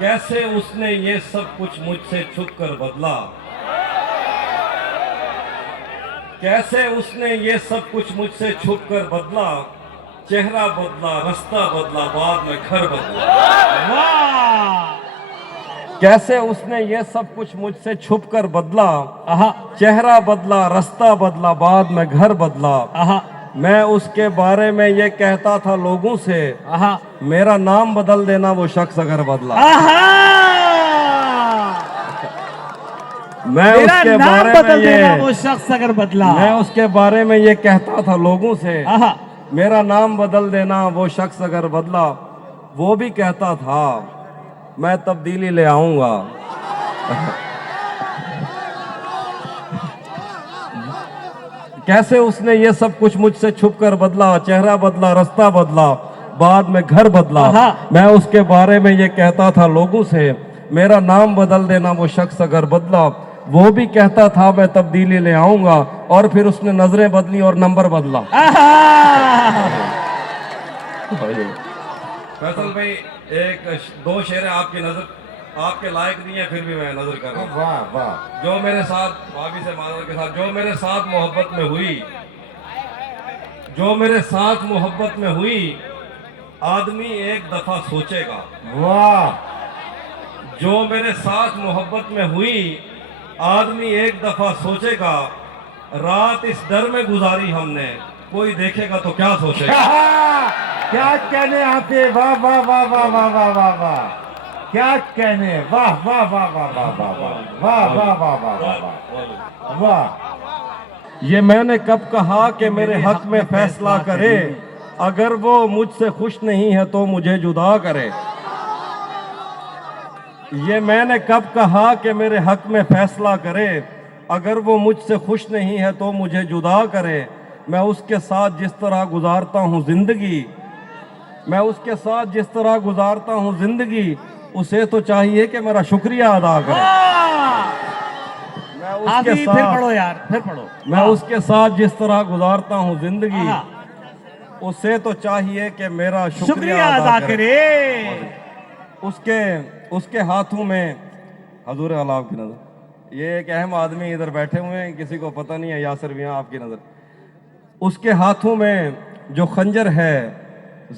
कैसे उसने ये सब कुछ मुझसे छुप कर बदला, कैसे उसने ये सब कुछ मुझसे छुप कर बदला। चेहरा बदला, रास्ता बदला, बाद में घर बदला। वाह! कैसे उसने ये सब कुछ मुझसे छुप कर बदला। आहा, चेहरा बदला, रास्ता बदला, बाद में घर बदला। आहा, मैं उसके बारे में ये कहता था लोगों से, आहा, मेरा नाम बदल देना वो शख्स अगर बदला। आहा! मैं मेरा उसके नाम बारे में बदल देना वो ये शख्स अगर बदला। मैं उसके बारे में ये कहता था लोगों से, आहा, मेरा नाम बदल देना वो शख्स अगर बदला। वो भी कहता था मैं तब्दीली ले आऊंगा। कैसे उसने ये सब कुछ मुझसे छुप कर बदला। चेहरा बदला, रास्ता बदला, बाद में घर बदला। आहा। मैं उसके बारे में ये कहता था लोगों से, मेरा नाम बदल देना वो शख्स अगर बदला। वो भी कहता था मैं तब्दीली ले आऊंगा, और फिर उसने नजरें बदली और नंबर बदला। आहा! फैसल भाई, दो शेर आपकी नजर आपके लायक नहीं है, फिर भी मैं नजर कर रहा हूँ। वाह वाह। जो मेरे साथ भाभी से मादर के साथ जो मेरे साथ मोहब्बत में हुई, जो मेरे साथ मोहब्बत में हुई, आदमी एक दफा सोचेगा। वाह जो मेरे साथ मोहब्बत में हुई, आदमी एक दफा सोचेगा। रात इस डर में गुजारी हमने, कोई देखेगा तो क्या सोचेगा। क्या कहने आते, वाह वाह वाह वाह वाह वाह वाह वाह। क्या कहने, वाह वाह वाह वाह वाह वाह वाह वाह वाह वाह वाह वाह वाह। ये मैंने कब कहा कि मेरे हक में फैसला करे, अगर वो मुझसे खुश नहीं है तो मुझे जुदा करे। ये मैंने कब कहा कि मेरे हक में फैसला करे, अगर वो मुझसे खुश नहीं है तो मुझे जुदा करे। मैं उसके साथ जिस तरह गुजारता हूँ जिंदगी, मैं उसके साथ जिस तरह गुजारता हूँ जिंदगी, उसे तो चाहिए कि मेरा शुक्रिया अदा करे। मैं उसके आदि, फिर साथ पढ़ो यार, फिर पढ़ो। मैं उसके साथ जिस तरह गुजारता हूँ जिंदगी, आहा, उसे तो चाहिए कि मेरा शुक्रिया अदा करे। उसके उसके हाथों में हजूर आला की नजर, ये एक अहम आदमी इधर बैठे हुए हैं, किसी को पता नहीं है, यासर भी हैं आपकी नजर। उसके हाथों में जो खंजर है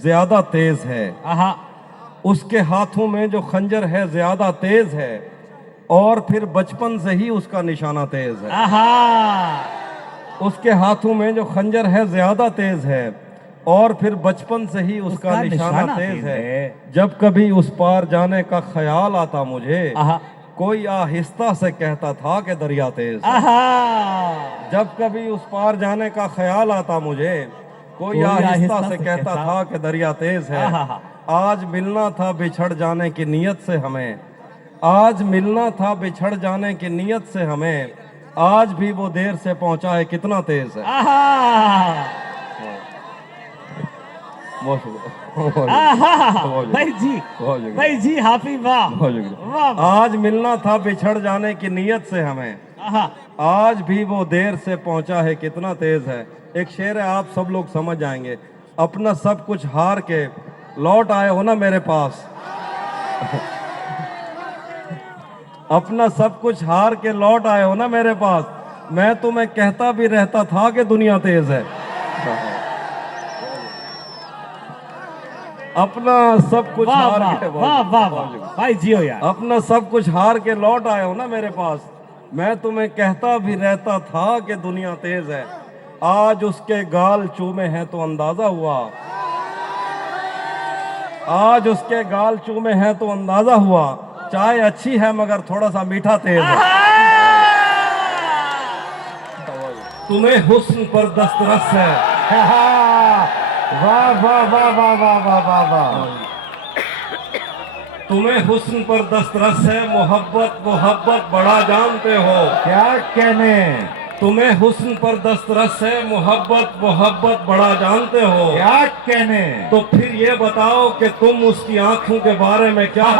ज्यादा तेज है। आहा, उसके हाथों में जो खंजर है ज्यादा तेज है, और फिर बचपन से ही उसका निशाना तेज है। आहा, उसके हाथों में जो खंजर है ज्यादा तेज है, और फिर बचपन से ही उसका निशाना तेज है। जब कभी उस पार जाने का ख्याल आता मुझे, आहा, कोई आहिस्ता से कहता था कि दरिया तेज है। आहा, जब कभी उस पार जाने का ख्याल आता मुझे, कोई आहिस्ता से कहता था कि दरिया तेज है। आहा, आज मिलना था बिछड़ जाने की नीयत से हमें, आज मिलना था बिछड़ जाने की नीयत से हमें, आज भी वो देर से पहुंचा है कितना तेज है। आहा, बहुत शुक्रिया। आहा, बहुत भाई जी, बहुत शुक्रिया। भाई जी, हाफी, वाह बहुत शुक्रिया। वाह वाह। आज मिलना था बिछड़ जाने की नीयत से हमें, आहा, आज भी वो देर से पहुंचा है कितना तेज है। एक शेर है, आप सब लोग समझ जाएंगे। अपना सब कुछ हार के लौट आए हो ना मेरे पास, अपना सब कुछ हार के लौट आए हो ना मेरे पास, मैं तुम्हें कहता भी रहता था कि दुनिया तेज है। अपना सब कुछ वाह हार वाह के वाह वाह वाह, भाई जियो यार। अपना सब कुछ हार के लौट आए हो ना मेरे पास, मैं तुम्हें कहता भी रहता था कि दुनिया तेज है। आज उसके गाल चूमे हैं तो अंदाजा हुआ, आज उसके गाल चूमे हैं तो अंदाजा हुआ, चाय अच्छी है मगर थोड़ा सा मीठा तेज है। तुम्हें हुस्न पर दस्तरस है, वाह वाह वाह वाह वाह वाह वाह वाह। तुम्हें हुस्न पर दस्तरस है, मोहब्बत मोहब्बत बड़ा जानते हो। क्या कहने, तुम्हें हुस्न पर दस्तरस है, मोहब्बत मोहब्बत बड़ा जानते हो। क्या कहने। तो फिर ये बताओ कि तुम उसकी आंखों के बारे में क्या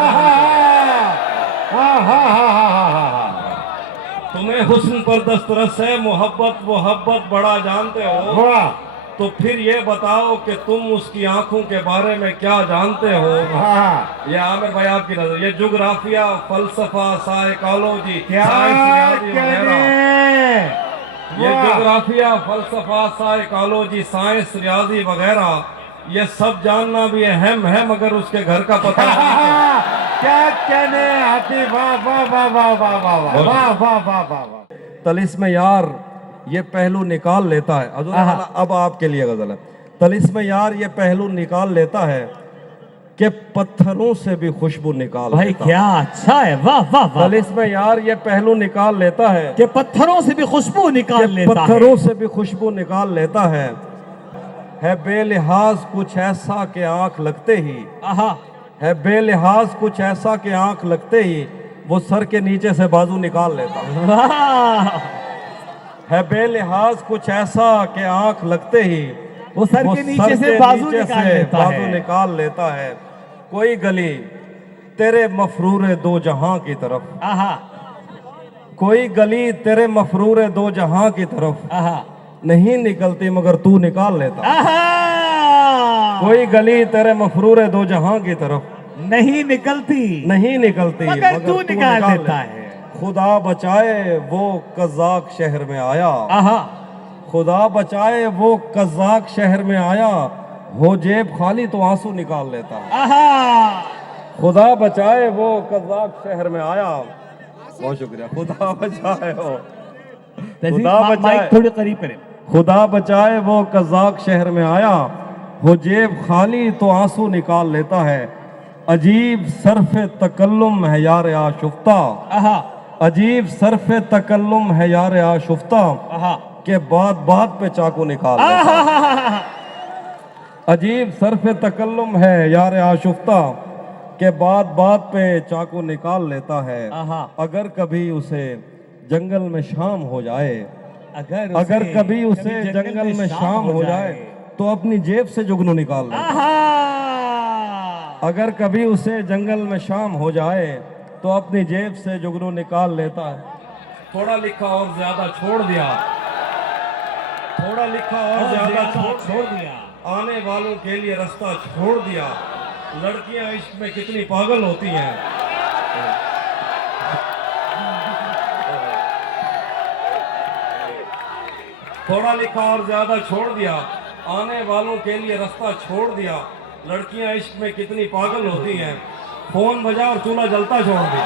तुम्हें हुस्न पर दस्तरस है, मोहब्बत मोहब्बत बड़ा जानते हो। वाह। तो फिर ये बताओ कि तुम उसकी आंखों के बारे में क्या जानते हो। वाह ये आमिर भाई आपकी नजर, ये जोग्राफिया, फलसफा, साइकोलॉजी, क्या साइंस, रियाजी कहने वगैरह, ये वाह जोग्राफिया, फलसफा, साइकोलॉजी, साइंस, रियाजी वगैरह, ये सब जानना भी अहम है, मगर उसके घर का पता नहीं है। क्या कहने हाफिज वाह वाह वाह वाह वाह वाह वाह वाह वाह वाह वाह वाह तलिस्म यार ये पहलू निकाल लेता है। हजूर आहा। अब आपके लिए गजल है। तलिस्म यार ये पहलू निकाल लेता है कि पत्थरों से भी खुशबू निकाल भाई लेता क्या अच्छा है, वाह वाह वाह। तलिस्म यार ये पहलू निकाल लेता है कि पत्थरों से भी खुशबू निकाल कि लेता है। पत्थरों से भी खुशबू निकाल लेता है बेलिहाज कुछ ऐसा कि आंख लगते ही, आहा है बेलिहाज कुछ ऐसा कि आंख लगते ही वो सर के नीचे से बाजू निकाल लेता है। वाह, है बेलिहाज कुछ ऐसा कि आंख लगते ही वो सर के नीचे से बाजू निकाल लेता बाजू है। निकाल लेता है। कोई गली तेरे मफरूर दो जहां की तरफ, आहा कोई गली तेरे मफरूर दो जहां की तरफ आहा नहीं निकलती मगर तू निकाल लेता। आहा कोई गली तेरे मफरूर दो जहां की तरफ नहीं निकलती नहीं निकलती मगर तू निकाल लेता है। खुदा बचाए वो कज़ाक शहर में आया, आहा खुदा बचाए वो कज़ाक शहर में आया, हो जेब खाली तो आंसू निकाल लेता। आहा खुदा बचाए वो कज़ाक शहर में आया, बहुत शुक्रिया। खुदा बचाए वो, खुदा बचाए, माइक थोड़ी करीब करें। खुदा बचाए वो कज़ाक शहर में आया, हो जेब खाली तो आंसू निकाल लेता है। अजीब सरफ तकल्लुम है यार आशुफ्ता, आहा अजीब सरफ तकल्लुम है यार आशुफ्ता, आहा के बात बात पे चाकू निकाल लेता। आहा अजीब सरफ तकल्लुम है यार आशुफ्ता, के बात बात पे चाकू निकाल लेता है। आहा अगर कभी उसे जंगल में शाम हो जाए, अगर कभी उसे जंगल में शाम हो जाए तो अपनी जेब से जुगनू निकाल लेता। आहा अगर कभी उसे जंगल में शाम हो जाए तो अपनी जेब से जुगनू निकाल लेता है। थोड़ा लिखा और ज्यादा छोड़ दिया, थोड़ा लिखा और ज्यादा छोड़ दिया। आने वालों के लिए रास्ता छोड़ दिया। लड़कियां इश्क में कितनी पागल होती हैं। थोड़ा लिखा और ज्यादा छोड़ दिया, आने वालों के लिए रास्ता छोड़ दिया। लड़कियां इश्क में कितनी पागल होती हैं। फोन बजा और चूल्हा जलता छोड़ दिया।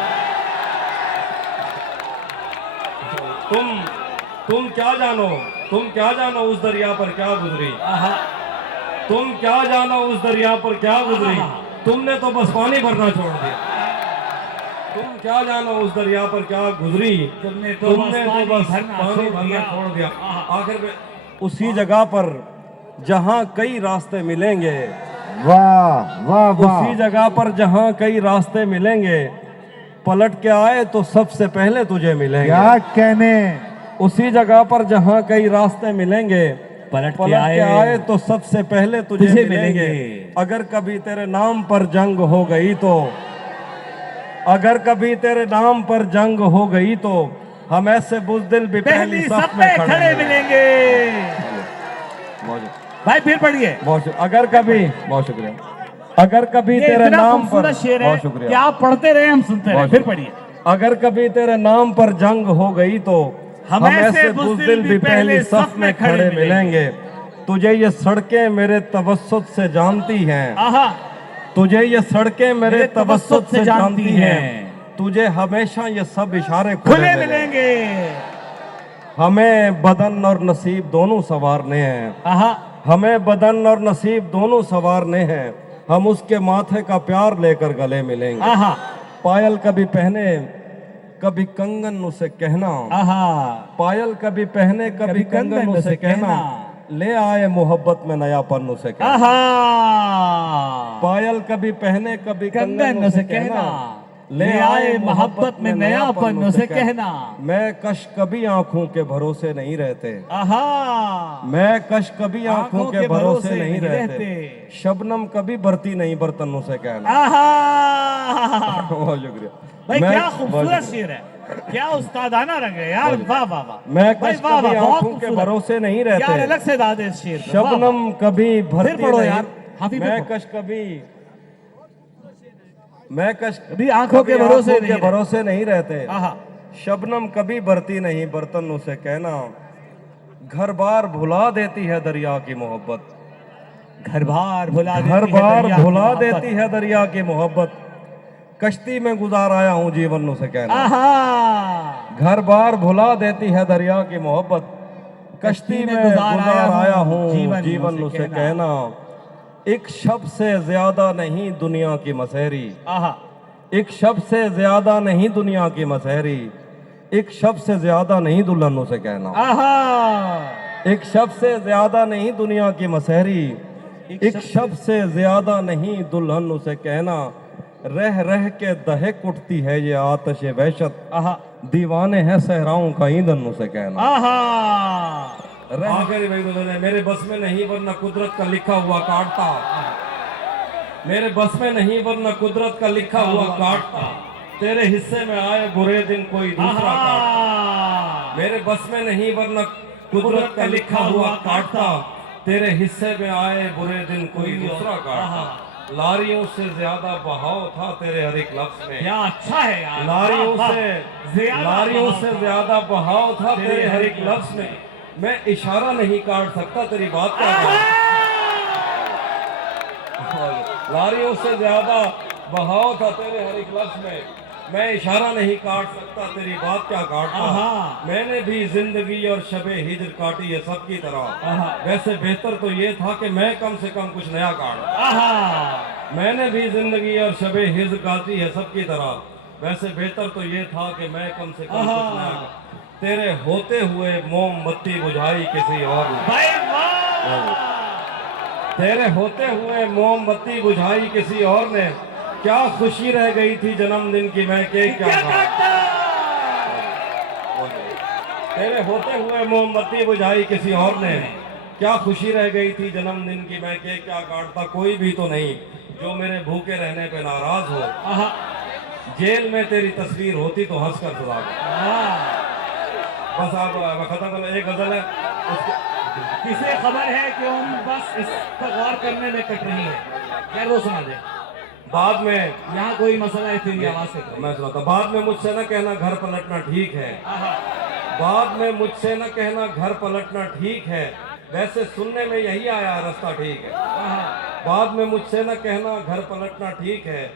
तुम क्या जानो, तुम क्या जानो उस दरिया पर क्या गुजरी। आहा तुम क्या जानो उस दरिया पर क्या गुजरी, तुमने तो बस पानी भरना छोड़ दिया। तुम क्या जानो उस दरिया पर क्या गुजरी, तुमने तो बस पानी भरना छोड़ दिया। आखिर में उसी जगह पर जहां कई रास्ते मिलेंगे, वाह वाह वाह उसी जगह पर जहां कई रास्ते मिलेंगे, पलट के आए तो सबसे पहले तुझे मिलेंगे। क्या कहने उसी जगह पर जहां कई रास्ते मिलेंगे, पलट के आए तो सबसे पहले तुझे मिलेंगे। अगर कभी तेरे नाम पर जंग हो गई तो, अगर कभी तेरे नाम पर जंग हो गई तो हम ऐसे बुज़दिल भी पहली सफ में खड़े मिलेंगे। भाई फिर पढ़िए। अगर कभी, बहुत शुक्रिया। अगर कभी तेरे नाम पर, शेर है बहुत शुक्रिया। कि आप पढ़ते रहे हम सुनते रहे। फिर पढ़िए। अगर कभी तेरे नाम पर जंग हो गई तो हम ऐसे बुज़दिल भी पहली सफ में खड़े मिलेंगे। तुझे ये सड़कें मेरे तवस्सुत से जानती हैं, आहा तुझे ये सड़कें मेरे तवस्सुत से जानती हैं। हैं। तुझे हमेशा ये सब इशारे खुले मिलेंगे। हमें बदन और नसीब दोनों संवारने हैं, आहा हमें बदन और नसीब दोनों संवारने हैं। हम उसके माथे का प्यार लेकर गले मिलेंगे। आहा पायल कभी पहने कभी कंगन उसे कहना, आहा पायल कभी पहने कभी कंगन उसे कहना, ले आए मोहब्बत में नयापन उसे कहना। आहा पायल कभी पहने कभी कंगन उसे कहना, ले आए मोहब्बत में नयापन उसे कहना। मैं कश कभी आंखों के भरोसे नहीं रहते, आहा मैं कश कभी आंखों के भरोसे नहीं रहते। शबनम कभी बरती नहीं बर्तनों से कहना। आहा बहुत शुक्रिया भाई मैं- क्या बहुत खूबसूरत शुक्रिया। शेर है। क्या उस्तादाना रंग है यार, वाह वाह वाह। मैं भाई कश वाह कभी वाह, बहुत आंखों के खूबसूरत। भरोसे नहीं यार रहते, अलग से दाद है इस शेर पे, वाह, वाह। शबनम कभी भरती पढ़ो नहीं। यार, हाफिज मैं पढ़ो। कश कभी मैं कश कभी आंखों के कभी भरोसे आंखों नहीं के रहते। भरोसे नहीं रहते, आहा, शबनम कभी भरती नहीं, बर्तन उसे कहना, घर बार भुला देती है दरिया की मोहब्बत, घर बार भुला देती घर है बार दरिया की भुला मोहब्बत। देती है दरिया की मोहब्बत, कश्ती में गुजार आया हूँ जीवन उसे कहना, आहा, घर बार भुला देती है दरिया की मोहब्बत, कश्ती में गुजार आया हूँ जीवन उसे कहना, एक शब्द से ज्यादा नहीं दुनिया की मसहरी, आहा, एक शब्द से ज्यादा नहीं दुनिया की मसहरी, एक शब्द से ज्यादा नहीं दुल्हन उसे कहना, आहा, एक शब्द से ज्यादा नहीं दुनिया की मसहरी, एक शब्द से ज्यादा नहीं दुल्हन उसे कहना, रह रह के दहक उठती है ये आतश वहशत, आहा, दीवाने हैं सहराओं का ईंधन उसे कहना। आहा, आखिरी भाई गुजरे, मेरे बस में नहीं वरना कुदरत का लिखा हुआ काटता, मेरे बस में नहीं वरना कुदरत का लिखा हुआ काटता, तेरे हिस्से में आए बुरे दिन कोई दूसरा काटता, मेरे बस में नहीं वरना कुदरत का लिखा हुआ काटता, तेरे हिस्से में आए बुरे दिन कोई दूसरा काटता, लारियों से ज्यादा बहाव था तेरे हर एक लफ्ज में, क्या अच्छा है यार, लारियों वाह, से ज्यादा लारियों बहाव से था। ज्यादा बहाव था तेरे हर एक लफ्ज में, मैं इशारा नहीं काट सकता तेरी बात क्या काट, लारियों से ज्यादा बहाव था तेरे हर एक लफ्ज में, मैं इशारा नहीं काट सकता तेरी बात क्या काटता, आहा। मैंने भी जिंदगी और शबे हिजर काटी है सबकी तरह, आहा। वैसे बेहतर तो ये था कि मैं कम से कम कुछ नया काट, आहा, मैंने भी जिंदगी और शबे हिजर काटी है सबकी तरह, वैसे बेहतर तो ये था कि मैं कम से कम कुछ नया काट, तेरे होते हुए मोमबत्ती बुझाई किसी और ने, भाई वाह, तेरे होते हुए मोमबत्ती बुझाई किसी और ने, क्या खुशी रह गई थी जन्मदिन की मैं केक क्या क्या खाऊं। काटता, तेरे होते हुए मोमबत्ती बुझाई किसी और ने, क्या खुशी रह गई थी जन्मदिन की मैं केक क्या काटता, कोई भी तो नहीं जो मेरे भूखे रहने पे नाराज हो, आहा, जेल में तेरी तस्वीर होती तो हंस कर सदा कर। आहा। बस आप खत्म कर, एक गजल है उसके, किसे खबर है कि हम बस इस पर गौर करने में कट रही है, क्या वो सुना दे, बाद में यहाँ कोई मसला है तेरी आवाज से करो। मैं सुनाता, बाद में मुझसे न कहना घर पलटना ठीक है, आहा, बाद में मुझसे न कहना घर पलटना ठीक है, वैसे सुनने में यही आया रास्ता ठीक है, आहा, बाद में मुझसे न कहना घर पलटना ठीक है,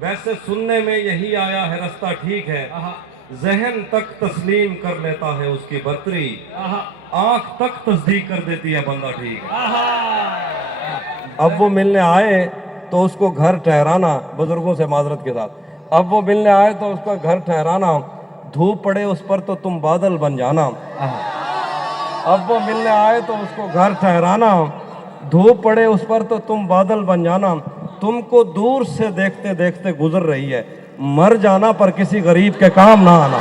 वैसे सुनने में यही आया है रास्ता ठीक है, आहा, जहन तक तस्लीम कर लेता है उसकी बर्तरी, आहा, आंख तक तस्दीक कर देती है बंदा ठीक है। आहा, अब वो मिलने आए तो उसको घर ठहराना, बुजुर्गों से माजरत के साथ, अब वो मिलने आए तो उसका घर ठहराना, धूप पड़े उस पर तो तुम बादल बन जाना, अब वो मिलने आए तो उसको घर ठहराना, धूप पड़े उस पर तो तुम बादल बन जाना, तुमको दूर से देखते देखते गुजर रही है, मर जाना पर किसी गरीब के काम ना आना,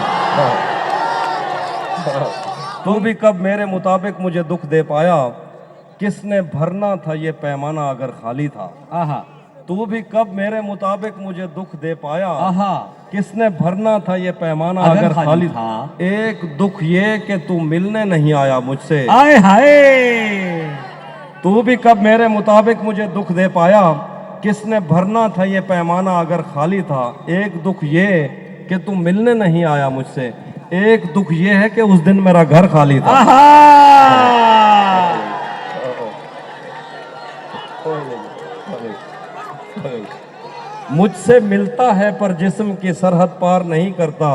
तू भी कब मेरे मुताबिक मुझे दुख दे पाया, किसने भरना था ये पैमाना अगर खाली था, आहा, तू भी कब मेरे मुताबिक मुझे दुख दे पाया, आहा, किसने भरना था ये पैमाना अगर अगर खाली खाली था। था, एक दुख ये कि तू मिलने नहीं आया मुझसे, आए हाय, तू भी कब मेरे मुताबिक मुझे दुख दे पाया, किसने भरना था ये पैमाना अगर खाली था, एक दुख ये कि तू मिलने नहीं आया मुझसे, एक दुख ये है कि उस दिन मेरा घर खाली था। आहा, मुझसे मिलता है पर जिस्म की सरहद पार नहीं करता,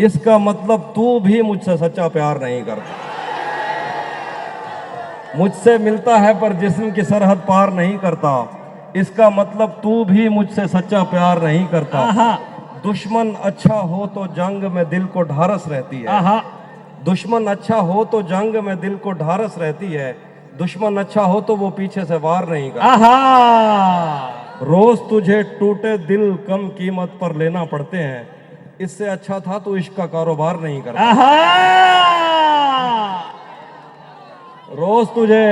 इसका मतलब तू भी मुझसे सच्चा प्यार नहीं करता, मुझसे मिलता है पर जिस्म की सरहद पार नहीं करता, इसका मतलब तू भी मुझसे सच्चा प्यार नहीं करता, आहा, दुश्मन अच्छा हो तो जंग में दिल को ढारस रहती है, आहा, दुश्मन अच्छा हो तो जंग में दिल को ढारस रहती है, दुश्मन अच्छा हो तो वो पीछे से वार नहीं करता, आहा, रोज तुझे टूटे दिल कम कीमत पर लेना पड़ते हैं, इससे अच्छा था तू इश्क का कारोबार नहीं करता, आहा, रोज तुझे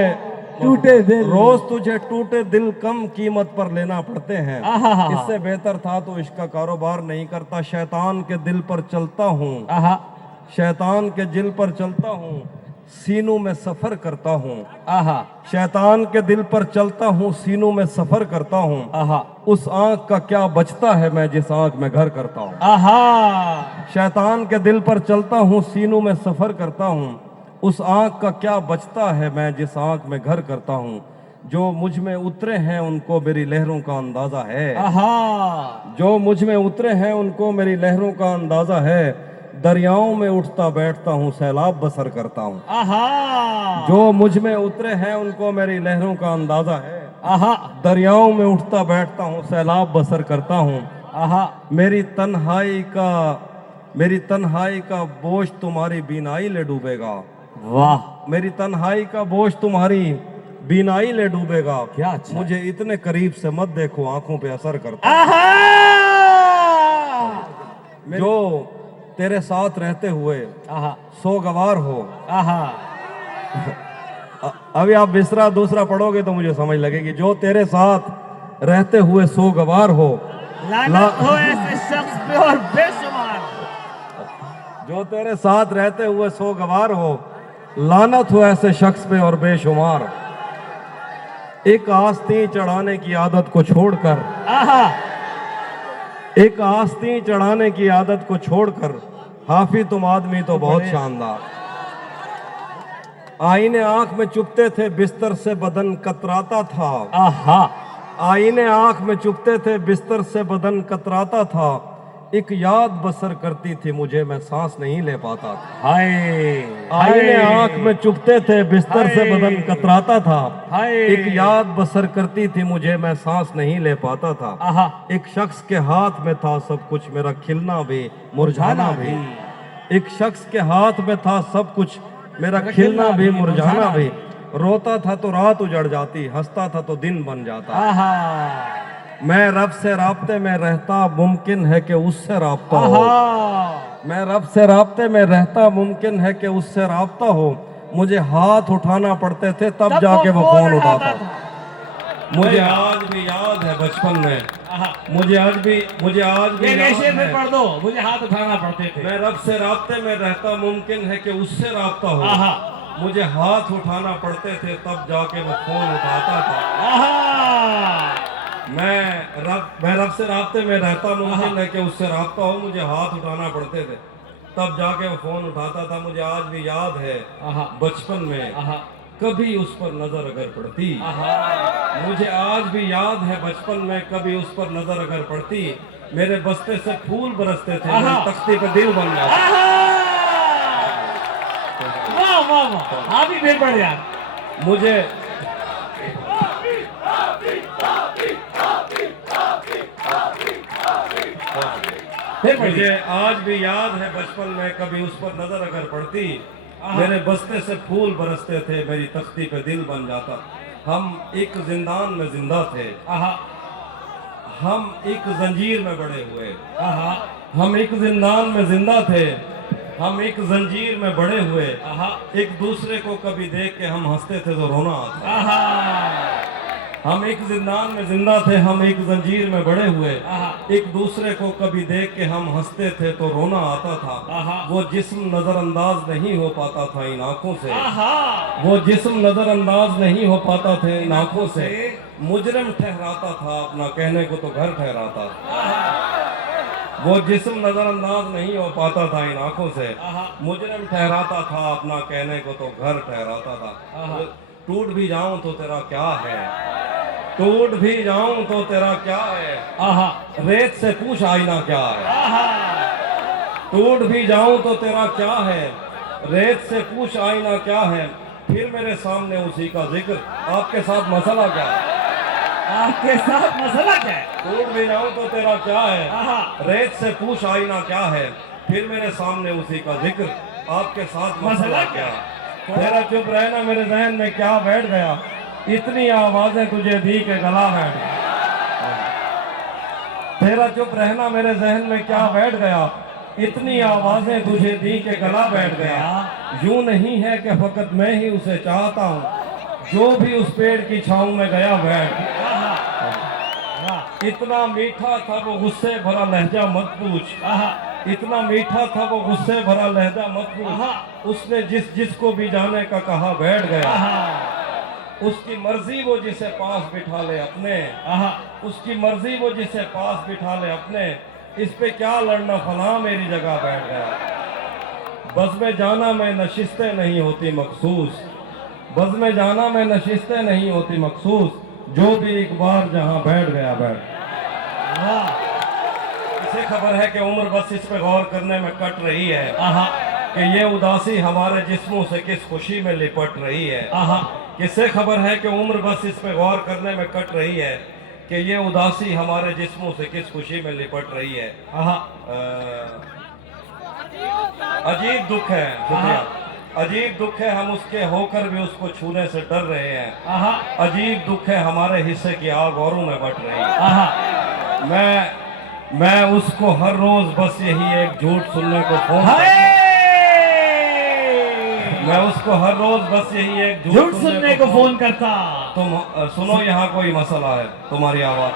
टूटे दिल रोज तुझे टूटे दिल कम कीमत पर लेना पड़ते हैं। आहा। इससे बेहतर था तो इसका कारोबार नहीं करता। शैतान के दिल पर चलता हूँ, आहा शैतान के दिल पर चलता हूँ, सीनों में सफर करता हूँ। आहा शैतान के दिल पर चलता हूँ, सीनों में सफर करता हूँ। आहा उस आंख का क्या बचता है मैं जिस आंख में घर करता हूँ। आहा शैतान के दिल पर चलता हूँ, सीनों में सफर करता हूँ। उस आंख का क्या बचता है मैं जिस आंख में घर करता हूँ। जो मुझ में उतरे हैं उनको मेरी लहरों का अंदाजा है। आहा जो मुझ में उतरे हैं उनको मेरी लहरों का अंदाजा है। दरियाओं में उठता बैठता हूँ, सैलाब बसर करता हूँ। आहा जो मुझ में उतरे हैं उनको मेरी लहरों का अंदाजा है। आहा दरियाओं में उठता बैठता हूँ, सैलाब बसर करता हूँ। आहा मेरी तन्हाई का बोझ तुम्हारी बीनाई ले डूबेगा। वाह मेरी तन्हाई का बोझ तुम्हारी बीनाई ले डूबेगा। क्या अच्छा मुझे इतने करीब से मत देखो, आंखों पे असर करता है। आहा जो तेरे साथ रहते हुए आहा सोगवार हो। आहा अभी आप दूसरा दूसरा पढ़ोगे तो मुझे समझ लगेगी। जो तेरे साथ रहते हुए सोगवार हो। लानत हो ऐसे शख्स पे और बेशुमार। जो तेरे साथ रहते हुए सोगवार हो, लानत हो ऐसे शख्स पे और बेशुमार। एक आस्तीन चढ़ाने की आदत को छोड़कर, आहा एक आस्तीन चढ़ाने की आदत को छोड़कर, हाफी तुम आदमी तो बहुत शानदार। आईने आंख में चुपते थे, बिस्तर से बदन कतराता था। आहा आईने आंख में चुपते थे, बिस्तर से बदन कतराता था। एक याद बसर करती थी मुझे, मैं सांस नहीं ले पाता था। हाय आईने आंख में चुपते थे, बिस्तर से बदन कतराता था। हाय एक याद बसर करती थी मुझे, मैं सांस नहीं ले पाता था। आहा एक शख्स के हाथ में था सब कुछ, मेरा खिलना भी मुरझाना भी। एक शख्स के हाथ में था सब कुछ, मेरा खिलना भी मुरझाना भी। रोता था तो रात उजड़ जाती, हंसता था तो दिन बन जाता। आहा मैं रब से राब्ते में रहता, मुमकिन है कि उससे राब्ता हो। आहा मैं रब से राब्ते में रहता, मुमकिन है कि उससे राब्ता हो। मुझे हाथ उठाना पड़ते थे तब जाके वो फोन उठाता था। मुझे आज भी याद है बचपन में, आहा मुझे आज भी ये याद रेशे में है। पढ़ दो, मुझे हाथ उठाना पड़ते थे। मैं रब से राब्ते में रहता, मुमकिन है कि उससे राब्ता हो। आहा मुझे हाथ उठाना पड़ते थे तब जाके वो फोन उठाता था। आहा मैं रब से राब्ते में रहता, मुमकिन है कि उससे राब्ता हो। मुझे हाथ उठाना पड़ते थे तब जाके वो फोन उठाता था। मुझे आज भी याद है आहा बचपन में, आहा कभी उस पर नजर अगर पड़ती। आहा मुझे आज भी याद है बचपन में, कभी उस पर नजर अगर पड़ती। मेरे बस्ते से फूल बरसते थे, मेरी तख्ती पे दिल बन जाता। वाह वाह वाह, आप ही फिर पढ़ यार। मुझे फिर पढ़िए। मुझे आज भी याद है बचपन में, कभी उस पर नजर अगर पड़ती। मेरे बस्ते से फूल बरसते थे, मेरी तख्ती पे दिल बन जाता। हम एक जिंदान में जिंदा थे, आहा हम एक जंजीर में बड़े हुए। आहा हम एक जिंदान में जिंदा थे, हम एक जंजीर में बड़े हुए। आहा एक दूसरे को कभी देख के हम हंसते थे तो रोना आता। आहा हम एक जिंदान में जिंदा थे, हम एक जंजीर में बड़े हुए। आहा एक दूसरे को कभी देख के हम हंसते थे तो रोना आता था। आहा वो जिस्म नजरअंदाज नहीं हो पाता था इन आंखों से। आहा वो जिस्म नजरअंदाज नहीं हो पाता था इन आंखों से। मुजरिम ठहराता था अपना, कहने को तो घर ठहराता था। वो जिस्म नजरअंदाज नहीं हो पाता था इन आंखों से। मुजरिम ठहराता था अपना, कहने को तो घर ठहराता था। टूट भी जाऊं तो तेरा क्या है, टूट भी जाऊं तो तेरा क्या है। आहा रेत से पूछ आईना क्या है। आहा टूट भी जाऊं तो तेरा क्या है, रेत से पूछ आईना क्या है। फिर मेरे सामने उसी का जिक्र, आपके साथ मसला क्या है। आपके साथ मसला क्या है। टूट भी जाऊं तो तेरा क्या है, आहा रेत से पूछ आईना क्या है। फिर मेरे सामने उसी का जिक्र, आपके साथ मसला क्या है। तेरा चुप रहना मेरे जहन में क्या बैठ गया, इतनी आवाजें तुझे दी के गला बैठ गया। तेरा चुप रहना मेरे जहन में क्या बैठ गया, इतनी आवाजें तुझे दी के गला बैठ गया। यूं नहीं है कि फकत मैं ही उसे चाहता हूँ, जो भी उस पेड़ की छांव में गया बैठ, वाह इतना मीठा था वो गुस्से भरा लहजा मत पूछ, वाह इतना मीठा था वो गुस्से भरा लहजा मत पूछ। उसने जिसको भी जाने का कहा बैठ गया, उसकी मर्जी वो जिसे पास बिठा ले अपने, उसकी मर्जी वो जिसे पास बिठा ले अपने, इस पे क्या लड़ना फला मेरी जगह बैठ गया। बस में जाना में नशिस्तें नहीं होती मखसूस, बस में जाना में नशिस्तें नहीं होती मखसूस, जो भी एक बार जहां बैठ गया बैठ। इसे खबर है कि उम्र बस इस पे गौर करने में कट रही है कि ये उदासी हमारे जिस्मों से किस खुशी में लिपट रही है। किससे खबर है कि उम्र बस इस पे गौर करने में कट रही है कि ये उदासी हमारे जिस्मों से किस खुशी में लिपट रही है। अजीब दुख है, शुक्रिया। अजीब दुख है हम उसके होकर भी उसको छूने से डर रहे हैं। अजीब दुख है हमारे हिस्से की आग औरों में बट रही है। मैं उसको हर रोज बस यही एक झूठ सुनने को फोन, मैं उसको हर रोज बस यही एक झूठ सुनने को फोन करता। तुम सुनो, यहाँ कोई मसला है, तुम्हारी आवाज।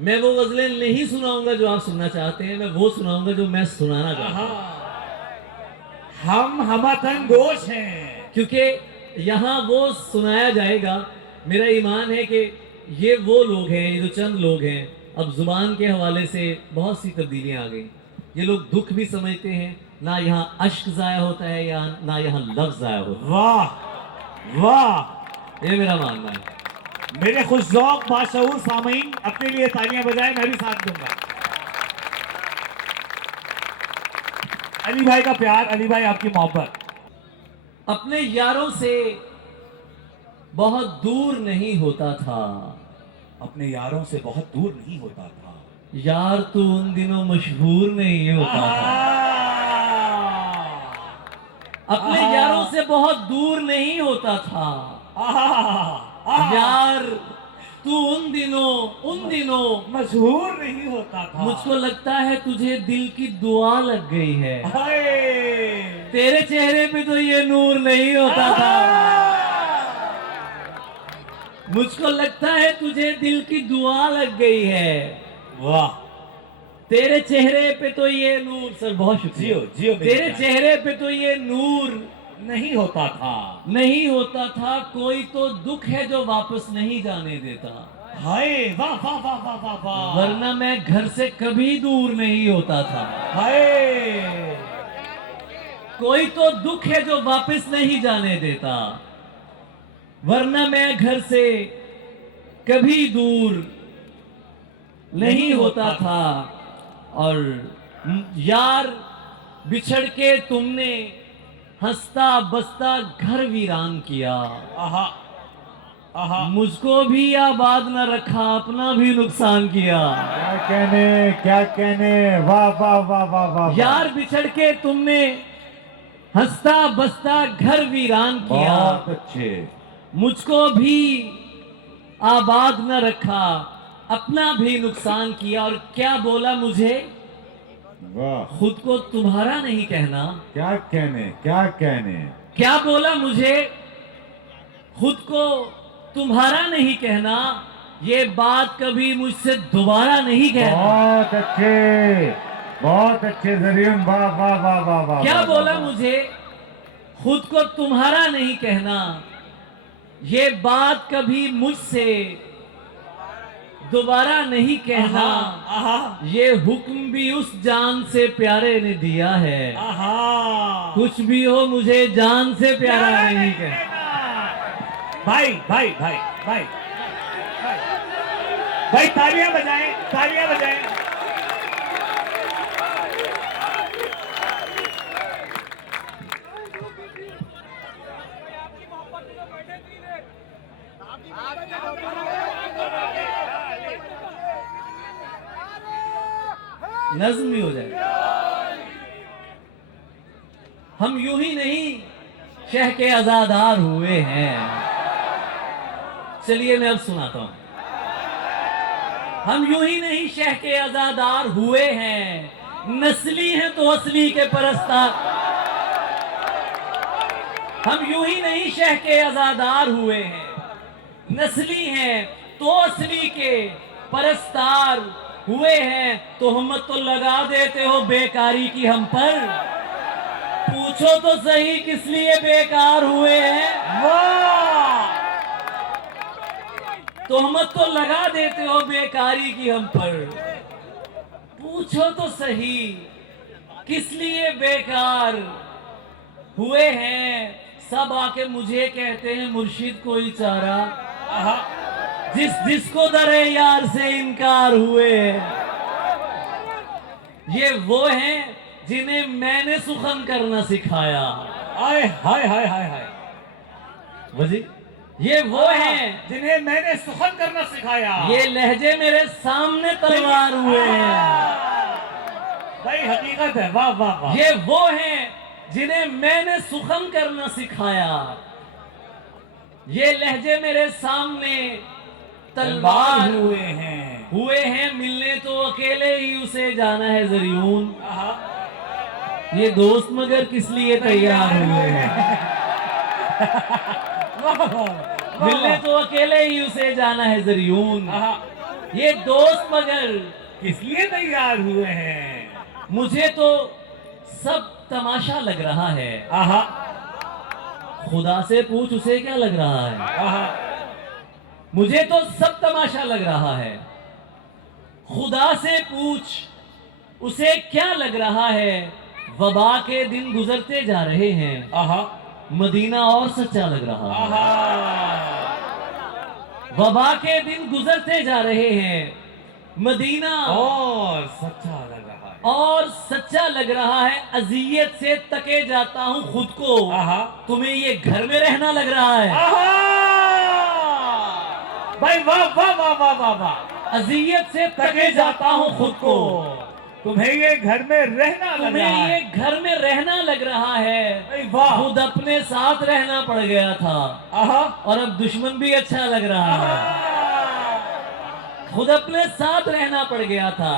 मैं वो गजलें नहीं सुनाऊंगा जो आप सुनना चाहते हैं, मैं वो सुनाऊंगा जो मैं सुनाना चाहता हूं। हम हमतन गोश हैं, क्योंकि यहाँ वो सुनाया जाएगा। मेरा ईमान है कि ये वो लोग हैं, ये जो चंद लोग हैं, अब जुबान के हवाले से बहुत सी तब्दीलियां आ गई। ये लोग दुख भी समझते हैं, ना यहाँ अश्क जाया होता है या ना यहाँ लफ्ज जाया होता वाह वाह, है। ये मेरा मानना है। मेरे खुशौक बाशऊर सामीन अपने लिए तालियां बजाएं, मैं भी साथ दूंगा। अली भाई का प्यार, अली भाई आपकी मोहब्बत। अपने यारों से बहुत दूर नहीं होता था, अपने यारों से बहुत दूर नहीं होता था, यार तू उन दिनों मशहूर नहीं होता था। अपने यारों से बहुत दूर नहीं होता था, यार तू उन दिनों मशहूर नहीं होता था। मुझको लगता है तुझे दिल की दुआ लग गई है, हाय तेरे चेहरे पे तो ये नूर नहीं होता था। मुझको लगता है तुझे दिल की दुआ लग गई है, वाह, तेरे चेहरे पे तो ये नूर, सर बहुत शुक्रिया, जियो जियो मेरे तेरे जान। चेहरे पे तो ये नूर नहीं होता था, नहीं होता था। कोई तो दुख है जो वापस नहीं जाने देता, हाय वाह वाह वाह वाह वाह वाह, वरना मैं घर से कभी दूर नहीं होता था। हाय कोई तो दुख है जो वापस नहीं जाने देता, वरना मैं घर से कभी दूर नहीं होता था। और यार बिछड़ के तुमने हंसता बसता घर वीरान किया, आहा आहा, मुझको भी आबाद न रखा, अपना भी नुकसान किया। क्या कहने, वाह वाह वाह वाह वाह। यार बिछड़ के तुमने हंसता बसता घर वीरान किया, बहुत अच्छे। मुझको भी आबाद न रखा, अपना भी नुकसान किया। और क्या बोला मुझे, वाह, खुद को तुम्हारा नहीं कहना। क्या कहने, क्या कहने। क्या बोला मुझे, खुद को तुम्हारा नहीं कहना, ये बात कभी मुझसे दोबारा नहीं कहना। बहुत अच्छे जरीन, वाह वाह वाह वाह वाह। क्या वाह, बोला वाह, मुझे, खुद को तुम्हारा नहीं कहना, ये बात कभी मुझसे दोबारा नहीं कहना। आहा ये हुक्म भी उस जान से प्यारे ने दिया है, आहा, कुछ भी हो मुझे जान से प्यारा नहीं कहना। भाई भाई भाई भाई भाई, तालियां बजाएं, तालियां बजाएं। नज्म भी हो जाए। हम यूं ही नहीं शह के आजादार हुए हैं। चलिए मैं अब सुनाता हूं। हम यूं ही नहीं शह के आजादार हुए हैं, नस्ली हैं तो असली के परस्तार। हम यूं ही नहीं शह के आजादार हुए हैं, नस्ली हैं तो असली के परस्तार हुए हैं। तोहमत तो लगा देते हो बेकारी की हम पर, पूछो तो सही किस लिए बेकार हुए हैं। वाह तोहमत तो लगा देते हो बेकारी की हम पर, पूछो तो सही किस लिए बेकार हुए हैं। सब आके मुझे कहते हैं मुर्शिद कोई चारा, आहा जिसको दरे यार से इनकार हुए हैं। ये वो हैं जिन्हें मैंने सुखन करना सिखाया। आए हाय हाय हाय हाय। वजी ये वो हैं जिन्हें मैंने सुखन करना सिखाया। ये लहजे मेरे सामने तलवार हुए हैं। भाई हकीकत है। वाह वाह वाह। ये वो हैं जिन्हें मैंने सुखन करना सिखाया। ये लहजे मेरे सामने तलवार हुए हैं। मिलने तो अकेले ही उसे जाना है जरियून। आहा ये दोस्त मगर किस लिए तैयार हुए हैं। वाह वाह वाह। मिलने तो अकेले ही उसे जाना है जरियून। आहा ये दोस्त मगर किस लिए तैयार हुए हैं। मुझे तो सब तमाशा लग रहा है। आहा खुदा से पूछ उसे क्या लग रहा है। आहा मुझे तो सब तमाशा लग रहा है। खुदा से पूछ उसे क्या लग रहा है। वबा के दिन गुजरते जा रहे हैं, आहा मदीना और सच्चा लग रहा है। आहा वबा के दिन गुजरते जा रहे हैं, मदीना और सच्चा लग रहा है। और सच्चा लग रहा है। अजियत से तके जाता हूं खुद को। आहा तुम्हें ये घर में रहना लग रहा है। आहा भाई वाह वाह वाह वाह वाह वाह। अजियत से तके जाता हूं खुद को। तुम्हें ये घर में रहना लग तुम्हें रहा ये है। घर में रहना लग रहा है। भाई वाह। खुद अपने साथ रहना पड़ गया था आहा और अब दुश्मन भी अच्छा लग रहा है। आहा। खुद अपने साथ रहना पड़ गया था।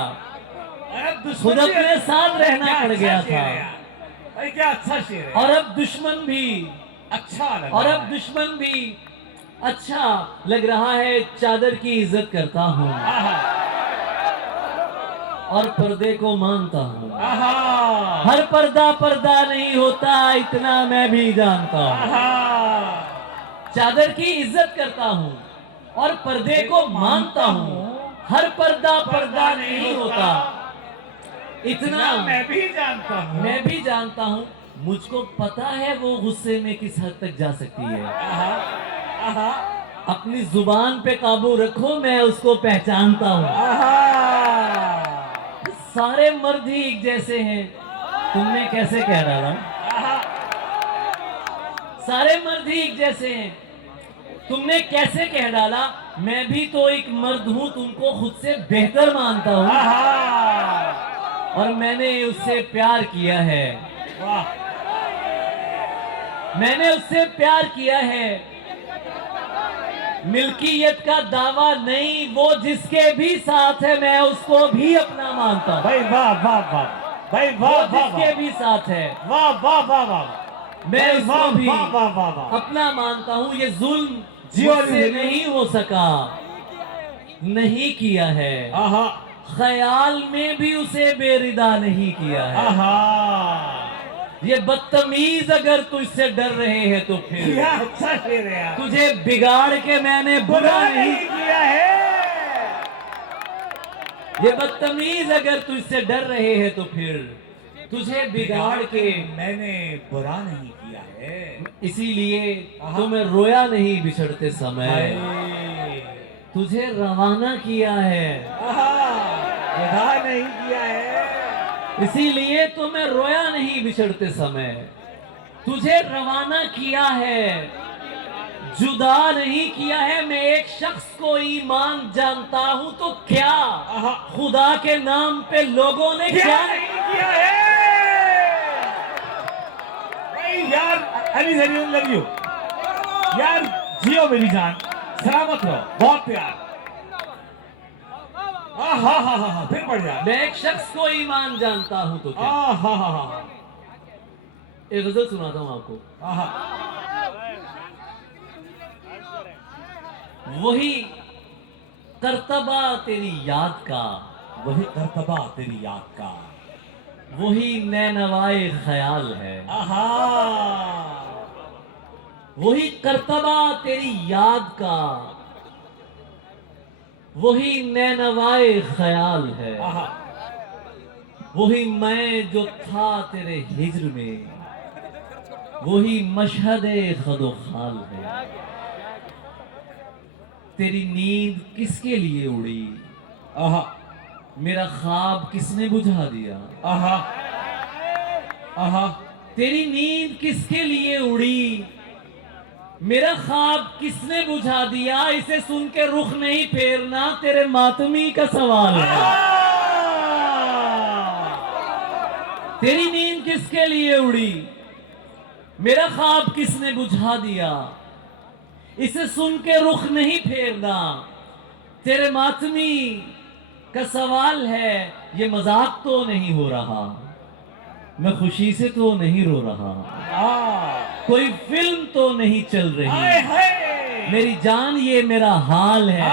अरे दुश्मन खुद भी अपने साथ रहना क्या पड़ अच्छा गया शेर था। है यार। भाई क्या अच्छा शेर है। और अब दुश्मन भी अच्छा लग और रहा अब है। दुश्मन भी अच्छा लग रहा है। चादर की इज्जत करता हूँ आहा और पर्दे को मानता हूँ। आहा हर पर्दा पर्दा नहीं होता, इतना मैं भी जानता हूँ। आहा चादर की इज्जत करता हूँ और पर्दे को मानता हूँ। हर पर्दा पर्दा नहीं होता, इतना मैं भी जानता हूँ। मैं भी जानता हूँ। मुझको पता है वो गुस्से में किस हद तक जा सकती है। आहा आहा अपनी जुबान पे काबू रखो, मैं उसको पहचानता हूँ। आहा सारे मर्द ही एक जैसे हैं, तुमने कैसे कह डाला। आहा सारे मर्द ही एक जैसे हैं, तुमने कैसे कह डाला। मैं भी तो एक मर्द हूँ, तुमको खुद से बेहतर मानता हूँ आहा और मैंने उससे प्यार किया है। वाह मैंने उससे प्यार किया है। मिल्कियत का दावा नहीं, वो जिसके भी साथ है मैं उसको भी अपना मानता हूँ। भाई वाह वाह वाह। भाई वो वाह वाह जिसके भी साथ है वाह वाह वाह वाह। मैं भाई वाह उसको भी वाह वाह वाह वाह। अपना मानता हूँ। ये जुल्म जियो मुझसे जियो। नहीं हो सका, नहीं किया है। आहा ख्याल में भी उसे बेरिदा नहीं किया है। आहा ये बदतमीज अगर तुझसे डर रहे हैं तो फिर क्या अच्छा शेर है यार। तुझे बिगाड़ के मैंने बुरा नहीं। किया है। ये बदतमीज अगर तुझसे डर रहे हैं तो फिर तुझे बिगाड़ के मैंने बुरा नहीं किया है। इसीलिए तो मैं रोया नहीं बिछड़ते समय, भाई तुझे रवाना किया है। आहा बुरा नहीं किया है। इसीलिए तो मैं रोया नहीं बिछड़ते समय, तुझे रवाना किया है, जुदा नहीं किया है। मैं एक शख्स को ईमान जानता हूं तो क्या खुदा के नाम पे लोगों ने क्या नहीं किया है। भाई यार अली जरियन लव यू यार। जियो मेरी जान, सलामत रहो, बहुत प्यार। फिर बढ़ जा। मैं एक शख्स को ईमान जानता हूं तो क्या? एक गजल सुनाता हूं आपको। वही करतबा तेरी याद का, वही करतबा तेरी याद का, वही नैनवाए ख्याल है। वही करतबा तेरी याद का, वही नैनवाए ख्याल है। वही मैं जो था तेरे हिज्र में, वही मशहदे खदो खाल है। तेरी नींद किसके लिए उड़ी, मेरा ख्वाब किसने बुझा दिया। तेरी नींद किसके लिए उड़ी, मेरा ख्वाब किसने बुझा दिया। इसे सुन के रुख नहीं फेरना, तेरे मातमी का सवाल है। तेरी नींद किसके लिए उड़ी, मेरा ख्वाब किसने बुझा दिया। इसे सुन के रुख नहीं फेरना, तेरे मातमी का सवाल है। ये मजाक तो नहीं हो रहा, मैं खुशी से तो नहीं रो रहा। कोई फिल्म तो नहीं चल रही, मेरी जान ये मेरा हाल है।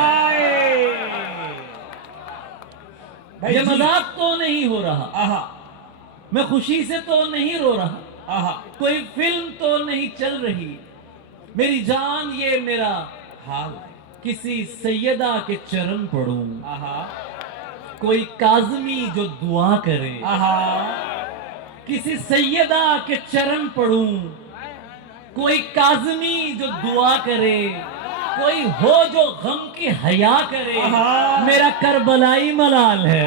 ये मजाक तो नहीं हो रहा, मैं खुशी से तो नहीं रो रहा। कोई फिल्म तो नहीं चल रही, मेरी जान ये मेरा हाल। किसी सैयदा के चरण पढ़ूं, कोई काज़मी जो दुआ करे। किसी सैयदा के चरण पढ़ूं, कोई काज़मी जो दुआ करे। कोई हो जो गम की हया करे, मेरा करबलाई मलाल है।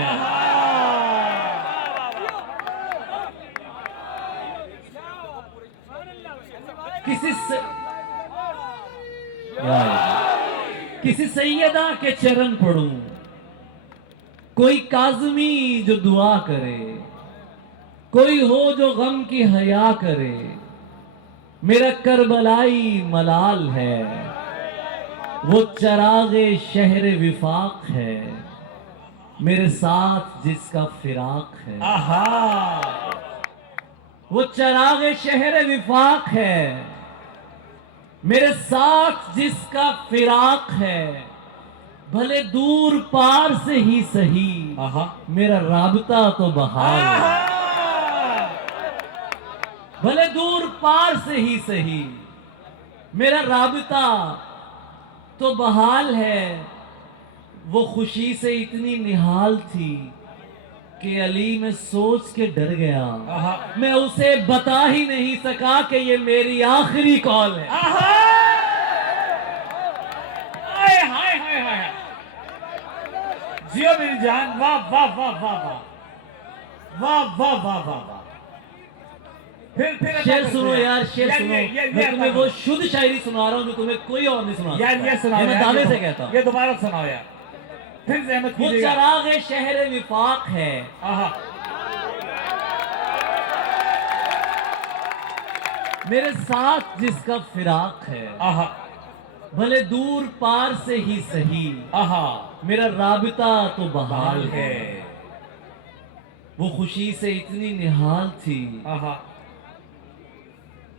किसी सैयदा के चरण पढ़ूं, कोई काज़मी जो दुआ करे। कोई हो जो गम की हया करे, मेरा करबलाई मलाल है। वो चरागे शहर विफाक है, मेरे साथ जिसका फिराक है। वो चरागे शहर विफाक है, मेरे साथ जिसका फिराक है। भले दूर पार से ही सही, मेरा राबता तो बहाल है। भले दूर पार से ही सही, मेरा राबता तो बहाल है। वो खुशी से इतनी निहाल थी कि अली में सोच के डर गया। मैं उसे बता ही नहीं सका कि ये मेरी आखिरी कॉल है। जियो मेरी जान, वाह वाह वाह वाह वाह वाह वाह वाह वाह वाह। फिर शेर सुनो यार, शेर सुनो। मैं तुम्हें वो शुद्ध शायरी सुना रहा हूँ जो तुम्हें कोई और नहीं सुना। यार ये सुनाओ, मैं दावे से कहता हूँ। ये दोबारा सुनाओ यार, फिर ज़हमत वो कीजिएगा। चराग शहर विफाक है, मेरे साथ जिसका फिराक है। भले दूर पार से ही सही, मेरा राबिता तो बहाल है। वो खुशी से इतनी निहाल थी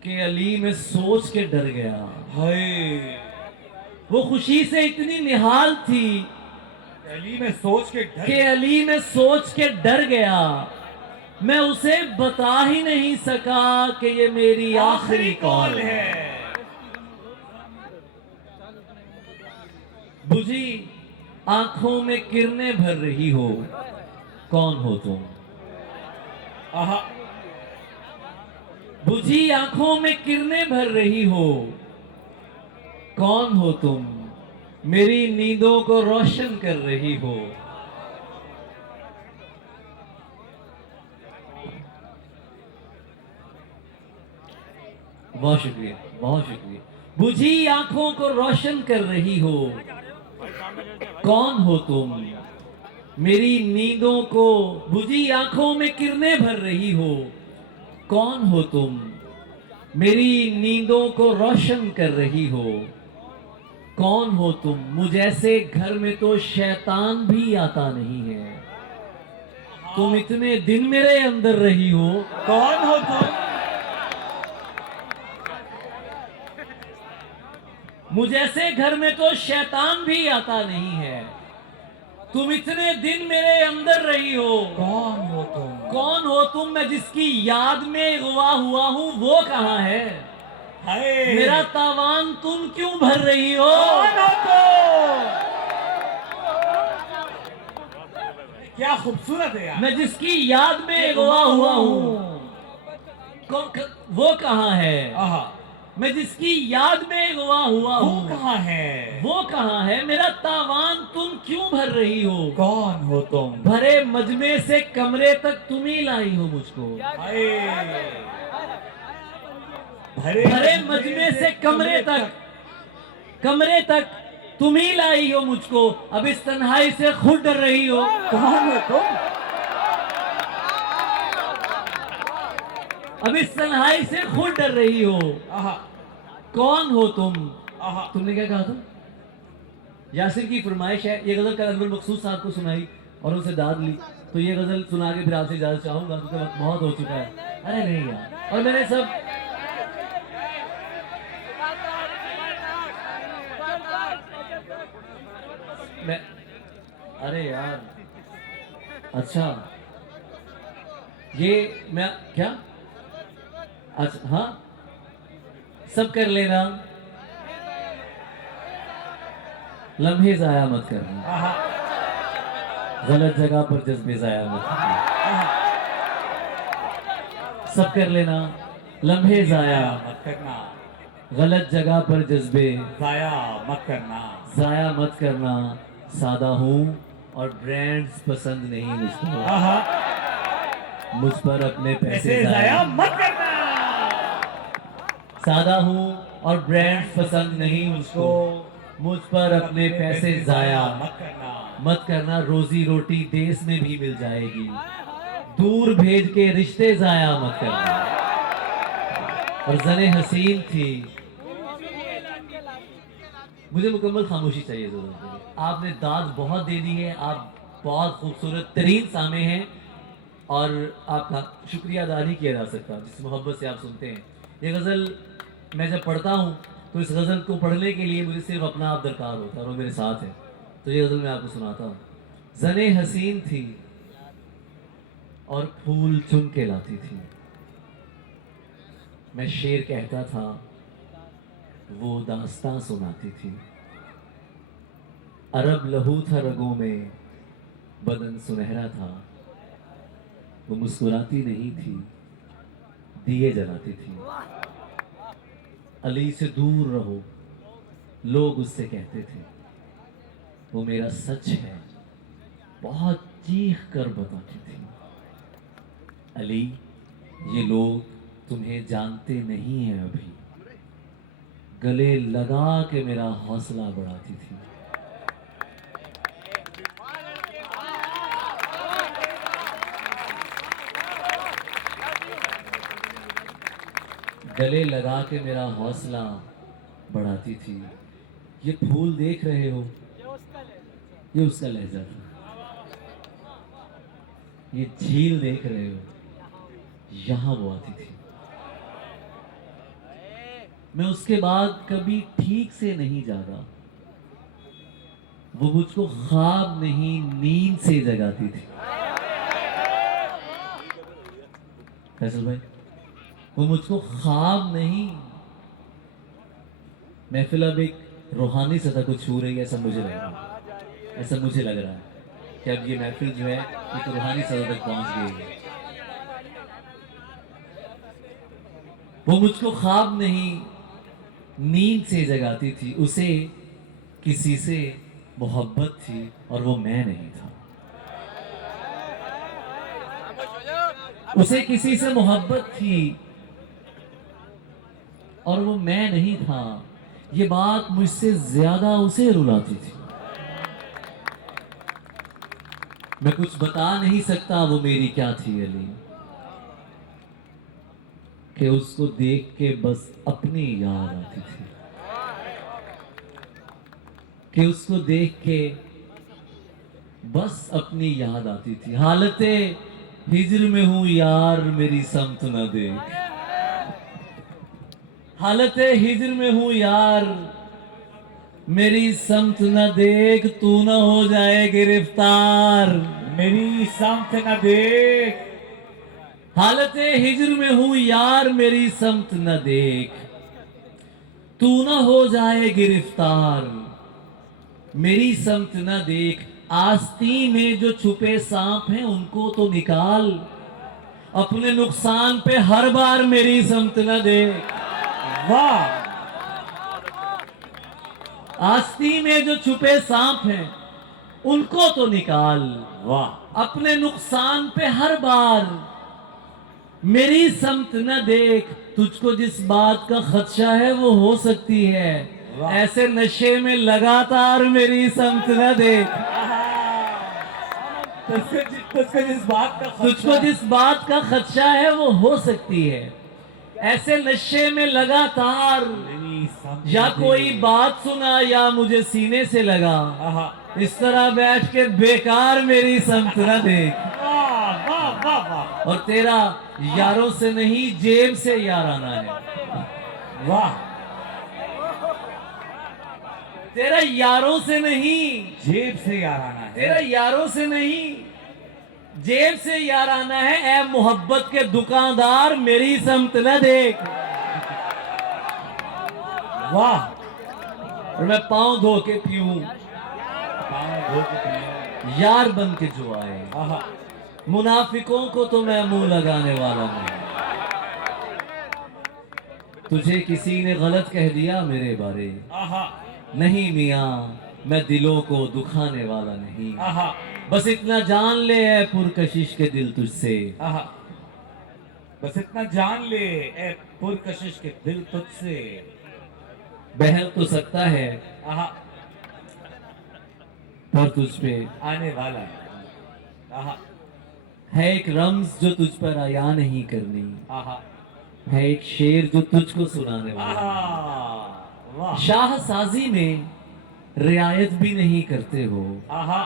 कि अली में सोच के डर गया। वो खुशी से इतनी निहाल थी अली में सोच के कि अली में सोच के डर गया। मैं उसे बता ही नहीं सका कि ये मेरी आखिरी कॉल है। बुझी आंखों में किरणें भर रही हो, कौन हो तुम। बुझी आंखों में किरणें भर रही हो, कौन हो तुम। मेरी नींदों को रोशन कर रही हो। बहुत शुक्रिया, बहुत शुक्रिया। बुझी आंखों को रोशन कर रही हो, कौन हो तुम। मेरी नींदों को, बुझी आंखों में किरणें भर रही हो, कौन हो तुम। मेरी नींदों को रोशन कर रही हो। कौन हो तुम? मुझ ऐसे घर में तो शैतान भी आता नहीं है। तुम इतने दिन मेरे अंदर रही हो। कौन हो तुम? मुझ ऐसे घर में तो शैतान भी आता नहीं है। तुम इतने दिन मेरे अंदर रही हो। कौन हो तुम? कौन हो तुम? मैं जिसकी याद में गवा हुआ हूं, वो कहां है? हाय, मेरा तावान तुम क्यों भर रही हो? कौन हो तुम? क्या खूबसूरत है यार। मैं जिसकी याद में गवा हुआ हूं, वो कहां है? आहा, मैं जिसकी याद में गवा हुआ वो हूं, कहाँ है? वो कहां है? मेरा तावान तुम क्यों भर रही हो? कौन हो तुम? भरे मजमे से कमरे तक तुम ही लाई हो मुझको। हाय, भरे मजमे से कमरे तक तुम ही लाई हो मुझको। अब इस तन्हाई से खुद डर रही हो। कौन हो तुम? अब इस तन्हाई से खुद डर रही हो। आहा, कौन हो तुम? आहा, तुमने क्या कहा था? यासिर की फरमाइश है। ये गजल कल अनवर मकसूद साहब को सुनाई और उनसे दाद ली, तो ये गजल सुना के फिर आपसे इजाजत चाहूंगा क्योंकि वक्त बहुत हो चुका है। अरे नहीं यार, और मैंने सब मैं अरे यार, अच्छा ये मैं क्या, अच्छा हाँ, सब कर लेना, लम्हे जाया मत करना, आहा, गलत जगह पर जज्बे जाया मत करना, सब कर लेना, लम्हे जाया, मत करना, गलत जगह पर जज्बे जाया मत करना। जाया मत करना। सादा हूँ और ब्रांड्स पसंद नहीं मुझको। आहा, मुझ पर अपने पैसे ऐसे जाया। जाया मत करना। सादा हूँ और ब्रांड्स पसंद नहीं मुझको। मुझ पर अपने पैसे जाया मत करना। मत करना। रोजी रोटी देश में भी मिल जाएगी, दूर भेज के रिश्ते जाया मत करना। और जने हसीन थी, मुझे मुकम्मल खामोशी चाहिए जरूर। आपने दाद बहुत दे दी है, आप बहुत खूबसूरत तरीन सामे हैं और आपका शुक्रिया अदा नहीं किया जा सकता जिस मोहब्बत से आप सुनते हैं। ये गज़ल मैं जब पढ़ता हूँ तो इस गज़ल को पढ़ने के लिए मुझे सिर्फ अपना आप दरकार होता है और वो मेरे साथ है, तो ये गज़ल मैं आपको सुनाता हूँ। जने हसीन थी और फूल चुन के लाती थी, मैं शेर कहता था वो दास्तां सुनाती थी। अरब लहू था रगों में, बदन सुनहरा था, वो मुस्कुराती नहीं थी, दिए जलाती थी। अली से दूर रहो लोग उससे कहते थे, वो मेरा सच है बहुत चीख कर बताती थी। अली ये लोग तुम्हें जानते नहीं हैं अभी, गले लगा के मेरा हौसला बढ़ाती थी। गले लगा के मेरा हौसला बढ़ाती थी। ये फूल देख रहे हो, ये उसका लहजा था। ये झील देख रहे हो, यहां वो आती थी। मैं उसके बाद कभी ठीक से नहीं जागा, वो मुझको ख्वाब नहीं नींद से जगाती थी। फैसल भाई, वो मुझको ख्वाब नहीं, महफिल अब एक रूहानी सतह को छू रही है, ऐसा मुझे लग रहा है। ऐसा मुझे लग रहा है कि अब ये महफिल जो है एक रूहानी सतह तक पहुंच गई है। वो मुझको ख्वाब नहीं नींद से जगाती थी, उसे किसी से मोहब्बत थी और वो मैं नहीं था। उसे किसी से मोहब्बत थी और वो मैं नहीं था। ये बात मुझसे ज्यादा उसे रुलाती थी। मैं कुछ बता नहीं सकता वो मेरी क्या थी अली, कि उसको देख के बस अपनी याद आती थी। कि उसको देख के बस अपनी याद आती थी। हालते हिजर में हूं यार मेरी समत न देख, हालते हिजर में हूं यार मेरी समत न देख, तू न हो जाए गिरफ्तार। मेरी समत न देख, हालते हिजर में हूं यार मेरी समत न देख, तू न हो जाए गिरफ्तार। मेरी समत न देख, आस्ती में जो छुपे सांप हैं उनको तो निकाल, अपने नुकसान पे हर बार मेरी समत न देख। वाह आस्ती में जो छुपे सांप हैं उनको तो निकाल, वाह अपने नुकसान पे हर बार मेरी समत न देख। तुझको जिस बात का खदशा है वो हो सकती है, वाह। ऐसे नशे में लगातार मेरी समत न देख। तुझको जिस बात का तुझको जिस बात का खदशा है वो हो सकती है, ऐसे नशे में लगातार। मेरी समत या न कोई देख। बात सुना या मुझे सीने से लगा, आहा, इस तरह बैठ के बेकार मेरी समत न देख। वाह वाह वाह वाह और तेरा यारों से नहीं जेब से यार आना है, वाह, तेरा यारों से नहीं, जेब से यार आना है। तेरा यारों से नहीं जेब से यार आना है। ऐ मोहब्बत के दुकानदार मेरी समत न देख। वाह, और मैं पांव धो के पीऊं, पाँव धो के पिए। यार बन के जो आए। आहा, मुनाफिकों को तो मैं मुंह लगाने वाला नहीं। तुझे किसी ने गलत कह दिया मेरे बारे, आहा, नहीं मियां मैं दिलों को दुखाने वाला नहीं। आहा, बस इतना जान ले है पुरकशिश के दिल तुझसे, आहा, बस इतना जान ले ए पुरकशिश के दिल तुझसे। बहल तो सकता है आहा, पर तुझ पे आने वाला है। आहा, है एक रम्ज जो तुझ पर आया नहीं करनी, आहा, है एक शेर जो तुझको सुनाने वाला। आहा, वाह, शाहसाजी में रियायत भी नहीं करते हो, आहा,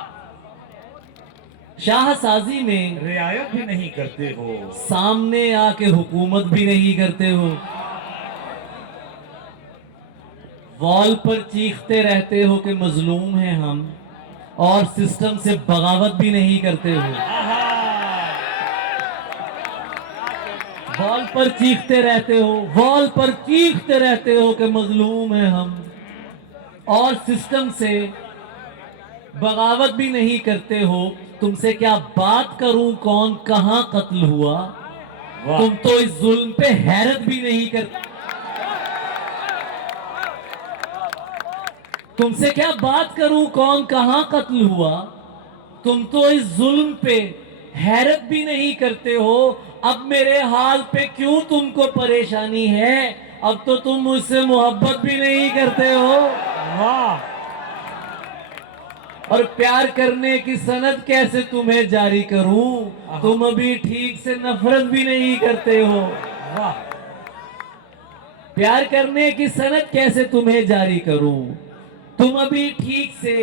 शाहसाजी में रियायत भी नहीं करते हो। सामने आके हुकूमत भी नहीं करते हो, वॉल पर चीखते रहते हो कि मजलूम हैं हम, और सिस्टम से बगावत भी नहीं करते हो। आहा, वॉल पर चीखते रहते हो, वॉल पर चीखते रहते हो कि मजलूम हैं हम, और सिस्टम से बगावत भी नहीं करते हो। तुमसे क्या बात करूं कौन कहां कत्ल हुआ, वाह, तुम तो इस जुल्म पे हैरत भी नहीं करते। तुमसे क्या बात करूं कौन कहां कत्ल हुआ, तुम तो इस जुल्म पे हैरत भी नहीं करते हो। अब मेरे हाल पे क्यों तुमको परेशानी है, अब तो तुम मुझसे मोहब्बत भी नहीं करते हो। वाह, और प्यार करने की सनद कैसे तुम्हें जारी करूं, तुम अभी ठीक से नफरत भी नहीं करते हो। वाह, प्यार करने की सनद कैसे तुम्हें जारी करूं, तुम अभी ठीक से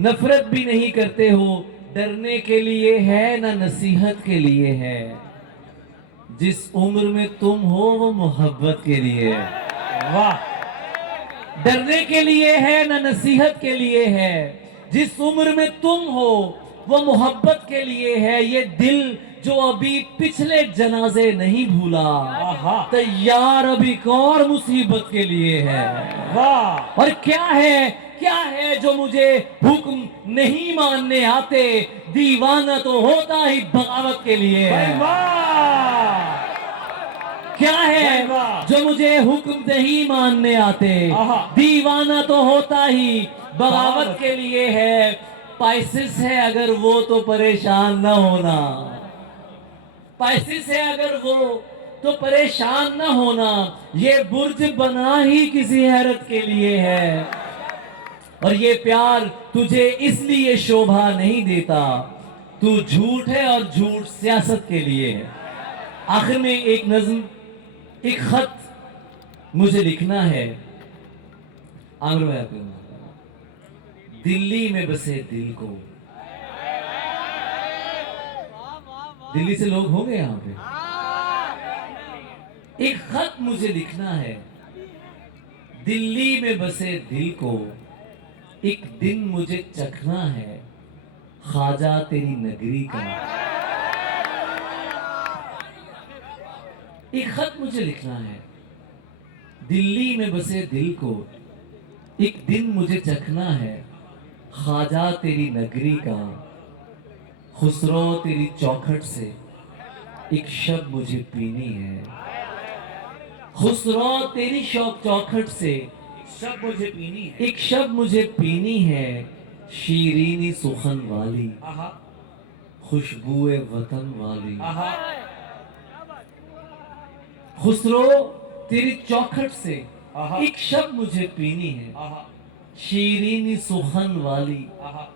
नफरत भी नहीं करते हो। डरने के लिए है ना नसीहत के लिए है, जिस उम्र में तुम हो वो मोहब्बत के लिए है। वाह, डरने के लिए है ना नसीहत के लिए है, जिस उम्र में तुम हो वो मोहब्बत के लिए है। ये दिल जो अभी पिछले जनाजे नहीं भूला, आहा, तैयार अब एक और मुसीबत के लिए है। वाह, और क्या है जो मुझे हुक्म नहीं मानने आते, दीवाना तो होता ही बगावत के लिए भाई है। वाह, क्या है भाई वाह। जो मुझे हुक्म नहीं मानने आते, आहा। दीवाना तो होता ही बगावत के लिए है। पाइसिस है अगर वो तो परेशान न होना, पाइसिस है अगर वो तो परेशान न होना। ये बुर्ज बना ही किसी हैरत के लिए है, और ये प्यार तुझे इसलिए शोभा नहीं देता, तू झूठ है और झूठ सियासत के लिए है। आखिर में एक नज्म, एक खत मुझे लिखना है। आमिर भाई आपके दिल्ली में बसे दिल को। दिल्ली से लोग होंगे यहाँ पे। एक खत मुझे लिखना है दिल्ली में बसे दिल को, एक दिन मुझे चखना है ख्वाजा तेरी नगरी का। एक खत मुझे लिखना है दिल्ली में बसे दिल को, एक दिन मुझे चखना है ख्वाजा तेरी नगरी का। खुसरो तेरी चौखट से एक शब मुझे पीनी है। खुसरो तेरी चौखट से सब मुझे पीनी है। एक शब मुझे पीनी है, शीरीनी सुखन वाली, आहा खुशबुए वतन वाली। आहा खुसरो तेरी चौखट से आहा एक शब मुझे पीनी है, आहा शीरीनी सुखन वाली, आहा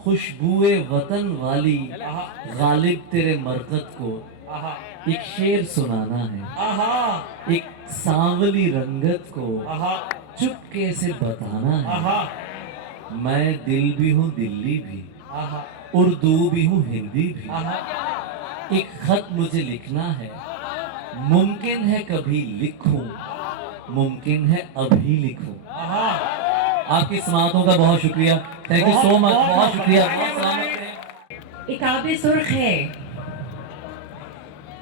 खुशबुए वतन वाली। आहा गालिब तेरे मरकत को आहा एक शेर सुनाना है, आहा एक सांवली रंगत को आहा चुपके से बताना है। आहा मैं दिल भी हूँ दिल्ली भी, आहा उर्दू भी हूँ हिंदी भी। आहा एक खत मुझे लिखना है, मुमकिन है कभी लिखूं, मुमकिन है अभी लिखूं। आहा आपकी समातों का बहुत शुक्रिया। Thank you so much. बहुत शुक्रिया। बहुत सलामत रहें। इकाबे सुर्ख है,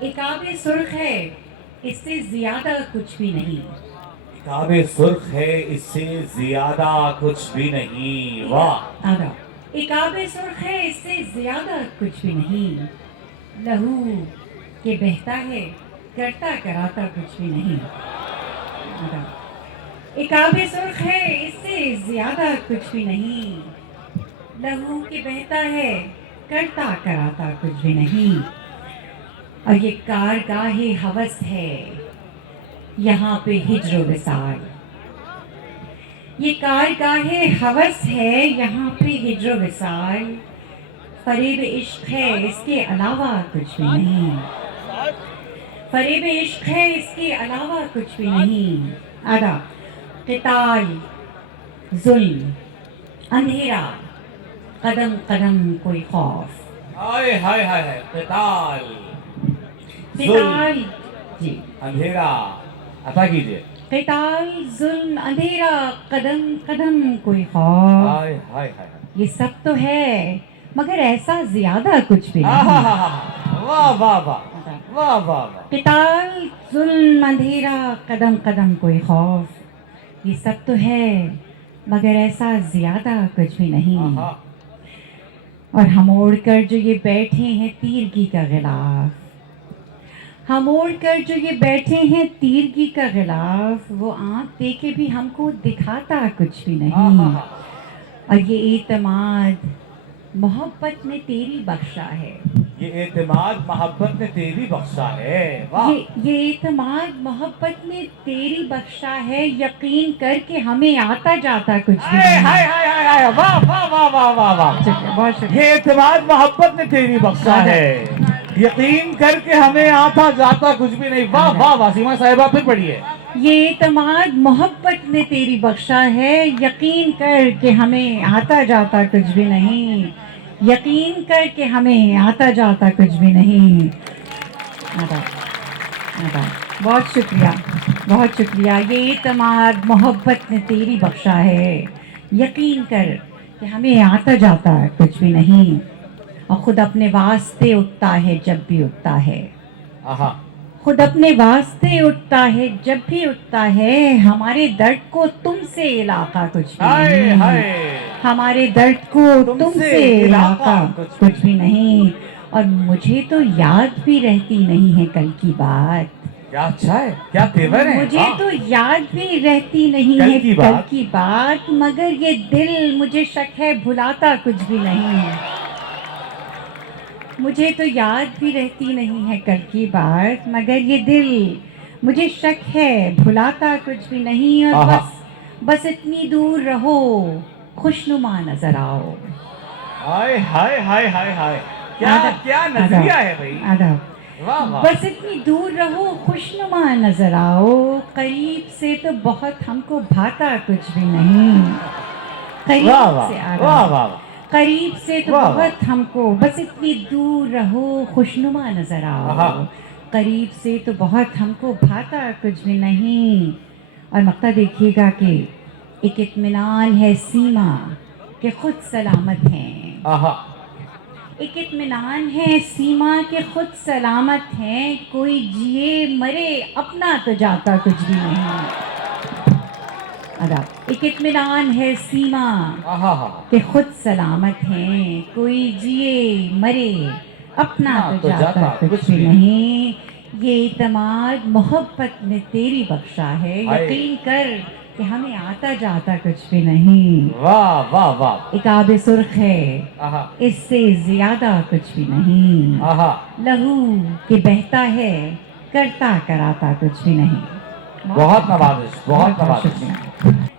इकाबे सुर्ख है, इससे ज्यादा कुछ भी नहीं। किताबे सुर्ख है, इससे ज्यादा कुछ भी नहीं। वाह आगा इकाबे सुर्ख है, इससे ज्यादा कुछ भी नहीं। लहू के बहता है, करता कराता कुछ भी नहीं। आगा इकाबे सुर्ख है, इससे ज्यादा कुछ भी नहीं। लहू के बहता है, करता कराता कुछ भी नहीं। और ये कारगाहे हवस है, यहाँ पे हिज्र विसाल। ये कारगाहे हवस है, यहाँ पे हिज्र विसाल। फरेब इश्क है, इसके अलावा कुछ भी नहीं। फरेब इश्क है, इसके अलावा कुछ भी नहीं। आदा क़िताल, ज़ुल्म, अंधेरा, कदम कदम कोई खौफ। हाय हाय हाय हाय क़िताल, क़िताल जी, अंधेरा अता कीजिए। क़िताल, ज़ुल्म, अंधेरा, कदम कदम कोई खौफ। हाय हाय हाय ये सब तो है, मगर ऐसा ज्यादा कुछ भी आहा नहीं। हा हा वाह वाह वाह वाह वाह वाह। क़िताल, ज़ुल्म, अंधेरा, कदम कदम कोई खौफ। ये सब तो है, मगर ऐसा ज्यादा कुछ भी नहीं। आहा और हम ओढ़ कर जो ये बैठे हैं तीरगी का गिलाफ, हम ओढ़ कर जो ये बैठे हैं तीरगी का गिलाफ, वो आँख दे के भी हमको दिखाता कुछ भी नहीं। आहा और ये एतमाद मोहब्बत ने तेरी बख्शा है। ये एतमाद मोहब्बत ने तेरी बख्शा है। वाह ये एतमाद मोहब्बत ने तेरी बख्शा है। यकीन करके हमें आता जाता कुछ भी हाय नहीं। हाय हाय हाय हाय वाह वाह वाह वाह वाह वाह। शुक्रिया, बहुत शुक्रिया। ये एतमाद मोहब्बत ने तेरी बख्शा है, यकीन करके हमें आता जाता कुछ भी नहीं। वाह वाह वाह। सीमा साहिबा फिर पढ़िए। ये एतमाद मोहब्बत ने तेरी बख्शा है, यकीन करके हमें आता जाता कुछ भी नहीं। यकीन करके हमें आता जाता कुछ भी नहीं। आदा, आदा, बहुत शुक्रिया, बहुत शुक्रिया। ये एतमाद मोहब्बत ने तेरी बख्शा है, यकीन कर कि हमें आता जाता कुछ भी नहीं। और खुद अपने वास्ते उठता है जब भी उठता है, आहा खुद अपने वास्ते उठता है जब भी उठता है। हमारे दर्द को तुमसे इलाका कुछ भी हाय नहीं। हाय हमारे दर्द को तुमसे इलाका कुछ कुछ भी नहीं। और मुझे तो याद भी रहती नहीं है कल की बात। क्या अच्छा है, क्या तेवर है। मुझे वाह। तो याद भी रहती नहीं कल है की कल बात। की बात, मगर ये दिल मुझे शक है भुलाता कुछ भी नहीं है। मुझे तो याद भी रहती नहीं है कल की बात, मगर ये दिल मुझे शक है भुलाता कुछ भी नहीं। और आहा। बस इतनी दूर रहो, खुशनुमा नजर आओ। हाय हाय हाय हाय हाय। क्या आदब, क्या नजरिया है भाई। आदब। वाह वाह। बस इतनी दूर रहो, खुशनुमा नजर आओ। करीब से तो बहुत हमको भाता कुछ भी नहीं। करीब वाह वाह से आ वाह रहा वाह है। करीब से तो वाह, वाह। बहुत हमको, बस इतनी दूर रहो खुशनुमा नजर आहा। आओ। करीब से तो बहुत हमको भाता कुछ भी नहीं। और मक्ता देखिएगा कि एक इत्मीनान है सीमा के खुद सलामत हैं। आहा एक इत्मीनान है सीमा के खुद सलामत हैं। कोई जिए मरे अपना तो जाता कुछ भी नहीं। अदा एक इत्मीनान है सीमा आहा के खुद सलामत हैं। कोई जिए मरे अपना तो जाता कुछ भी नहीं। ये इतमाद मोहब्बत ने तेरी बख्शा है। हाय। यकीन कर कि हमें आता जाता कुछ भी नहीं। वाह वाह वाह एक आब सुर्ख है, आहा इससे ज्यादा कुछ भी नहीं। आहा लहू के बहता है, करता कराता कुछ भी नहीं। बहुत नवाजिश बहुत नवाजिश। शुक्रिया।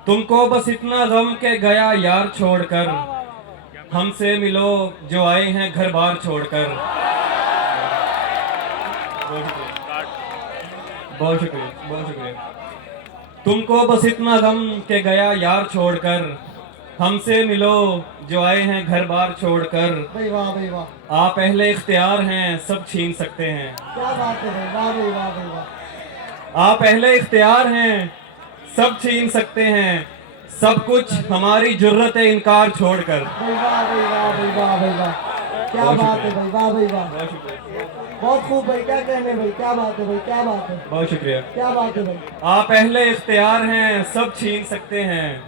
तुमको बस इतना गम के गया यार छोड़कर, हमसे मिलो जो आए हैं घर बार छोड़कर। बहुत शुक्रिया बहुत शुक्रिया। तुमको बस इतना गम के गया यार छोड़कर, हमसे मिलो जो आए हैं घर बार छोड़कर। भाई वाह भाई वाह, आप पहले इख्तियार हैं सब छीन सकते हैं। क्या बात है भाई, वाह भाई वाह भाई वाह। आप पहले इख्तियार हैं सब छीन सकते हैं, सब कुछ हमारी जुर्रत इनकार छोड़कर। भाई वाह भाई वाह भाई वाह भाई वाह, क्या बहुत बात है शुक्रिया। भाई, वाह भाई वाह, बहुत शुक्रिया बहुत खूब भाई, क्या कहने भाई, क्या बात है भाई, क्या बात है, बहुत शुक्रिया। क्या बात है भाई। आप पहले इख्तियार हैं सब छीन सकते हैं,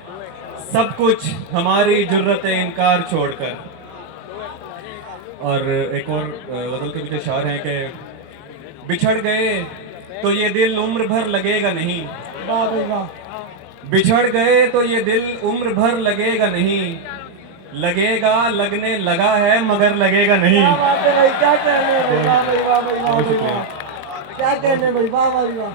सब कुछ हमारी जुर्रत इनकार छोड़कर। और एक और गजल के पीछे शार है कि बिछड़ गए तो ये दिल उम्र भर लगेगा नहीं, वाह भाई वाह, बिछड़ गए तो ये दिल उम्र भर लगेगा नहीं, लगेगा लगने लगा है मगर लगेगा नहीं। क्या बात है भाई, क्या कहने भाई, वाह भाई वाह भाई वाह भाई वाह, क्या कहने भाई, वाह भाई वाह।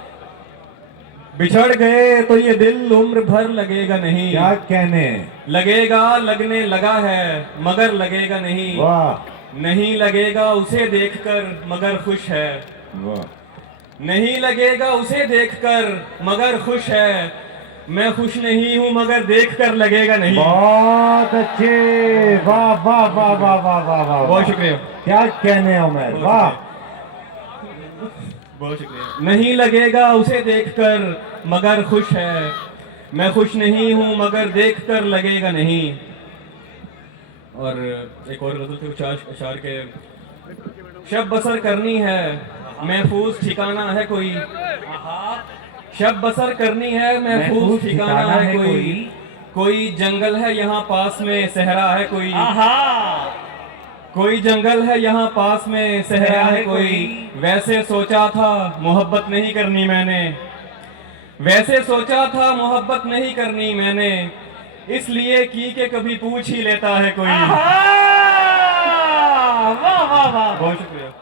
बिछड़ गए तो ये दिल उम्र भर लगेगा नहीं, क्या कहने, लगेगा लगने लगा है मगर लगेगा नहीं, वाह नहीं लगेगा उसे देखकर मगर खुश है, वाह, नहीं लगेगा उसे देखकर मगर खुश है, मैं खुश नहीं हूं मगर देखकर लगेगा नहीं। बहुत अच्छे, वाह वाह वाह वाह वाह वाह वाह, बहुत शुक्रिया क्या कहने उमर, वाह बहुत शुक्रिया। नहीं लगेगा उसे देखकर मगर खुश है, मैं खुश नहीं हूं मगर देखकर लगेगा नहीं। और एक और गजल थे अशार के, शब बसर करनी है महफूज ठिकाना है कोई, शब बसर करनी है महफूज ठिकाना है कोई, कोई जंगल है यहाँ पास में सहरा है कोई, कोई जंगल है यहाँ पास में सहरा है कोई, वैसे सोचा था मोहब्बत नहीं करनी मैंने, वैसे सोचा था मोहब्बत नहीं करनी मैंने, इसलिए की के कभी पूछ ही लेता है कोई। वाह वाह वाह। बहुत शुक्रिया।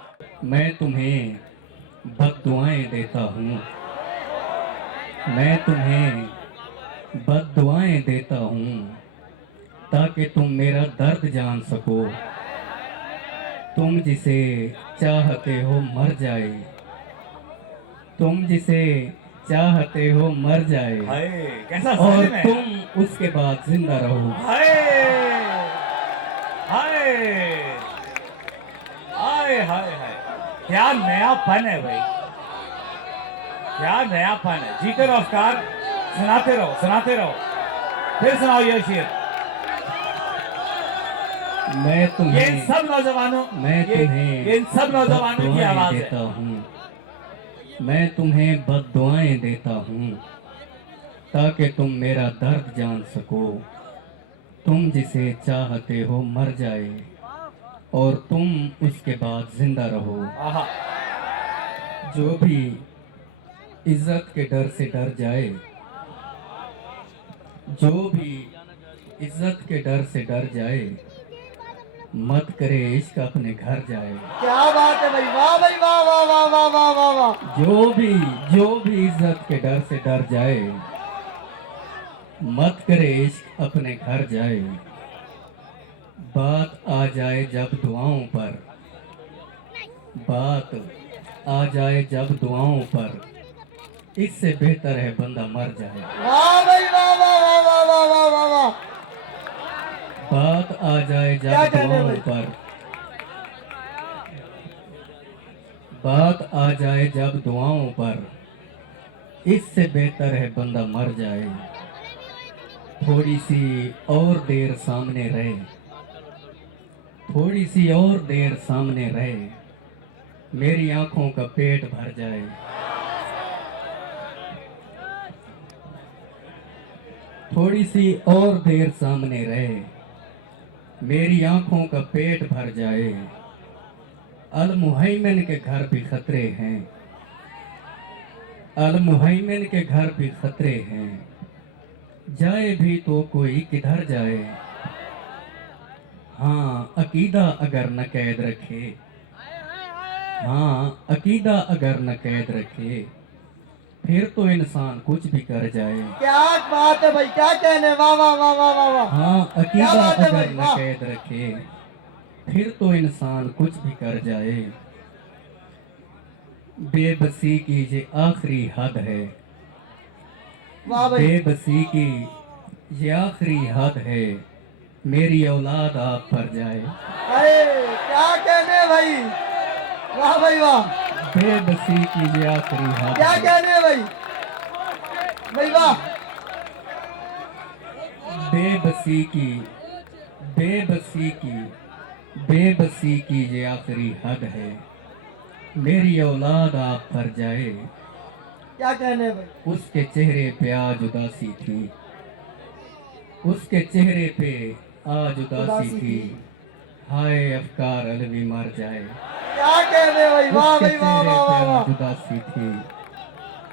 मैं तुम्हें बद्दुआएं देता हूँ, मैं तुम्हें बद्दुआएं देता हूँ, ताकि तुम मेरा दर्द जान सको। तुम जिसे चाहते हो मर जाए, तुम जिसे चाहते हो मर जाए, हाय कैसा और जालिम है। तुम उसके बाद जिंदा रहो। हाय हाय हाय हाय हाय, क्या नयापन है भाई, क्या नयापन है। जीते रहो अफकार, सुनाते रहो सुनाते रहो, फिर सुनाओ ये शेर। मैं ये तुम्हें इन सब नौजवानों, मैं ये तुम्हें इन सब नौजवानों की बद्दुआएं आवाज देता है। हूँ, मैं तुम्हें बद्दुआएं देता हूँ, ताकि तुम मेरा दर्द जान सको। तुम जिसे चाहते हो मर जाए, और तुम उसके बाद जिंदा रहो। आहा, जो भी इज्जत के डर से डर जाए, जो भी इज्जत के डर से डर जाए, मत करे इश्क अपने घर जाए। क्या बात है भाई, वाह भाई वाह वाह वाह वाह वाह वाह वाह। जो भी इज्जत के डर से डर जाए, मत करे इश्क अपने घर जाए। बात आ जाए जब दुआओं पर, बात आ जाए जब दुआओं पर, इससे बेहतर है बंदा मर जाए। वाह भाई वाह वाह वाह वाह वाह वाह वाह वाह, जाए क्या जब कहने दुआओं भाई? पर, बात आ जाए जब दुआओं पर, इससे बेहतर है बंदा मर जाए। थोड़ी सी और देर सामने रहे, थोड़ी सी और देर सामने रहे, मेरी आंखों का पेट भर जाए। थोड़ी सी और देर सामने रहे, मेरी आंखों का पेट भर जाए। अल मुहैमिन के घर भी खतरे हैं, अल मुहैमिन के घर भी खतरे हैं, जाए भी तो कोई किधर जाए। हाँ अकीदा अगर न कैद रखे, हाँ अकीदा अगर न कैद रखे, फिर तो इंसान कुछ भी कर जाए। क्या बात है भाई, क्या कहने, वाह वाह वाह वाह वाह वाह। हाँ क्या अकीदा बात है अगर भाई, न वाह। कैद रखे, फिर तो इंसान कुछ भी कर जाए। बेबसी की ये आखिरी हद है, वाह भाई, बेबसी की ये आखिरी हद है, मेरी औलाद आप पर जाए। अरे क्या कहने भाई, वाह भाई वाह। बेबसी की ये आखिरी हद क्या है, कहने भाई, भाई वाह। बेबसी की, बेबसी की, बेबसी की ये आखिरी हद है, मेरी औलाद आप पर जाए। क्या कहने भाई, उसके चेहरे पे आज उदासी थी, उसके चेहरे पे आज उदासी उदासी थी, थी। हाय अफकार अलवी मर जाए। क्या कहने भाई, वाह उसके भाई वाह चेहरे वाह पे वाह वाह। आज उदासी थी,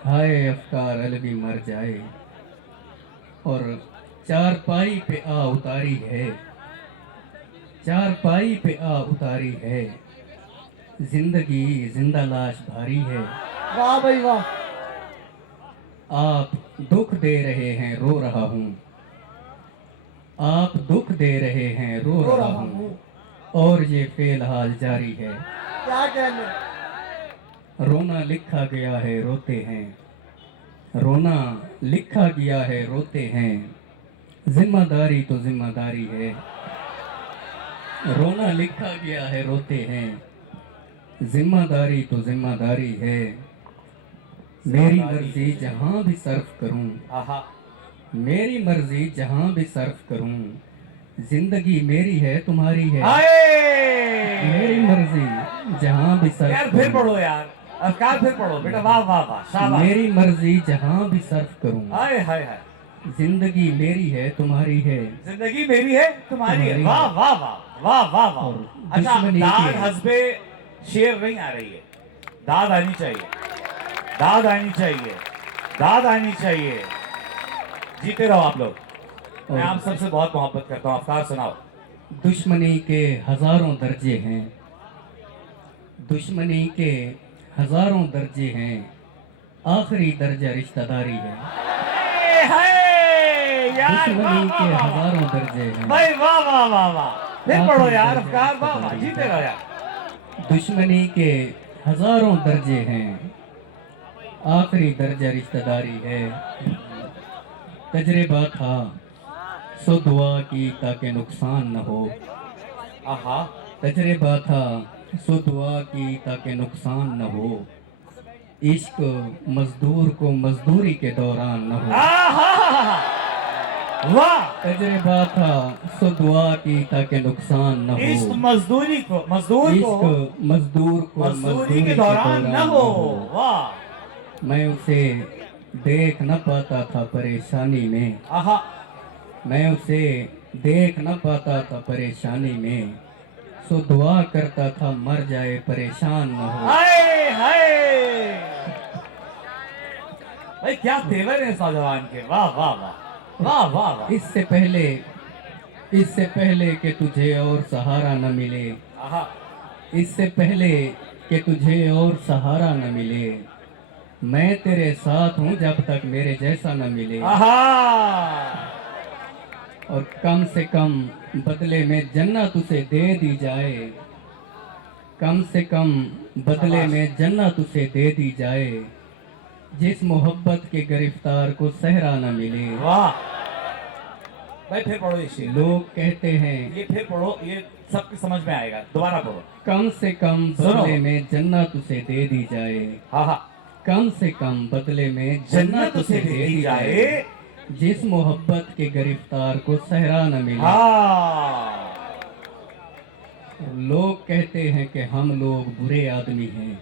हाय अफकार अलवी मर जाए। और चारपाई पे आ उतारी है, चारपाई पे आ उतारी है, जिंदगी जिंदा लाश भारी है। वाह भाई वाह। आप दुख दे रहे हैं रो रहा हूँ, आप दुख दे रहे हैं रो रो रहा रहा हूँ, हूँ। और ये फिलहाल जारी है। क्या कहने, रोना लिखा गया है रोते हैं, रोना लिखा गया है रोते हैं, जिम्मेदारी तो जिम्मेदारी है। रोना लिखा गया है रोते हैं, जिम्मेदारी तो जिम्मेदारी है। मेरी मर्जी जहां भी सर्फ करूं, आहा, मेरी मर्जी जहां भी सर्फ करूं, जिंदगी मेरी है तुम्हारी है। हाय मेरी मर्जी जहां भी यार सर्फ फिर करूं, पढ़ो यार, अफकार फिर पढ़ो बेटा, वाह वाह वाह, शाबाश। मेरी मर्जी जहां भी सर्फ करूं, हाय हाय हाय, जिंदगी मेरी है तुम्हारी है। जिंदगी मेरी है तुम्हारी है, तुम्हारी वाह है। वाह वाह वाह वाह वाह। और अच्छा दुश्मनी दाद के- हंसबे शेर नहीं आ रही है, दाद आनी चाहिए, दाद आनी चाहिए, दाद आनी चाहिए। जीते रहो आप लोग, मैं आप सबसे बहुत मोहब्बत करता हूँ। अफकार सुनाओ। दुश्मनी के हजारों दर्जे हैं, दुश्मनी के हजारों दर्जे हैं, आखिरी दर्जा रिश्तेदारी है। हाय, हाय, यार वाह दुश्मनी वाह के वाह वाह। हजारों दर्जे हैं, भाई वाह वाह वाह वाह, फिर आखिरी पढ़ो यार दर्जा अफकार, वाह वाह, रिश्तेदारी जीते है। रहो यार। दुश्मनी के हजारों दर्जे हैं, आखिरी दर्जा रिश्तेदारी है। तजर्बा था सो दुआ की ताकि नुकसान न हो, आहा, तजर्बा था सो दुआ की ताकि नुकसान न हो, इश्क मजदूर को मजदूरी के दौरान न हो। आहा, वाह। तजर्बा था सो दुआ की ताकि नुकसान न इश्क हो, मजदूरी को, मजदूर को इश्क मजदूर को मजदूरी के दौरान न हो। वाह, मैं उसे देख न पाता था परेशानी में, आहा, मैं उसे देख न पाता था परेशानी में, सो दुआ करता था मर जाए परेशान न हो। हाय हाय, भाई क्या तेवर है इस नौजवान के, वाह वाह वाह वाह वाह वाह। इससे पहले कि तुझे और सहारा न मिले, आहा, इससे पहले कि तुझे और सहारा न मिले, मैं तेरे साथ हूँ जब तक मेरे जैसा न मिले। आहा, और कम से कम बदले में जन्नत उसे दे दी जाए, कम से कम बदले में जन्नत उसे दे दी जाए, जिस मोहब्बत के गिरफ्तार को सहरा न मिले। वाह, भाई फिर पढ़ो ये शेर, लोग कहते हैं ये फिर पढ़ो, ये सबकी समझ में आएगा, दोबारा पढ़ो। कम से कम सुनो। बदले में जन्नत उसे दे दी जाए, हाँ हाँ, कम से कम बदले में जन्नत उसे दे दी जाए, जिस मोहब्बत के गिरफ्तार को सहरा न मिले। हाँ, लोग कहते हैं कि हम लोग बुरे आदमी हैं,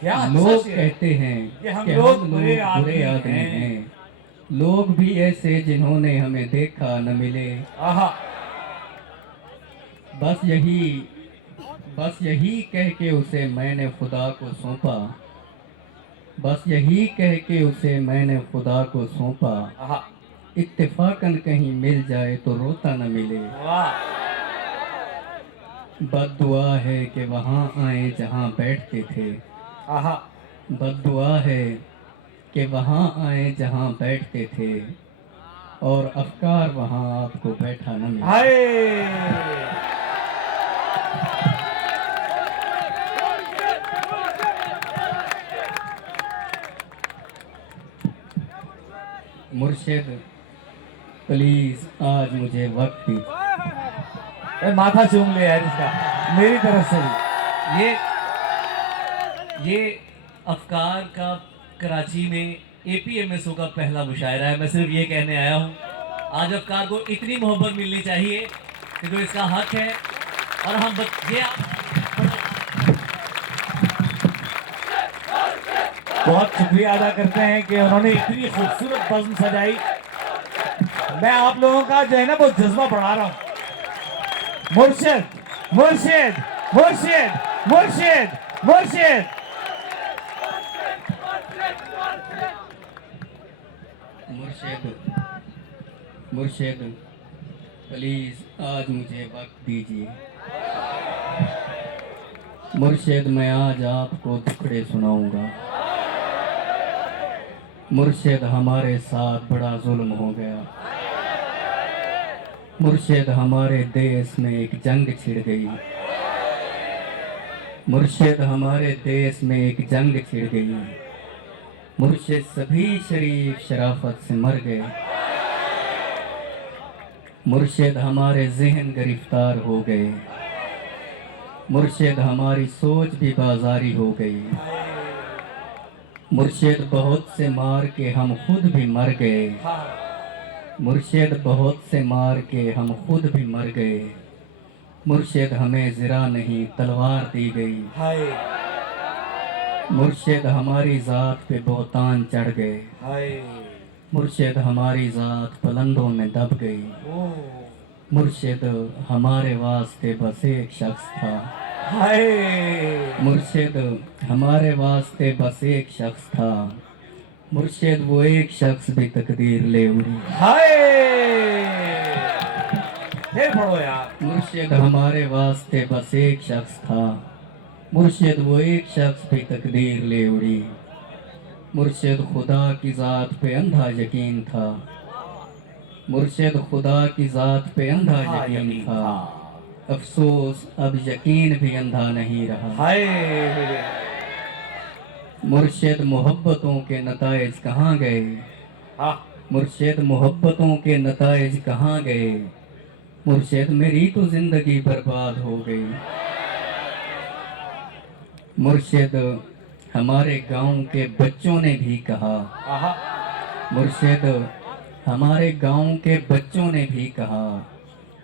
क्या अच्छा लोग शेर। कहते हैं कि हम कि लोग हम बुरे लोग आदमी बुरे आदमी हैं। हैं। लोग भी ऐसे जिन्होंने हमें देखा न मिले। आहा, बस यही कह के उसे मैंने खुदा को सौंपा, बस यही कह के उसे मैंने खुदा को सौंपा। आहा, इत्तेफाकन कहीं मिल जाए तो रोता न मिले। वाह, बद्दुआ है कि वहाँ आए जहाँ बैठते थे, आहा, बद्दुआ है कि वहाँ आए जहाँ बैठते थे, और अफकार वहाँ आपको बैठा न मिले। हाय, मुर्शिद प्लीज आज मुझे वक्त दी। भाई माथा चूम ले यार इसका, मेरी तरफ से भी। ये अफकार का कराची में APMSO का पहला मुशायरा है। मैं सिर्फ ये कहने आया हूँ, आज अफकार को इतनी मोहब्बत मिलनी चाहिए कि जो इसका हक है। और हम बहुत शुक्रिया अदा करते हैं कि उन्होंने इतनी खूबसूरत बज़्म सजाई। मैं आप लोगों का जो है ना वो जज्बा बढ़ा रहा हूँ। मुर्शिद, मुर्शिद, मुर्शिद, मुर्शिद, मुर्शिद। मुर्शिद प्लीज आज मुझे वक्त दीजिए। मुर्शिद मैं आज आपको दुखड़े सुनाऊंगा। मुर्शिद हमारे साथ बड़ा जुल्म हो गया। मुर्शिद हमारे देश में एक जंग छिड़ गई। मुर्शिद हमारे देश में एक जंग छिड़ गई। मुर्शिद सभी शरीफ शराफत से मर गए। मुर्शिद हमारे जहन गिरफ्तार हो गए। मुर्शिद हमारी सोच भी बाजारी हो गई। मुर्शिद बहुत से मार के हम खुद भी मर गए। मुर्शिद बहुत से मार के हम खुद भी मर गए। मुर्शिद हमें ज़रा नहीं तलवार दी गई। हाय, मुर्शिद हमारी ज़ात पे बहुतान चढ़ गए। हाय, मुर्शिद हमारी ज़ात पलंदों में दब गई। ओ, मुर्शिद हमारे वास्ते बस एक शख्स था। हाय, मुर्शिद हमारे वास्ते बस एक शख्स था। मुर्शिद वो एक शख्स भी तकदीर ले उड़ी। हाय। फिर पढ़ो यार। मुर्शिद हमारे वास्ते बस एक शख्स था। मुर्शिद वो एक शख्स भी तकदीर ले उड़ी। मुर्शिद खुदा की ज़ात पे अंधा यकीन था। मुर्शिद खुदा की ज़ात पे अंधा यकीन था। अफसोस अब यकीन भी अंधा नहीं रहा। हाय, मुर्शिद मोहब्बतों के नताइज कहाँ गए। हाँ, मुर्शिद मोहब्बतों के नताइज कहाँ गए। मुर्शिद मेरी तो जिंदगी बर्बाद हो गई। मुर्शिद हमारे गांव के बच्चों ने भी कहा। आहा, मुर्शिद हमारे गांव के बच्चों ने भी कहा।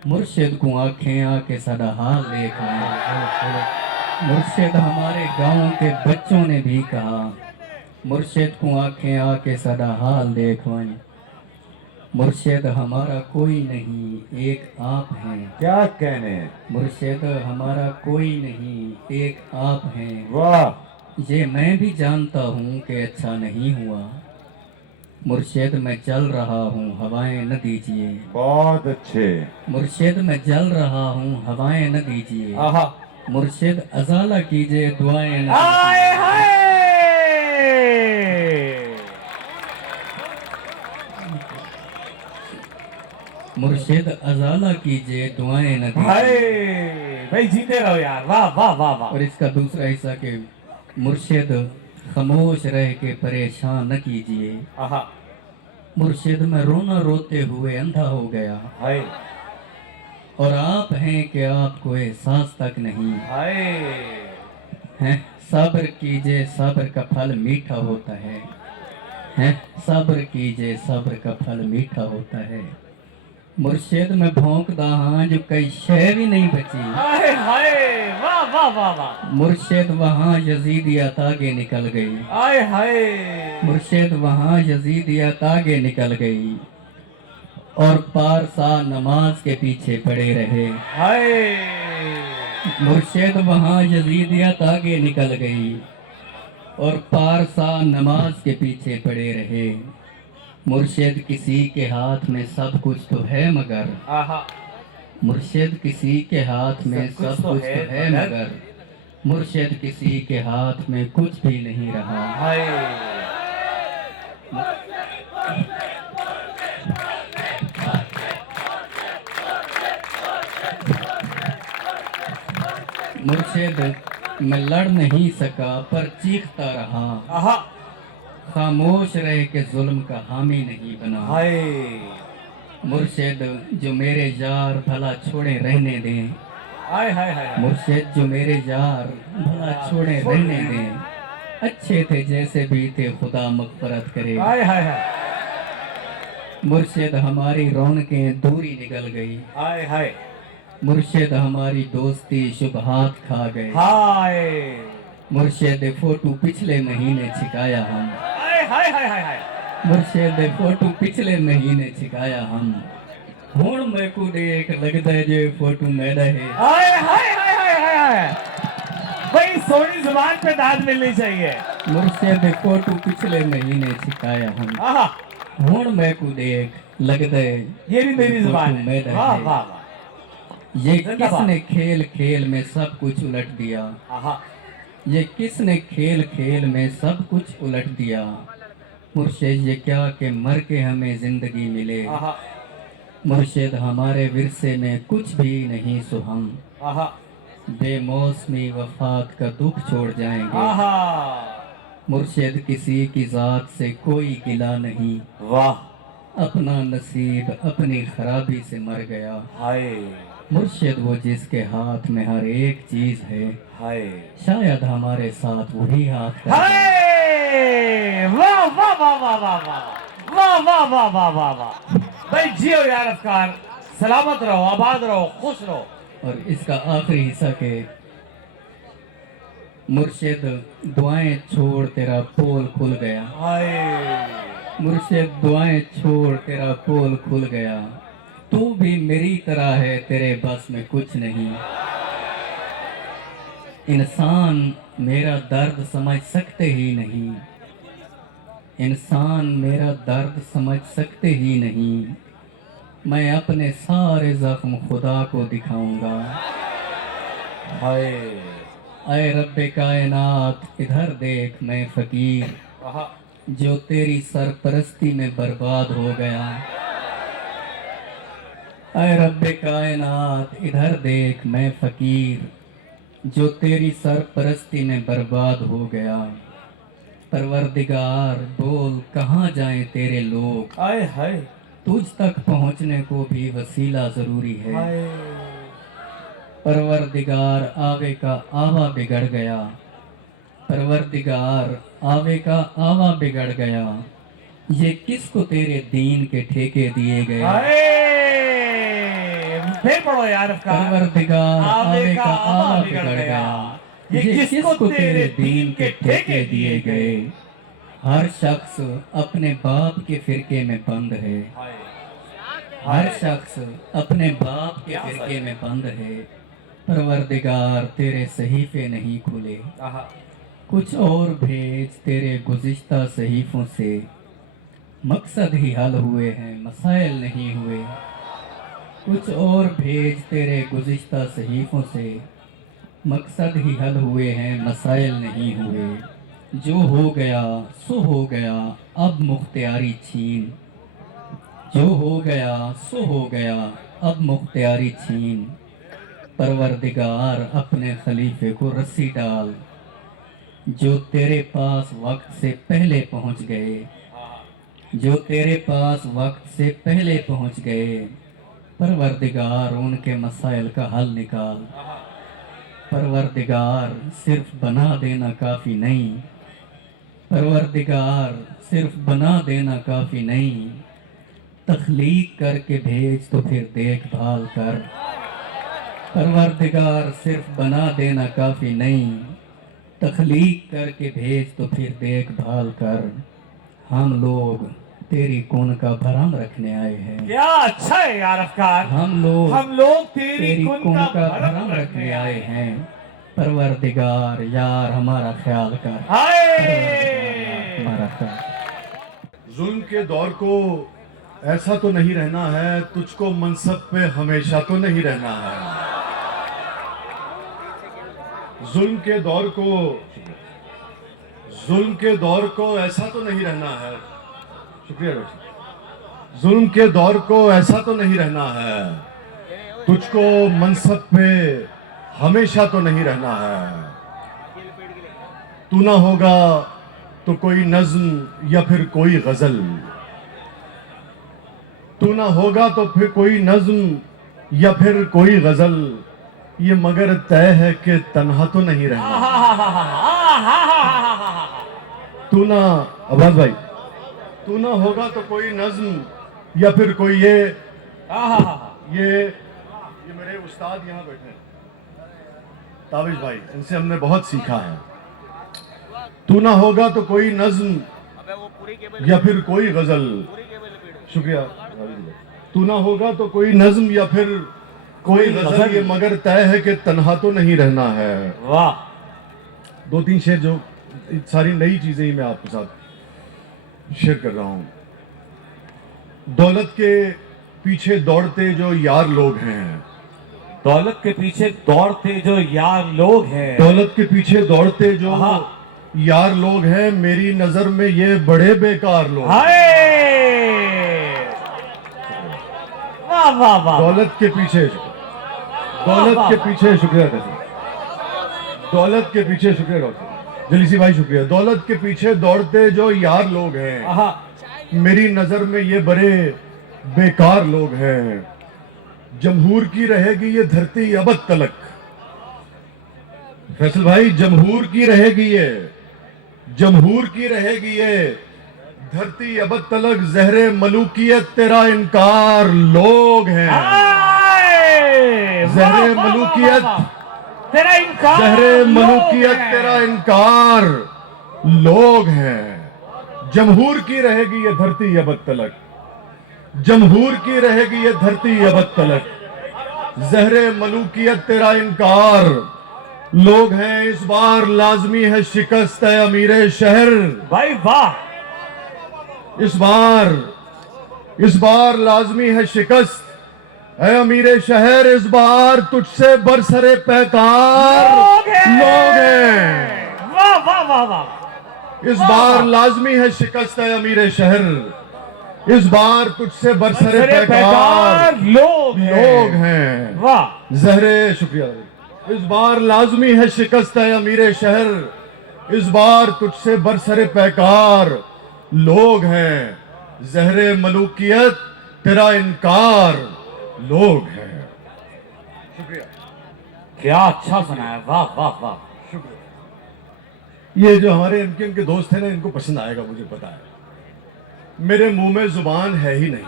मुर्शिद को आंखें आके सदा हाल देखा। मुर्शिद हमारे गांव के बच्चों ने भी कहा। मुर्शिद को आंखें आके सदा हाल देखवाएं। मुर्शिद हमारा कोई नहीं एक आप हैं। क्या कहने। मुर्शिद हमारा कोई नहीं एक आप हैं। वाह, ये मैं भी जानता हूँ कि अच्छा नहीं हुआ। मुर्शिद मैं जल रहा हूँ हवाएं न दीजिए। बहुत अच्छे। मुर्शिद मैं जल रहा हूँ हवाएं न दीजिए। आहा, मुर्शिद अजाला कीजिए दुआएं न हाय, दीजिए। हाय। मुर्शिद अजाला कीजिए दुआएं न हाय, दीजिए। भाई जीते रहो यार। वाह वाह वाह वाह। और इसका दूसरा हिस्सा के मुर्शिद खामोश रह के परेशान न कीजिए। आहा, मुर्शिद मैं रोना रोते हुए अंधा हो गया, हाय और आप हैं कि आपको एहसास तक नहीं हाय है। सब्र कीजिए, सब्र का फल मीठा होता है। सब्र कीजिए, सब्र का फल मीठा होता है। मुर्शिद में भौंकदा हाँ जो कई शय भी नहीं बची। हाय हाय वाह वाह वाह वाह मुर्शिद वहाँ यजीदियत आगे निकल गई। हाय हाय मुर्शिद वहाँ यजीदियत आगे निकल गई, और पारसा नमाज के पीछे पड़े रहे। हाय मुर्शिद वहाँ यजीदियत आगे निकल गई, और पारसा नमाज के पीछे पड़े रहे। मुर्शिद किसी के हाथ में सब कुछ तो है मगर, आहा मुर्शिद किसी के हाथ में सब कुछ सब तो कुछ है तो है मगर, मगर मुर्शिद किसी के हाथ में कुछ भी नहीं रहा। हाय मुर्शिद मैं लड़ नहीं सका पर चीखता रहा, आहा खामोश रह के जुल्म का हामी नहीं बना। हाय मुर्शिद जो मेरे यार भला छोड़े रहने दें, हाय हाय हाय मुर्शिद जो मेरे यार भला छोड़े रहने दें, अच्छे थे जैसे भी थे खुदा मगफरत करे। हाय हाय हाय मुर्शिद हमारी रौनकें दूरी निकल गई, हाय हाय मुर्शिद हमारी दोस्ती शुबहात खा गए। हाय मुर्शिद फोटो पिछले महीने छिकाया हम, हाय हाय हाय हाय हाय मुर्शिद फोटो पिछले महीने छिकाया हम। हुण मैं को देख लगता है जो फोटो मेरा है। हाय हाय हाय हाय हाय हाय भाई सोनी जुबान पे दाद मिलनी चाहिए। मुर्शिद फोटो पिछले महीने छिकाया हम। आहा हुण मैं को देख लगता है ये भी मेरी जुबान है। मेरा वाह है। वाह वाह ये जिंदाबाद। किसने खेल खेल में सब कुछ उलट दिया, आहा ये किसने खेल खेल में सब कुछ उलट दिया। मुर्शिद ये क्या कि मर के हमें जिंदगी मिले, आहा मुर्शिद हमारे विरसे में कुछ भी नहीं सो हम आहा बेमौसमी वफात का दुख छोड़ जाएंगे। आहा मुर्शिद किसी की जात से कोई गिला नहीं, वाह अपना नसीब अपनी खराबी से मर गया। हाय मुर्शिद वो जिसके हाथ में हर एक चीज है, हाय शायद हमारे साथ वही हाथ का हाय वाह वाह वाह वाह वाह वाह वाह वाह वाह वाह वाह वाह भाई जियो यार अफकार, सलामत रहो, आबाद रहो, खुश रहो। और इसका आखिरी हिस्सा के मुर्शिद दुआएं छोड़ तेरा पोल खुल गया, हाय मुर्शिद दुआएं छोड़ तेरा पोल खुल गया। तू भी मेरी तरह है तेरे बस में कुछ नहीं। इंसान मेरा दर्द समझ सकते ही नहीं, इंसान मेरा दर्द समझ सकते ही नहीं। मैं अपने सारे जख्म खुदा को दिखाऊंगा। हाय अय रब्बे कायनात इधर देख मैं फकीर, आहा जो तेरी सरपरस्ती में बर्बाद हो गया। अय रब्बे कायनात इधर देख मैं फकीर, जो तेरी सरपरस्ती में बर्बाद हो गया। परवरदिगार बोल कहाँ जाएं तेरे लोग, हाय हाय तुझ तक पहुँचने को भी वसीला जरूरी है। हाय परवरदिगार आवे का आवा बिगड़ गया, परवरदिगार आवे का आवा बिगड़ गया। ये किसको तेरे दीन के ठेके दिए गए। हाय फिर पढ़ो यार अफकार। परवरदिगार आवे का आवा बिगड़ गया, ये किसको तेरे दीन के ठेके दिए गए। हर शख्स अपने बाप के फिरके में बंद है, हाय हर शख्स अपने बाप के फिरके में बंद है। परवरदिगार तेरे सहीफे नहीं खुले, आहा कुछ और भेज तेरे गुज़िश्ता सहीफों से। मकसद ही हल हुए हैं मसाइल नहीं हुए, कुछ और भेज तेरे गुज़िश्ता सहीफों से। मकसद ही हल हुए हैं मसाइल नहीं हुए। जो हो गया सो हो गया अब मुख्तियारी छीन, जो हो गया सो हो गया अब मुख्तियारी छीन। परवरदिगार अपने खलीफे को रस्सी डाल, जो तेरे पास वक्त से पहले पहुंच गए। जो तेरे पास वक्त से पहले पहुंच गए, परवरदिगार उनके मसाइल का हल निकाल। परवरदिगार सिर्फ बना देना काफ़ी नहीं, परवरदिगार सिर्फ बना देना काफ़ी नहीं, तख्लीक करके भेज तो फिर देखभाल कर। परवरदिगार सिर्फ बना देना काफ़ी नहीं, तख्लीक करके भेज तो फिर देखभाल कर। हम लोग तेरी कौन का भरम रखने आए हैं। क्या अच्छा है यार अफकार। हम लोग तेरी तेरी कुन कौन का का भरम भरम रखने आए हैं। परवरदिगार यार हमारा ख्याल कर। हाय हमारा ख्याल। जुल्म के दौर को ऐसा तो नहीं रहना है, तुझको मनसब पे हमेशा तो नहीं रहना है। जुल्म के दौर को ऐसा तो नहीं रहना है। शुक्रिया बेटा। जुल्म के दौर को ऐसा तो नहीं रहना है, तुझको मनसब पे हमेशा तो नहीं रहना है। तू ना होगा तो कोई नज्म या फिर कोई गजल, तू ना होगा तो फिर कोई नज्म या फिर कोई गजल, ये मगर तय है कि तन्हा तो नहीं रहना। तू ना आवाज भाई, तू ना होगा तो कोई नज्म या फिर कोई ये मेरे उस्ताद यहाँ बैठे हैं, ताबिश भाई, इनसे हमने बहुत सीखा है। तू ना होगा तो कोई नज्म या फिर कोई गजल, शुक्रिया। तू ना होगा तो कोई नज्म या फिर कोई गजल, ये मगर तय है कि तन्हा तो नहीं रहना है। वाह। 2-3 शेर जो सारी नई चीजें ही मैं आपके साथ शेयर कर रहा हूं। दौलत के पीछे दौड़ते जो यार लोग हैं, दौलत के पीछे दौड़ते जो यार लोग हैं, दौलत के पीछे दौड़ते जो यार लोग हैं, मेरी नजर में ये बड़े बेकार लोग हैं। हाय वाह वाह वाह। दौलत के पीछे शुक्रिया कैसे, दौलत के पीछे शुक्रिया डॉक्टर जलीसी भाई, शुक्रिया। दौलत के पीछे दौड़ते जो यार लोग हैं, मेरी नजर में ये बड़े बेकार लोग हैं। जमहूर की रहेगी ये धरती अबद तलक, फैसल भाई, जमहूर की रहेगी ये धरती अबद तलक, जहरे मलूकियत तेरा इनकार लोग हैं। जहरे मलूकियत तेरा इनकार, जहरे मलूकियत तेरा इनकार लोग हैं। जमहूर की रहेगी ये धरती अबद तलक, जमहूर की रहेगी ये धरती अबद तलक, जहरे मलूकियत तेरा इनकार लोग हैं। इस बार लाजमी है शिकस्त है अमीरे शहर, भाई वाह। इस बार लाजमी है शिकस्त है अमीरे शहर, इस बार तुझसे बरसरे पैकार लोग हैं। वाह वाह वाह वाह। इस बार लाजमी है शिकस्त है अमीरे शहर, इस बार तुझसे बरसरे पैकार लोग हैं। वाह। जहरे शुक्रिया। इस बार लाजमी है शिकस्त है अमीरे शहर, इस बार तुझसे बरसरे पैकार लोग हैं। जहरे मलूकियत तेरा इनकार लोग हैं। शुक्रिया। क्या अच्छा सुनाया, वाह वाह वाह। शुक्रिया। ये जो हमारे इनके दोस्त हैं ना, इनको पसंद आएगा, मुझे पता है। मेरे मुंह में जुबान है ही नहीं,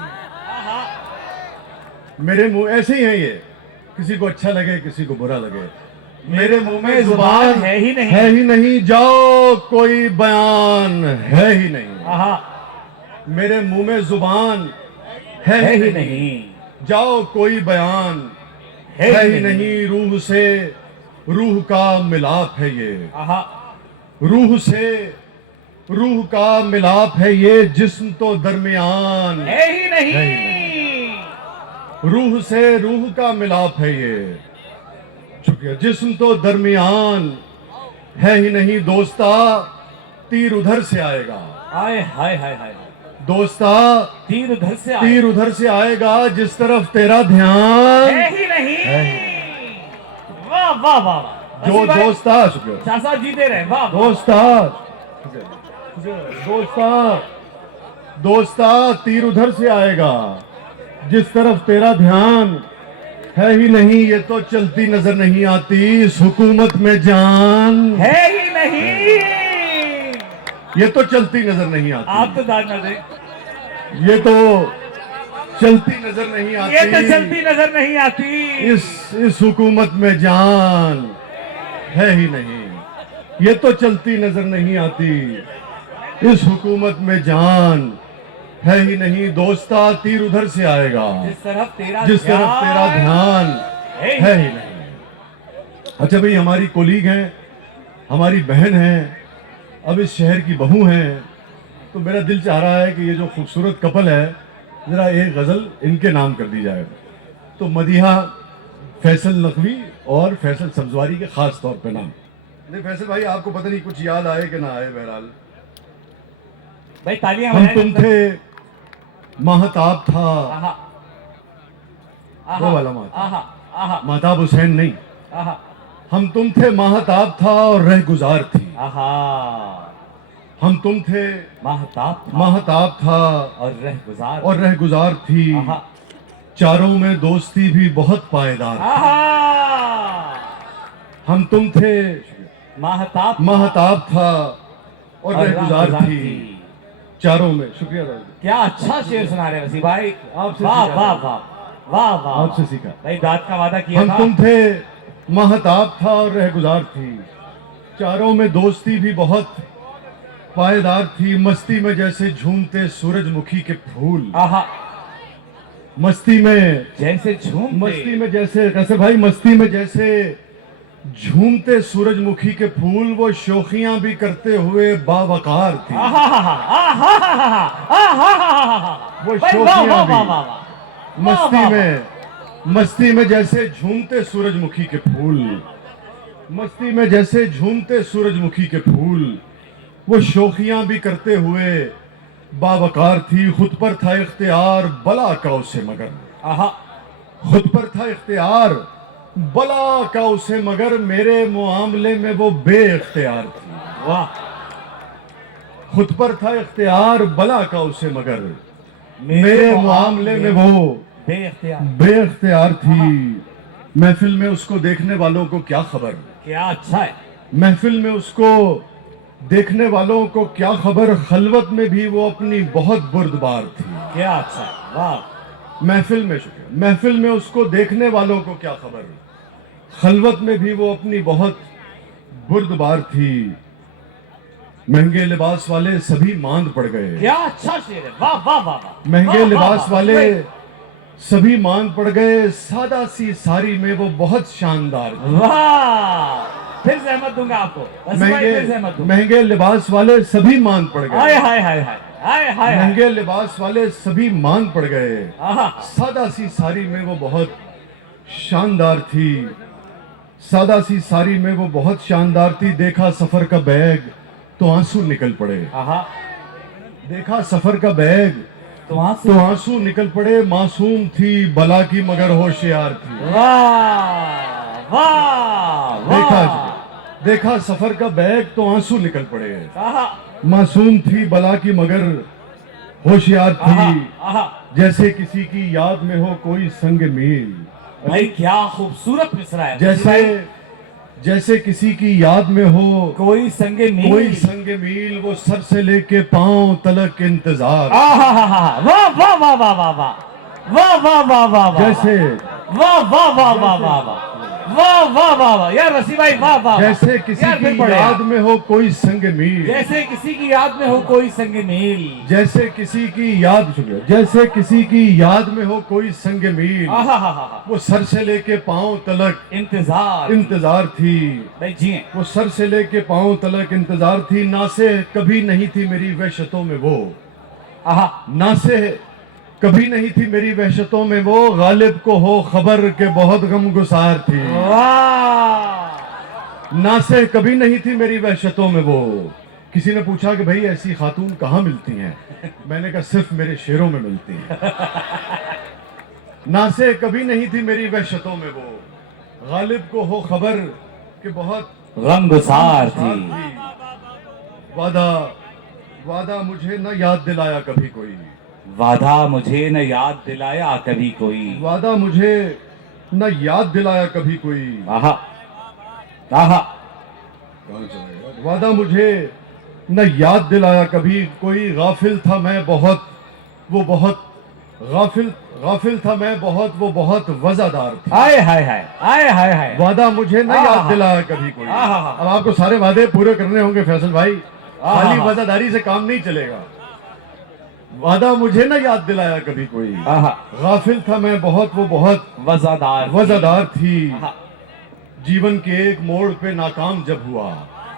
मेरे मुंह ऐसे ही है ये, किसी को अच्छा लगे किसी को बुरा लगे। मेरे मुंह में जुबान है ही नहीं, जाओ कोई बयान है ही नहीं। मेरे मुंह में जुबान है ही नहीं, जाओ कोई बयान है ही नहीं। रूह से रूह का मिलाप है ये, रूह से रूह का मिलाप है ये, जिस्म तो दरमियान है ही नहीं। रूह से रूह का मिलाप है ये, शुक्रिया। जिस्म तो दरमियान है ही नहीं, दोस्ता तीर उधर से आएगा। हाय हाय हाय हाय। दोस्ता तीर उधर से आएगा, जिस तरफ तेरा ध्यान है ही नहीं। वाह वाह वाह। जो दोस्ता, शुक्रिया शाह साहब जीते रहे, वाह। दोस्ता तीर उधर से आएगा, जिस तरफ तेरा ध्यान है ही नहीं, ये तो चलती नजर नहीं आती इस हुकूमत में जान है ही नहीं। ये तो चलती नजर नहीं आती, आप तो दाद न दें। ये तो चलती नजर नहीं आती, ये तो चलती नजर नहीं आती। इस हुकूमत में जान है ही नहीं, ये तो चलती नजर नहीं आती इस हुकूमत में जान है ही नहीं। दोस्ता तीर उधर से आएगा, जिस तरफ तेरा ध्यान है ही नहीं। अच्छा भाई, हमारी कोलीग हैं, हमारी बहन है, अब इस शहर की बहू हैं, तो मेरा दिल चाह रहा है कि ये जो खूबसूरत कपल है, जरा एक गजल इनके नाम कर दी जाए। तो मदीहा फैसल नकवी और फैसल सब्जवारी के खास तौर पे नाम। नहीं फैसल भाई, आपको पता नहीं कुछ याद आए कि ना आए, बहरहाल भाई तालियां हम बजाएं। तुम थे महताब था, आहा, आहा, वो वाला महताब, आहा, आहा, महताब हुसैन नहीं, आहा, हम तुम थे महताब था और रह गुजार थी। आहा, हम तुम थे महताब था और रह गुजार थी, आहा, चारों में दोस्ती भी बहुत पायदार थी। आहा, हम तुम थे महताब था और रह गुजार थी, चारों में। शुक्रिया दादा, क्या अच्छा शेर सुना रहे वसी भाई। आपसे वाह सीखा। वाह वाह वाह वाह, आपसे सीखा। भाई दाद का वादा किया हम था। तुम थे महताब था और रह गुजार थी, चारों में दोस्ती भी बहुत पायदार थी, मस्ती में जैसे झूमते सूरजमुखी के फूल। आहा, मस्ती में जैसे झूम मस्ती में जैसे कैसे भाई, मस्ती में जैसे झूमते सूरजमुखी के फूल, वो शोखियां भी करते हुए बावकार थी। वो शोखियां भी मस्ती में जैसे झूमते सूरजमुखी के फूल, मस्ती में जैसे झूमते सूरजमुखी के फूल, वो शोखियां भी करते हुए बावकार थी। खुद पर था इख्तियार बला का उसे मगर, खुद पर था इख्तियार बला का उसे मगर, मेरे मुआमले में वो बे-इख्तियार थी। वाह, खुद पर था इख्तियार बला का उसे मगर, मेरे मामले में वो बेइख्तियार थी। महफिल में उसको देखने वालों को क्या खबर, क्या अच्छा है। महफिल में उसको देखने वालों को क्या खबर, खलवत में भी वो अपनी बहुत बुर्दबार थी। क्या अच्छा है, वाह। महफिल में, शुक्रिया, महफिल में उसको देखने वालों को क्या खबर, खलवत में भी वो अपनी बहुत बुर्दबार थी। महंगे लिबास वाले सभी मांद पड़ गए, क्या अच्छा शेर है, वाह वाह वाह वाह। महंगे वाह, लिबास वाह, वाले वाह। सभी मांद पड़ गए, सादा सी सारी में वो बहुत शानदार थी। वाह, फिर सहमत दूंगा आपको, वसी भाई, फिर सहमत दूंगा। महंगे लिबास वाले सभी मांद पड़ हाय गए, हाय हाय हाय हाय हाय। महंगे लिबास वाले सभी मांद पड़ गए, आहा, सादा सी सारी में वो बहुत शानदार थी। सादा सी सारी में वो बहुत शानदार थी। देखा सफर का बैग तो आंसू निकल पड़े, आहा, देखा सफर का बैग तो वहां तो आंसू निकल पड़े। मासूम थी बला की मगर होशियार थी। वाह वाह देखा वाह। देखा सफर का बैग तो आंसू निकल पड़े। आहा, मासूम थी बला की मगर होशियार आहा, थी, आहा। जैसे किसी की याद में हो कोई संग मील। भाई क्या खूबसूरत मिसरा है। जैसे किसी की याद में हो कोई संगे मील, कोई संग मील, वो सर से लेके पांव तलक इंतजार। आहा, वाह वाह वाह वाह वाह वाह वाह वाह वाह वाह वाह। जैसे वाह वाह वाह वाह वाह वाह वाह वाह वाह वाह यार वसी भाई, वाह वाह। जैसे किसी यार, फिर की पढ़े याद यार। में हो कोई संग मील, जैसे किसी की याद में हो कोई संग मील। जैसे किसी की याद, शुक्रिया, जैसे किसी की याद में हो कोई संग मील, आहा, वो सर से लेके पांव तलक इंतजार थी। भाई जी वो सर से लेके पांव तलक इंतजार थी। ना से कभी नहीं थी मेरी वहशतों में वो, आहा, ना से कभी नहीं थी मेरी वहशतों में वो, गालिब को हो खबर के बहुत गमगुसार थी। वाह, ना से कभी नहीं थी मेरी वहशतों में वो। किसी ने पूछा कि भाई ऐसी खातून कहाँ मिलती हैं, मैंने कहा सिर्फ मेरे शेरों में मिलती हैं। ना से कभी नहीं थी मेरी वहशतों में वो, गालिब को हो खबर के बहुत गमगुसार थी। वादा वादा मुझे न याद दिलाया कभी कोई, वादा मुझे न याद दिलाया कभी कोई। वादा मुझे न याद दिलाया कभी कोई। आहा आहा। कहाँ चला गया? वादा मुझे न याद दिलाया कभी कोई, गाफिल था मैं बहुत वो बहुत गाफिल था मैं बहुत वो बहुत वजादार था। हाय हाय हाय हाय हाय हाय। वादा मुझे न याद दिलाया कभी कोई। अब आपको सारे वादे पूरे करने होंगे फैसल भाई, खाली वजादारी से काम नहीं चलेगा। वादा मुझे न याद दिलाया कभी कोई, गाफिल था मैं बहुत वो बहुत वजादार थी। जीवन के एक मोड़ पे नाकाम जब हुआ,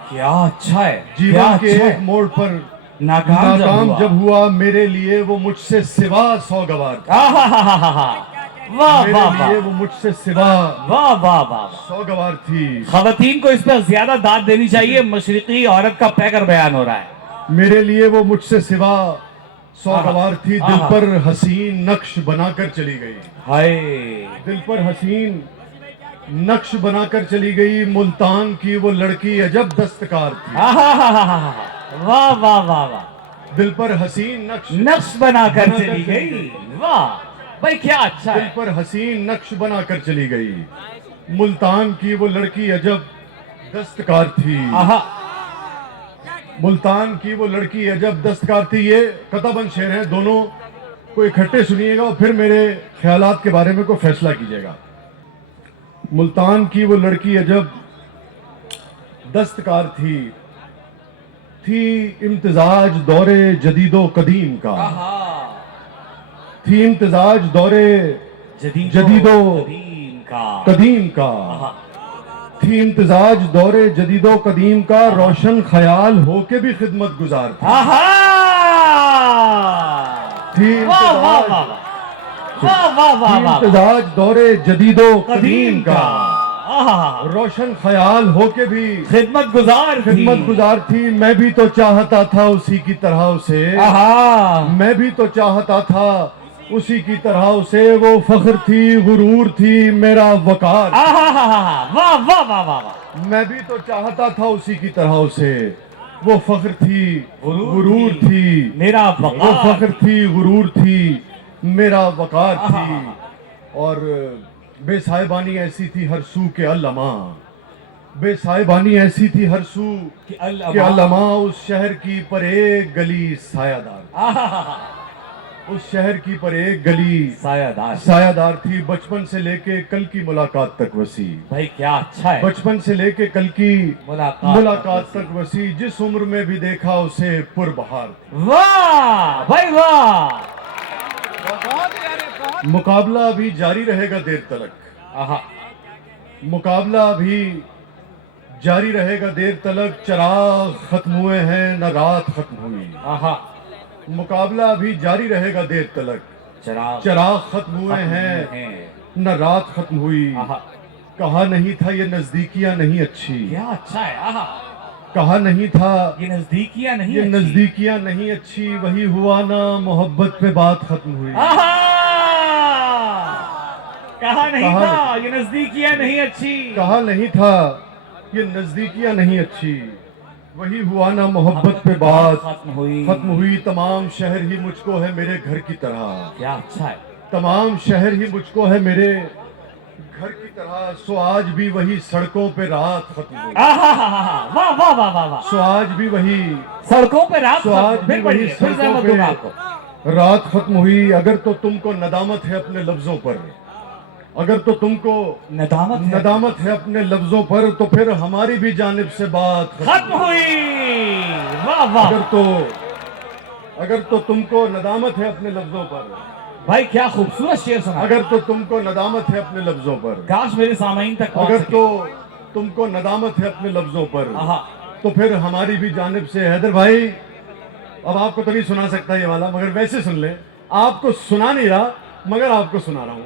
क्या अच्छा है। जीवन के एक मोड़ पर नाकाम जब हुआ, मेरे लिए वो मुझसे सिवा सौगवार था। वाह मेरे वाह लिए वाह वो मुझसे सिवा वाह वाह वाह। सौगवार थी। खवातीन को इस पर ज्यादा दाद देनी चाहिए। मशरिकी औरत का पैकर बयान हो रहा है। मेरे लिए वो मुझसे सिवा सौगवार थी, दिल पर हसीन नक्श बनाकर चली गई। हाय। दिल पर हसीन नक्श बनाकर चली गई, मुल्तान की वो लड़की अजब दस्तकार थी। वाह वाह वाह वाह। दिल पर हसीन नक्श बनाकर चली गई। वाह भाई क्या अच्छा दिल है। पर हसीन नक्श बनाकर चली गई, मुल्तान की वो लड़की अजब दस्तकार थी। मुल्तान की वो लड़की अजब दस्तकार थी। ये कताबंद शेर हैं, दोनों को इकट्ठे सुनिएगा और फिर मेरे ख्यालात के बारे में कोई फैसला कीजिएगा। मुल्तान की वो लड़की अजब दस्तकार थी इम्तिजाज दौरे जदीदो कदीम का, थी इम्तिजाज दौरे जदीदो कदीम का, थी इम्तिजाज दौरे जदीदो कदीम का, रोशन ख्याल होके भी खिदमत गुजार थी इम्तिजाज दौरे जदीदो कदीम का, रोशन ख्याल होके भी खिदमत गुजार थी। मैं भी तो चाहता था उसी की तरह उसे, मैं भी तो चाहता था उसी की तरह उसे, वो फख्र थी गुरूर थी मेरा वकार। वाह वाह वाह वाह। मैं भी तो चाहता था उसी की तरह उसे, वो फख्र थी गुरूर थी मेरा वो फख्र थी गुरूर थी मेरा वकार थी। और बेसाहिबानी ऐसी थी हर सू के अल्लमा, बेसाहिबानी ऐसी थी हर सू के अल्लमा, उस शहर की पर एक गली सायादार, उस शहर की पर एक गली सायादार थी। बचपन से लेके कल की मुलाकात तक वसी। भाई क्या अच्छा है। बचपन से लेके कल की मुलाकात तक वसी, जिस उम्र में भी देखा उसे पुरबहार। वाह भाई वाह। मुकाबला अभी जारी रहेगा देर तलक, मुकाबला अभी जारी रहेगा देर तलक, चराग खत्म हुए हैं न रात खत्म हुई। मुकाबला अभी जारी रहेगा देर तलक, चराग खत्म हुए हैं न रात खत्म हुई। कहा नहीं था ये नजदीकियां नहीं अच्छी, क्या अच्छा है। कहा नहीं था ये नजदीकियां नहीं, ये नजदीकियां नहीं अच्छी, वही हुआ ना मोहब्बत पे बात खत्म हुई। कहा नहीं था ये नजदीकियां नहीं अच्छी, कहा नहीं था ये नजदीकियां नहीं अच्छी, वही हुआ ना मोहब्बत पे बात खत्म हुई। तमाम शहर ही मुझको है मेरे घर की तरह, क्या अच्छा है। तमाम शहर ही मुझको है मेरे घर की तरह, सो आज भी वही सड़कों पे रात खत्म हुई। वाह वाह वाह वाह। सो आज भी वही सड़कों पे रात, सो आज भी वही सड़कों पे रात खत्म हुई। अगर तो तुमको नदामत है अपने लफ्जों पर, अगर तो तुमको नदामत है अपने लफ्जों पर, तो फिर हमारी भी जानिब से बात खत्म हुई। वाह वाह। अगर तो तुमको नदामत है अपने लफ्जों पर, भाई क्या खूबसूरत शेर सुना। अगर तो तुमको नदामत है अपने लफ्जों पर, काश मेरे सामाइन तक अगर तो तुमको नदामत है अपने लफ्जों पर, तो फिर हमारी भी जानिब से। हैदर भाई अब आपको तो नहीं सुना सकता ये वाला, मगर वैसे सुन ले, आपको सुना नहीं रहा मगर आपको सुना रहा हूं।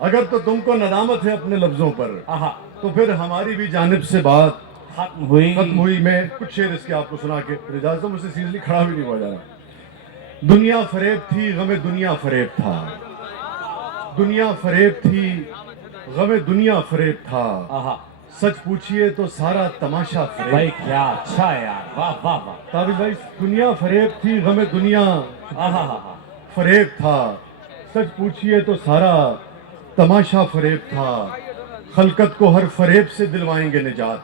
अगर तो तुमको नदामत है अपने लफ्जों पर, तो फिर हमारी भी जानिब से बात खत्म हुई। मैं कुछ शेर इसके आपको सुना के इजाजत दो, मुझसे सीरियसली खड़ा भी नहीं हुआ जा रहा। दुनिया फरेब थी गमे दुनिया फरेब था, दुनिया फरेब थी गमे दुनिया फरेब था, सच पूछिए तो सारा तमाशा फरेब। भाई क्या अच्छा है यार, वाह वाह वाह। ताबिज भाई, दुनिया फरेब थी, गमे दुनिया आहा, फरेब था। सच पूछिए तो सारा तमाशा फरेब था। खलकत को हर फरेब से दिलवाएंगे निजात।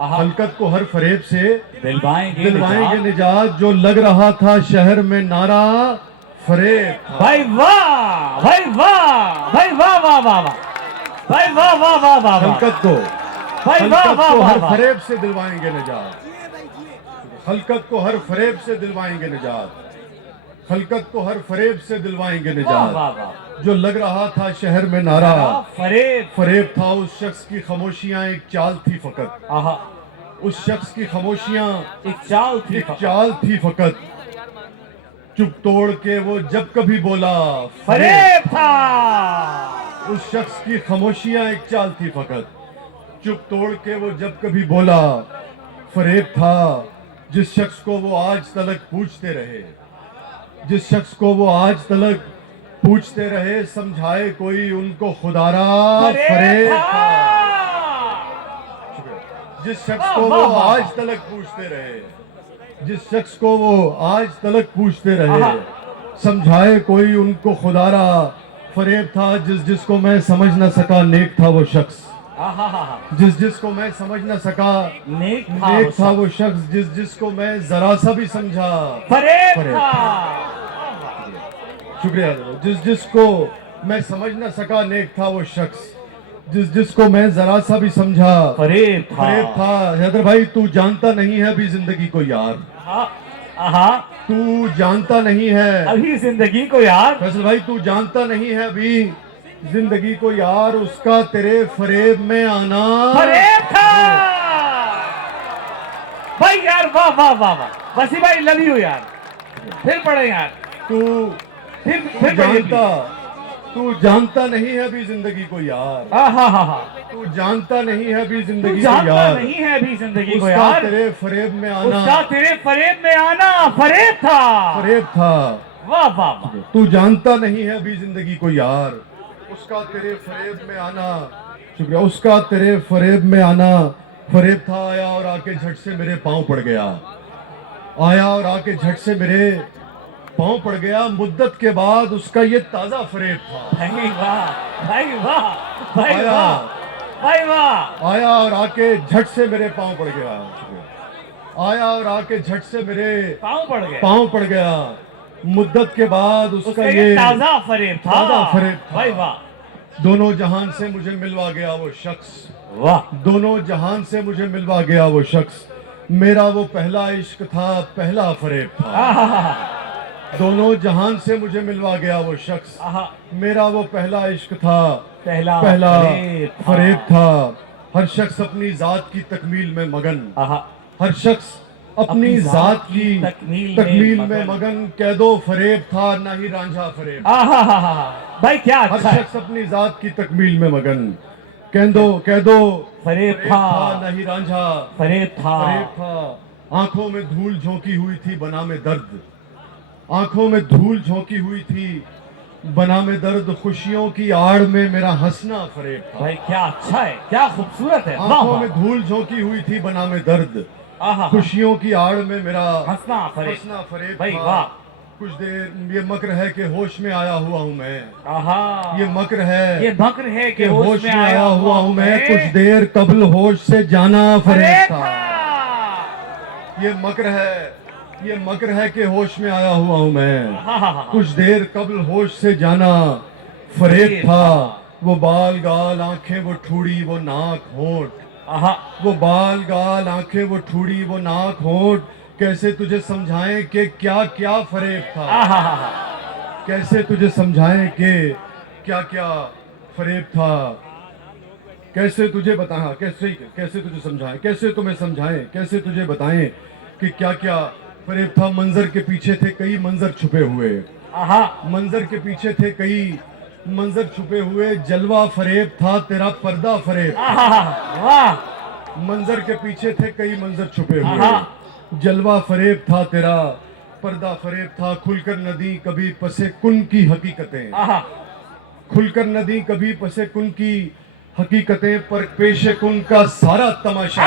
खलकत को हर फरेब से दिलवाएंगे दिलवाएंगे निजात। जो लग रहा था शहर में नारा, फरेब था। भाई वाह, भाई वाह, भाई वाह वाह वाह वाह, भाई वाह वाह वाह वाह वाह, खलकत को भाई वाह खलकत वाह को वाह हर वाह। फरेब से दिलवाएंगे निजात। खलकत को हर फरेब से दिलवाएंगे निजात। खलकत को हर फरेब से दिलवाएंगे वाह निजात। वाह वाह। जो लग रहा था शहर में नारा, फरेब। फरेब था। उस शख्स की खामोशियां एक चाल थी फकत। आहा, उस शख्स की खामोशियां एक चाल थी एक चाल थी फकत। चुप तोड़ के वो जब कभी बोला, फरेब था। उस शख्स की खामोशियां एक चाल थी फकत। चुप तोड़ के वो जब कभी बोला, फरेब था। जिस शख्स को वो आज तलक पूछते रहे, जिस शख्स को वो आज तलक पूछते रहे, समझाए कोई उनको खुदारा, फरेब था। जिस शख्स को वो आज तलक पूछते रहे, जिस शख्स को वो आज तलक पूछते रहे, समझाए कोई उनको खुदारा, फरेब था। जिस जिसको मैं समझ न सका नेक था वो शख्स। जिस जिसको मैं समझ न सका नेक नेक था वो शख्स। जिस जिसको मैं जरा सा भी समझा, फरेब फरेब था। शुक्रिया। जिस जिसको मैं समझ न सका नेक था वो शख्स। जिस जिसको मैं जरा सा भी समझा, फरेब था। फरेब था। हैदर भाई, तू जानता नहीं है अभी जिंदगी को यार। आहा, तू जानता नहीं है अभी जिंदगी को यार। फैसल भाई, तू जानता नहीं है अभी जिंदगी को यार। उसका तेरे फरेब में आना, फरेब था। भाई यार, वाह वाह वाह वाह। वसी भाई, लव यू यार। फिर पढ़े यार, तू फिर तू तू जानता नहीं है अभी जिंदगी को यार। आहा, तू जानता नहीं है अभी तू जिंदगी को जानता यार। नहीं है अभी जिंदगी को उसका यार। तेरे फरेब में उसका आना, तेरे फरेब में आना, फरेब था। फरेब था। वाह वाह वाह। तू जानता नहीं है अभी जिंदगी को यार। उसका तेरे फरेब में आना, शुक्रिया। उसका तेरे फरेब में आना फरेब था। आया और आके झट से मेरे पांव पड़ गया। आया और आके झट से मेरे पांव पड़ गया। मुद्दत के बाद उसका ये ताजा फरेब था। भाई वाह, भाई वाह, भाई आया वाह, भाई वाह। आया और आके झट से मेरे पांव पड़ गया। आया और आके झट से मेरे पाँव पड़ गए। पांव पड़ गया। मुद्दत के बाद उसका उसका ये ये ताजा फरेब था। ताजा फरेब था। भाई वाह, दोनों जहान से मुझे मिलवा गया वो शख्स। वाह। दोनों जहान से मुझे मिलवा गया वो शख्स। मेरा वो पहला इश्क था, पहला फरेब था। आहा, दोनों जहान से मुझे मिलवा गया वो शख्स। आहा, मेरा वो पहला इश्क था, पहला फरेब था। हर शख्स अपनी जात की तकमील में मगन। आहा, हर शख्स अपनी जात की तकमील में मगन। कैदो फरेब था, ना ही रांझा फरेब। आहा, भाई क्या हर अच्छा है। शख्स अपनी जात की तकमील में मगन। कैदो फरेब था, ना ही रांझा फरेब था। फरेब था। आंखों में धूल झोंकी हुई थी, बना में दर्द। आंखों में धूल झोंकी हुई थी, बना में दर्द। खुशियों की आड़ में मेरा हंसना फरेब था। भाई क्या अच्छा है, क्या खूबसूरत है। वाह आंखों वाह। में धूल झोंकी हुई थी, बना में दर्द। आहा, खुशियों की आड़ में मेरा हंसना फरेब। हंसना फरेब भाई था। वाह। कुछ देर ये मक्र है कि होश में आया हुआ हूँ मैं। आहा, ये मक्र है ये बक्र है कि कि होश में आया हुआ हूँ मैं। कुछ देर कबल होश से जाना फरेब फरेब था। था। ये मक्र है कि होश में आया हुआ हूँ मैं। आहा, कुछ देर कबल होश से जाना फरेब था। वो बाल गाल आंखें वो ठूड़ी वो नाक होंठ। आहा, वो बाल गाल आंखें वो ठूड़ी वो नाक होंठ। कैसे तुझे समझाएं कि क्या क्या फरेब था। आहा, कैसे तुझे समझाएं कि क्या क्या फरेब था। कैसे तुझे बताएं, कैसे तुझे समझाएं, कैसे तुम्हें समझाएं, कैसे तुझे बताएं कि क्या क्या फरेब था। मंजर के पीछे थे कई मंजर छुपे हुए। आहा, मंजर के पीछे थे कई मंजर छुपे हुए। जलवा फरेब था, तेरा पर्दा फरेब। आहा, वाह। मंजर के पीछे थे कई मंजर छुपे आहा। हुए। जलवा फरेब था, तेरा पर्दा फरेब था। खुलकर नदी कभी पसे कुन की हकीकतें। आहा, खुलकर नदी कभी पसे कुन की हकीकतें पर पेशे कुन का सारा तमाशा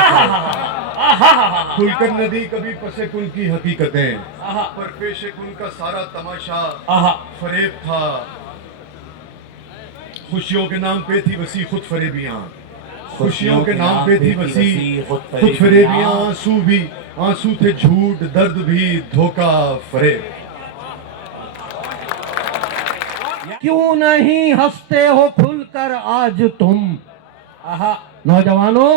खुलकर नदी कभी पसे कुन की हकीकतें पर पेशे कुन का सारा तमाशा फरेब था। खुशियों के नाम पे थी वसी खुद फरेबियां, खुशियों के नाम पे थी वसी खुद फरेबियां। आंसू थे झूठ, दर्द भी, धोखा, फरेब। क्यों नहीं हंसते हो खुलकर आज तुम, नौजवानों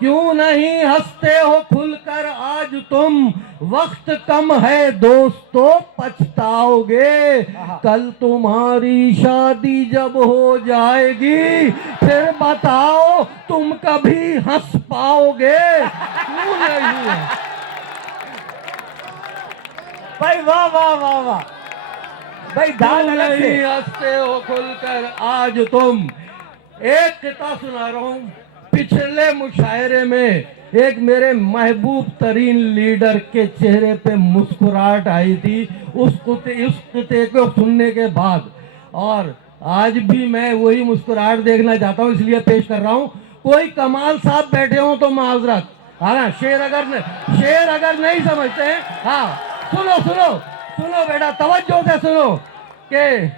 क्यों नहीं हंसते हो खुलकर आज तुम। वक्त कम है दोस्तों पछताओगे, कल तुम्हारी शादी जब हो जाएगी फिर बताओ तुम कभी हंस पाओगे। क्यों नहीं? भाई वाह वाह वाह वाह भाई, दाल क्यों अलग से। नहीं हंसते हो खुलकर आज तुम। एक किता सुना रहा हूं। पिछले मुशायरे में एक मेरे महबूब तरीन लीडर के चेहरे पे मुस्कुराहट आई थी उस किते को सुनने के बाद, और आज भी मैं वही मुस्कुराहट देखना चाहता हूं, इसलिए पेश कर रहा हूं। कोई कमाल साहब बैठे हो तो माजरत, हाँ शेर अगर नहीं समझते हैं, हाँ सुनो बेटा, तवज्जो से सुनो कि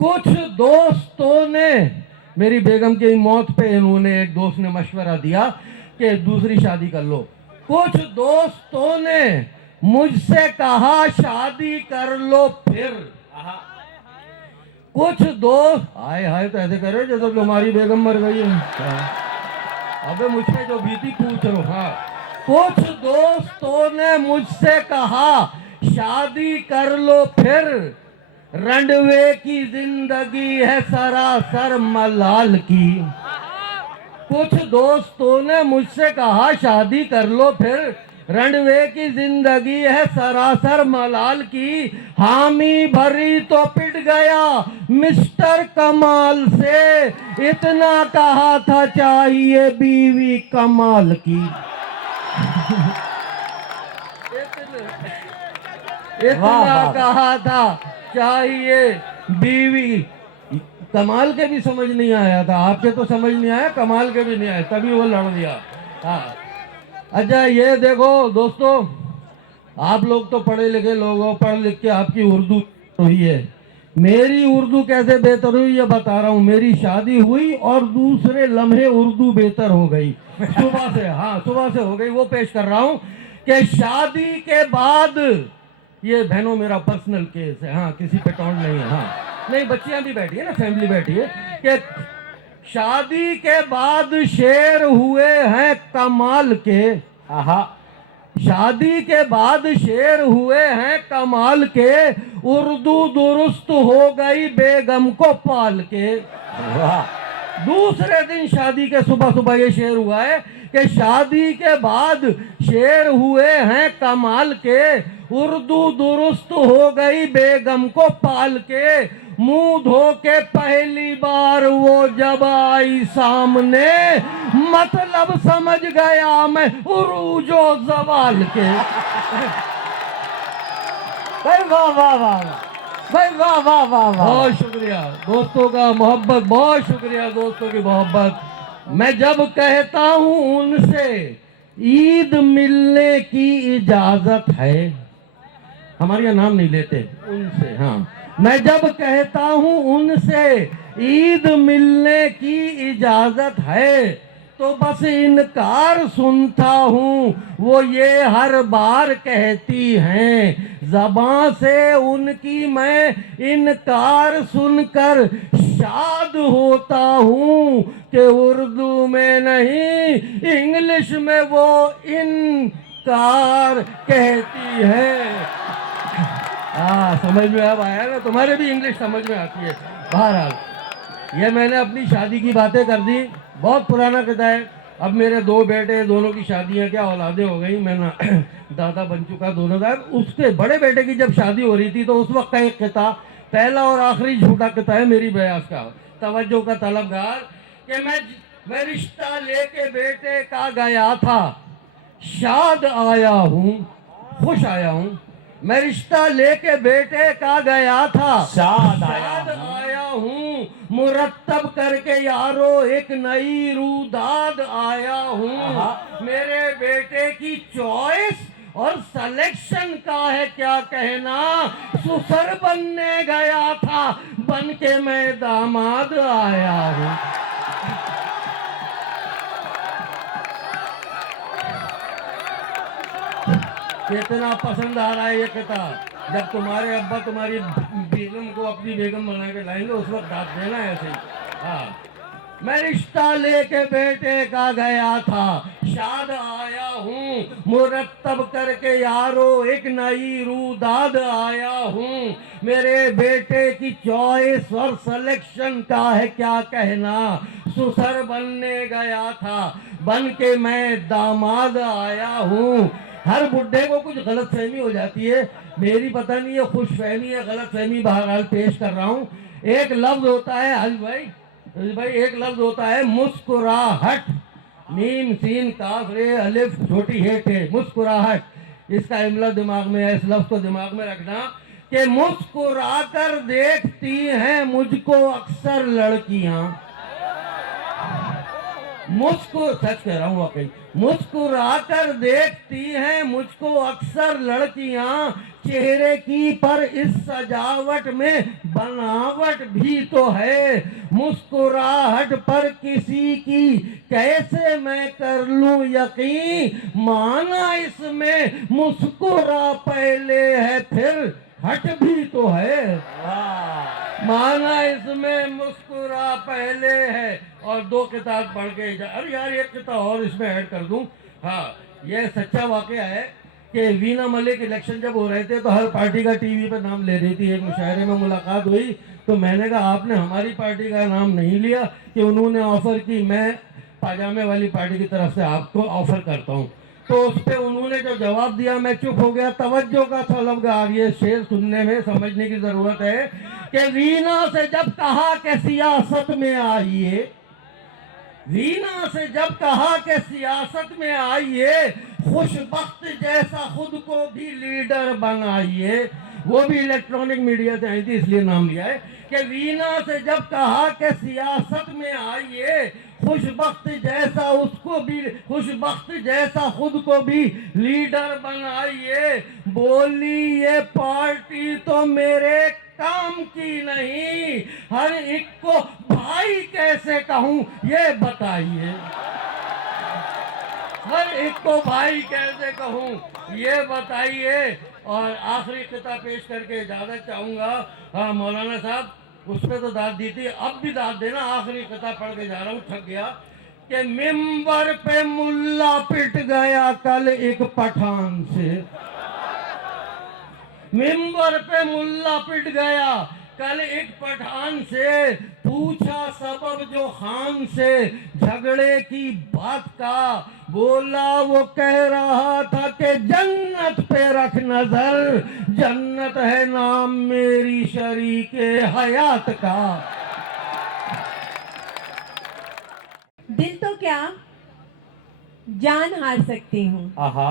कुछ दोस्तों ने मेरी बेगम की मौत पे इन्होंने, एक दोस्त ने मशवरा दिया कि दूसरी शादी कर लो। कुछ दोस्तों ने मुझसे कहा शादी कर लो फिर। कुछ दोस्त हाय तो ऐसे करे जैसे तुम्हारी बेगम मर गई है। अबे मुझसे जो बीती पूछ लो। हाँ, कुछ दोस्तों ने मुझसे कहा शादी कर लो फिर, रंडवे की जिंदगी है सरासर मलाल की। कुछ दोस्तों ने मुझसे कहा शादी कर लो फिर, रंडवे की जिंदगी है सरासर मलाल की। हामी भरी तो पिट गया मिस्टर कमाल से, इतना कहा था चाहिए बीवी कमाल की। इतना कहा था चाहिए बीवी कमाल के भी समझ नहीं आया था। आपके तो समझ नहीं आया, कमाल के भी नहीं आया, तभी वो लड़ दिया। हाँ, अच्छा ये देखो दोस्तों, आप लोग तो पढ़े लिखे लोग हो, पढ़ लिख के आपकी उर्दू हुई है। मेरी उर्दू कैसे बेहतर हुई ये बता रहा हूँ। मेरी शादी हुई और दूसरे लम्हे उर्दू बेहतर हो गई सुबह से। हाँ, सुबह से हो गई। वो पेश कर रहा हूँ कि शादी के बाद, ये बहनों मेरा पर्सनल केस है, हाँ किसी पे टोंट नहीं है। हाँ नहीं, बच्चियां भी बैठी है ना, फैमिली बैठी है, कि शादी के बाद शेर हुए हैं कमाल के। शादी के बाद शेर हुए हैं कमाल के, उर्दू दुरुस्त हो गई बेगम को पाल के। दूसरे दिन शादी के सुबह ये शेर हुआ है कि शादी के बाद शेर हुए हैं कमाल के, उर्दू दुरुस्त हो गई बेगम को पाल के। मुंह धो के पहली बार वो जब आई सामने, मतलब समझ गया मैं उरूजो जवाल के। भाई वाह वाह वाह भाई वाह वाह वाह वाह। बहुत शुक्रिया दोस्तों का मोहब्बत, बहुत शुक्रिया दोस्तों की मोहब्बत। मैं जब कहता हूं उनसे ईद मिलने की इजाजत है, हमारे यहाँ नाम नहीं लेते उनसे। हाँ, मैं जब कहता हूं उनसे ईद मिलने की इजाजत है, तो बस इनकार सुनता हूँ वो ये हर बार कहती हैं। ज़बां से उनकी मैं इनकार सुनकर शाद होता हूँ कि उर्दू में नहीं इंग्लिश में वो इनकार कहती है। समझ में अब आया ना, तुम्हारे भी इंग्लिश समझ में आती है। बहरहाल ये मैंने अपनी शादी की बातें कर दी, बहुत पुराना किस्सा है। अब मेरे दो बेटे, दोनों की शादियां क्या औलादे हो गई, मैं ना दादा बन चुका दोनों का। उसके बड़े बेटे की जब शादी हो रही थी तो उस वक्त का एक किस्सा, पहला और आखिरी झूठा किस्सा है मेरी बयास का, तवज्जो का तलबगार, कि मैं रिश्ता लेके बेटे का गया था, शाद आया हूँ, खुश आया हूँ। मैं रिश्ता लेके बेटे का गया था, शाद आया हूँ, मुरत्तब करके यारो एक नई रूदाद आया हूँ। मेरे बेटे की चॉइस और सिलेक्शन का है क्या कहना, सुसर बनने गया था, बन के मैं दामाद आया हूँ। कितना पसंद आ रहा है ये किताब। जब तुम्हारे अब्बा तुम्हारी बेगम को अपनी बेगम बना के लाएंगे उस वक्त दाद देना ऐसे ही। हाँ, मैं रिश्ता लेके बेटे का गया था, शाद आया हूँ, मुरत्तब करके यारो एक नई रूदाद आया हूँ। मेरे बेटे की चॉइस और सिलेक्शन का है क्या कहना, सुसर बनने गया था, बन के मैं दामाद आया हूँ। हर बुढ़े को कुछ गलत फहमी हो जाती है, मेरी पता नहीं है खुश फहमी है गलत फहमी, बहरहाल पेश कर रहा हूँ। एक लफ्ज होता है हज भाई एक लफ्ज होता है मुस्कुराहट, मीम सीन काफ रे अलिफ छोटी हेट है, मुस्कुराहट। इसका इमला दिमाग में है, इस लफ्ज को दिमाग में रखना कि मुस्कुराकर देखती हैं मुझको अक्सर लड़कियां, सच कह रहा हूँ वाकई, मुस्कुराकर देखती हैं मुझको अक्सर लड़कियां, चेहरे की पर इस सजावट में बनावट भी तो है, मुस्कुराहट पर किसी की कैसे मैं कर लूं यकीन, माना इसमें मुस्कुरा पहले है फिर हट भी तो है, माना इसमें मुस्कुरा पहले है। और दो किताब पढ़ के अरे यार एक किताब और इसमें ऐड कर दूं। हाँ, ये सच्चा वाकया है कि वीना मलिक इलेक्शन जब हो रहे थे तो हर पार्टी का टीवी पे नाम ले रही थी। एक मुशायरे में मुलाकात हुई तो मैंने कहा आपने हमारी पार्टी का नाम नहीं लिया, कि उन्होंने ऑफर की, मैं पाजामे वाली पार्टी की तरफ से आपको ऑफर करता हूँ। तो उस पर उन्होंने जो जवाब दिया मैं चुप हो गया। तवज्जो का तलबगार, ये शेर सुनने में समझने की जरूरत है कि वीना से जब कहा कि सियासत में आइए, वीना से जब कहा कि सियासत में आइए, खुशबख्त जैसा खुद को भी लीडर बनाइए, वो भी इलेक्ट्रॉनिक मीडिया से आई थी इसलिए नाम लिया है कि वीना से जब कहा कि सियासत में आइए, खुशबख्त जैसा उसको भी, खुशबख्त जैसा खुद को भी लीडर बनाइए, बोली ये पार्टी तो मेरे काम की नहीं, हर एक को भाई कैसे कहूं ये बताइए, हर एक को भाई कैसे कहूं ये बताइए। और आखिरी किताब पेश करके इजाजत चाहूंगा। हाँ मौलाना साहब उस पर तो दाद दी थी, अब भी दाद देना। आखिरी किताब पढ़ के जा रहा हूँ, थक गया। कि मिंबर पे मुल्ला पिट गया कल एक पठान से, मिंबर पे मुल्ला पिट गया कल एक पठान से, पूछा सबब जो खान से झगड़े की बात का, बोला वो कह रहा था कि जन्नत पे रख नजर, जन्नत है नाम मेरी शरीके हयात का। दिल तो क्या जान हार सकती हूँ, आहा,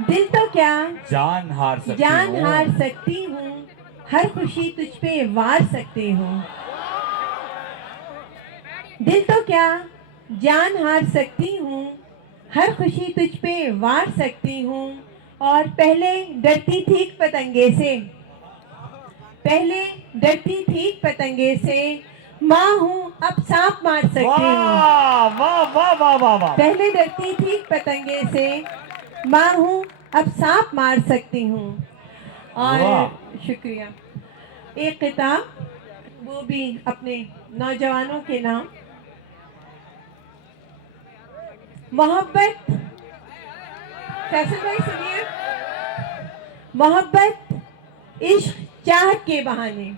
दिल तो क्या जान हार सकती हूँ, हर खुशी तुझ पे वार सकती हूँ। दिल तो क्या जान हार सकती हूँ, हर खुशी तुझ पे वार सकती हूँ। और पहले डरती थी पतंगे से, पहले डरती थी पतंगे से, माँ हूँ अब सांप मार सकती हूँ। वाह वाह वाह वाह वाह। पहले डरती थी पतंगे से, माँ हूँ अब सांप मार सकती हूँ। और शुक्रिया। एक किताब वो भी अपने नौजवानों के नाम, मोहब्बत, फैसल भाई सुनिए, मोहब्बत इश्क चाहत के बहाने,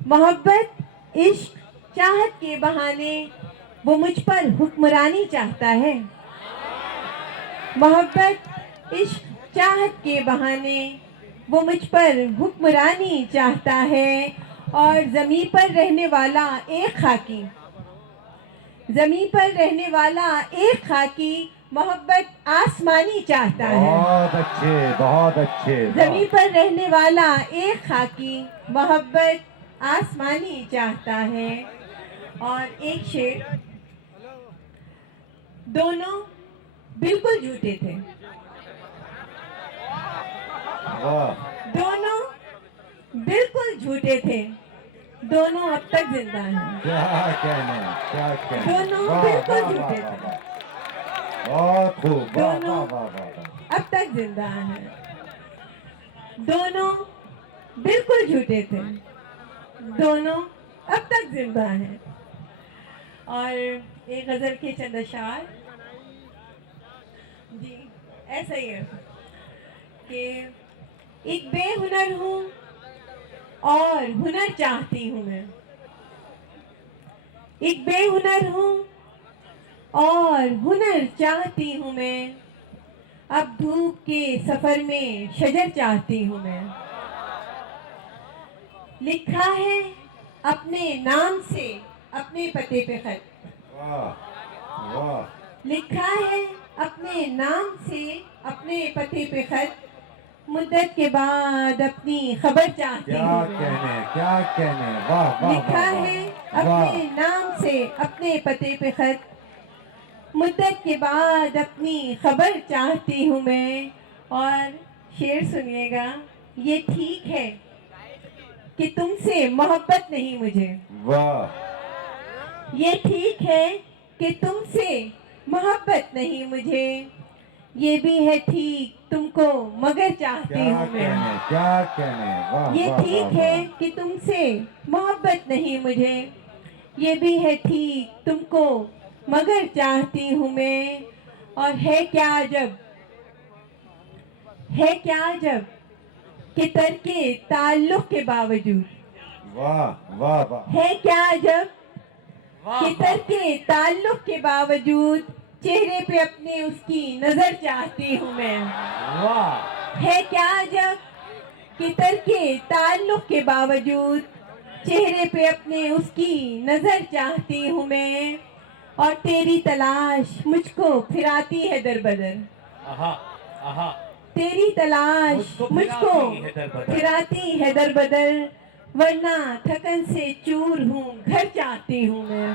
मोहब्बत इश्क चाहत के बहाने वो मुझ पर हुक्मरानी चाहता है। मोहब्बत इश्क चाहत के बहाने वो मुझ पर हुक्मरानी चाहता है। और ज़मीं पर रहने वाला एक खाकी, ज़मीं पर रहने वाला एक खाकी मोहब्बत आसमानी चाहता है। बहुत अच्छे, बहुत अच्छे। जमीन पर रहने वाला एक खाकी मोहब्बत आसमानी चाहता है। और एक शेर, दोनों बिल्कुल झूठे थे, वाह, दोनों बिल्कुल झूठे थे, दोनों अब तक जिंदा हैं। क्या कहने, क्या कहने। दोनों वाह, बिल्कुल वाह, झूठे वाह, थे, बहुत खूब, वाह, दोनों वाह, वाह, वाह, वाह। अब तक जिंदा हैं। दोनों बिल्कुल झूठे थे, दोनों अब तक जिंदा हैं। और एक गजल के चंद अशार जी ऐसा ही है कि एक बेहुनर हूँ और हुनर चाहती हूँ मैं, एक बेहुनर हूँ और हुनर चाहती हूँ मैं, अब धूप के सफर में शजर चाहती हूँ मैं। लिखा है अपने नाम से अपने पते पे खत, वाह, वाह, लिखा है अपने नाम से अपने पते पे खत, मुद्दत के बाद अपनी खबर चाहती क्या हूँ मैं। कहने, क्या कहने, वाह, वाह, लिखा वाह, है वाह, अपने नाम से अपने पते पे खत, मुद्दत के बाद अपनी खबर चाहती हूँ मैं। और शेर सुनिएगा, ये ठीक है कि तुमसे मोहब्बत नहीं मुझे, वाह, ये ठीक है कि तुमसे मोहब्बत नहीं मुझे, ये भी है ठीक तुमको मगर चाहती क्या हूँ मैं। कहने, क्या कहने, वाह, ये वाह, ठीक वाह, है वाह। कि तुमसे मोहब्बत नहीं मुझे, ये भी है ठीक तुमको मगर चाहती हूँ मैं। और है क्या अजब, है क्या अजब कि तरके ताल्लुक के बावजूद, वाह, वाह, वाह, है क्या अजब कि तरके ताल्लुक के बावजूद चेहरे पे अपने उसकी नजर चाहती हूँ मैं। वाह, है क्या अजब कि तरके ताल्लुक के बावजूद चेहरे पे अपने उसकी नजर चाहती हूँ मैं। और तेरी तलाश मुझको फिराती है दर बदर, आहा, आहा, तेरी तलाश मुझको मुझको फिराती है दर बदर। फिराती है दर बदर, वरना थकन से चूर हूँ घर चाहती हूँ मैं।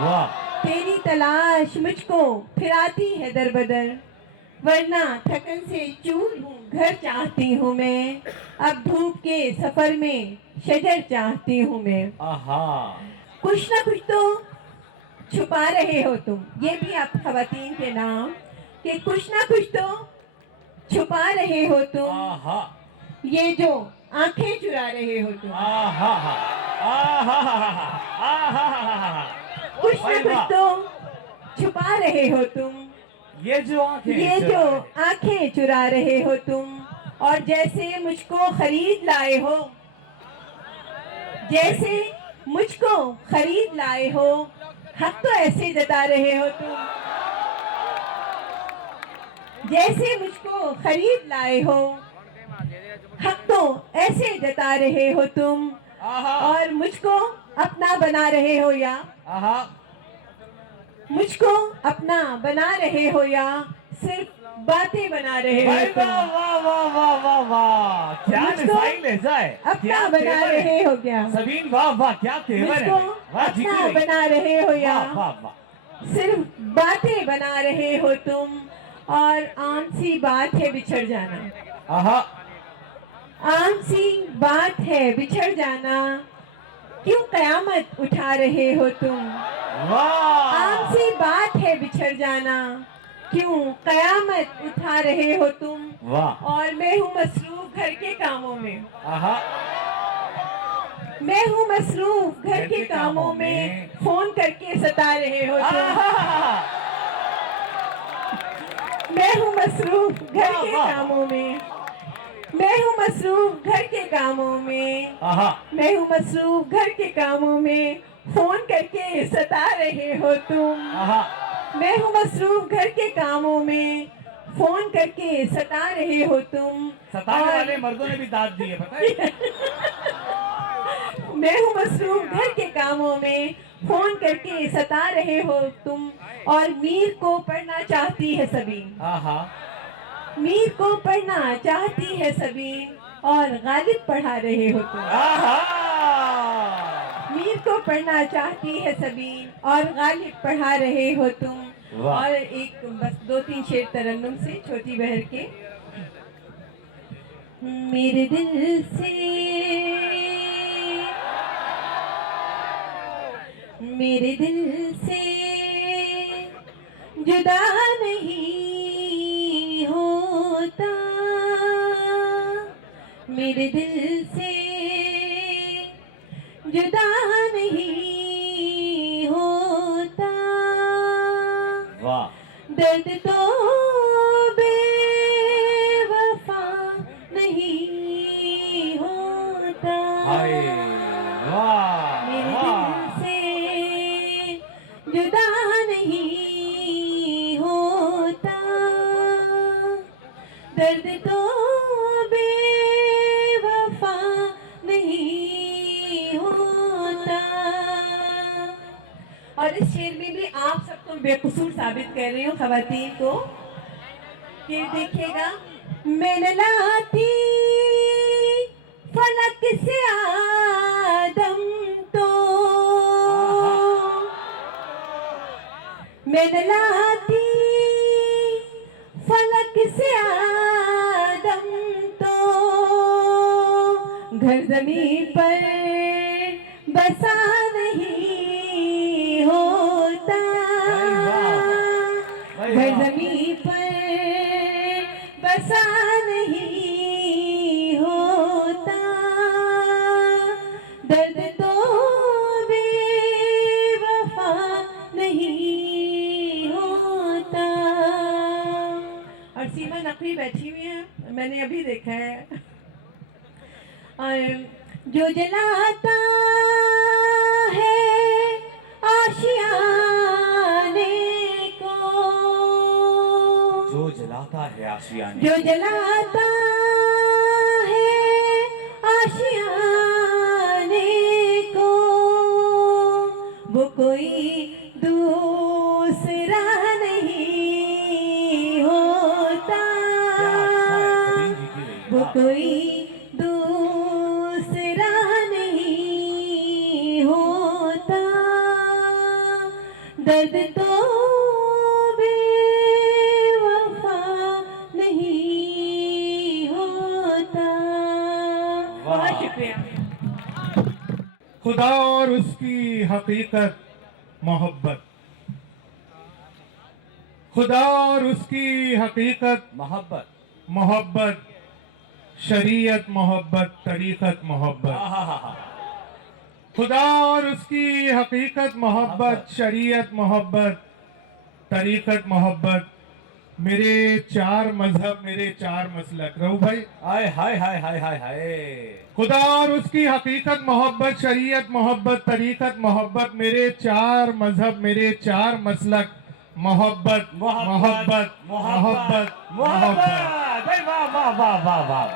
वाह, तेरी तलाश मुझको फिराती है दर बदर, वरना थकन से चूर हूँ घर चाहती हूँ मैं। अब धूप के सफर में शजर चाहती हूँ मैं। आहा, कुछ ना कुछ तो छुपा रहे हो तुम, ये भी आप खवातीन के नाम, कि कुछ ना कुछ तो छुपा रहे हो तुम, आहा, ये जो आंखें चुरा रहे हो तुम। आहा, आहा, आहा, कुछ ना भाई कुछ वाह। तो छुपा रहे हो तुम, ये जो आंखें, ये जो आंखें चुरा रहे हो तुम। और जैसे मुझको खरीद लाए हो, जैसे मुझको खरीद लाए हो, हक तो ऐसे जता रहे हो तुम, जैसे मुझको खरीद लाए हो, हक तो ऐसे जता रहे हो तुम। आहा, और मुझको अपना बना रहे हो या आहा, मुझको अपना बना रहे हो या सिर्फ बातें बना रहे हो भाई तुम। वाह, वाह, वाह, वाह, वाह, वाह, क्या मुझको डिजाइन ले जाए, अपना क्या बना तेवर है। रहे हो क्या, सबीन वाह वाह, क्या तेवर है, मुझको वाह, जीती अपना रही। बना रहे हो या वाह वाह वाह, सिर्फ बातें बना रहे हो तुम। और आम सी बात है बिछड़ जाना, आहा, आम सी बात है बिछड़ जाना, क्यों कयामत उठा रहे हो तुम। वाह, आम सी बात है बिछड़ जाना, क्यों कयामत उठा रहे हो तुम। वाह, और मैं हूँ मसरूफ घर के कामों में, आहा, मैं हूँ मसरूफ घर के कामों में, फोन करके सता रहे हो तुम। आहा, मैं हूँ मसरूफ घर वाह, के वाह। कामों में, मैं हूँ मसरूफ घर के कामों में, आहा, मैं हूँ मसरूफ घर के कामों में, फोन करके सता रहे हो तुम। आहा, मैं हूँ मसरूफ घर के कामों में, फोन करके सता रहे हो तुम। सताने और वाले मर्दों ने भी दाद दी है, पता है। मैं हूँ मसरूफ घर के कामों में, फोन करके सता रहे हो तुम, और मीर को पढ़ना चाहती है सभी। आहा मीर को पढ़ना चाहती है सभी, और गालिब पढ़ा रहे हो तुम। आहा मीर को पढ़ना चाहती है सभी, और गालिब पढ़ा रहे हो तुम। वाह। और एक बस 2-3 शेर तरन्नुम से छोटी बहर के। मेरे दिल से, मेरे दिल से जुदा नहीं होता, मेरे दिल से जुदा नहीं होता। वाह दर्द तो बेवफा नहीं होता। हाय वाह मेरे दिल से जुदा नहीं होता, दर्द तो बेवफा नहीं होता। और इस शेर में भी आप सबको बेकसूर साबित कर रही हूँ खवातीन को, कि देखिएगा। मैं न लाती फलक से आदम तो, मैं न लाती फलक से आदम तो, घर जमीन पर बसा नहीं होता, घर जमीन पर बसा नहीं होता, दर्द तो बेवफा नहीं होता। और सीमा नकवी बैठी हुई है, मैंने अभी देखा है। और जो जलाता है आशियाने को, जो जलाता है आशियाने, जो जलाता है आशियाने को, वो कोई दूसरा नहीं होता, वो कोई दूसरा नहीं होता, दर्द तो बेवफा नहीं होता। बहुत शुक्रिया। खुदा और उसकी हकीकत मोहब्बत, खुदा और उसकी हकीकत मोहब्बत, मोहब्बत, शरीयत मोहब्बत, तरीक़त मोहब्बत। आहा खुदा और उसकी हकीकत मोहब्बत, शरीयत मोहब्बत, तरीक़त मोहब्बत। मेरे 4 मजहब, मेरे 4 मसलक। रहू भाई, हाय हाय हाय हाय हाय हाय। खुदा और उसकी हकीकत मोहब्बत, शरीयत मोहब्बत, तरीक़त मोहब्बत। मेरे 4 मजहब, मेरे 4 मसलक। मोहब्बत मोहब्बत मोहब्बत मोहब्बत। भाई वाह वाह वाह वाह वाह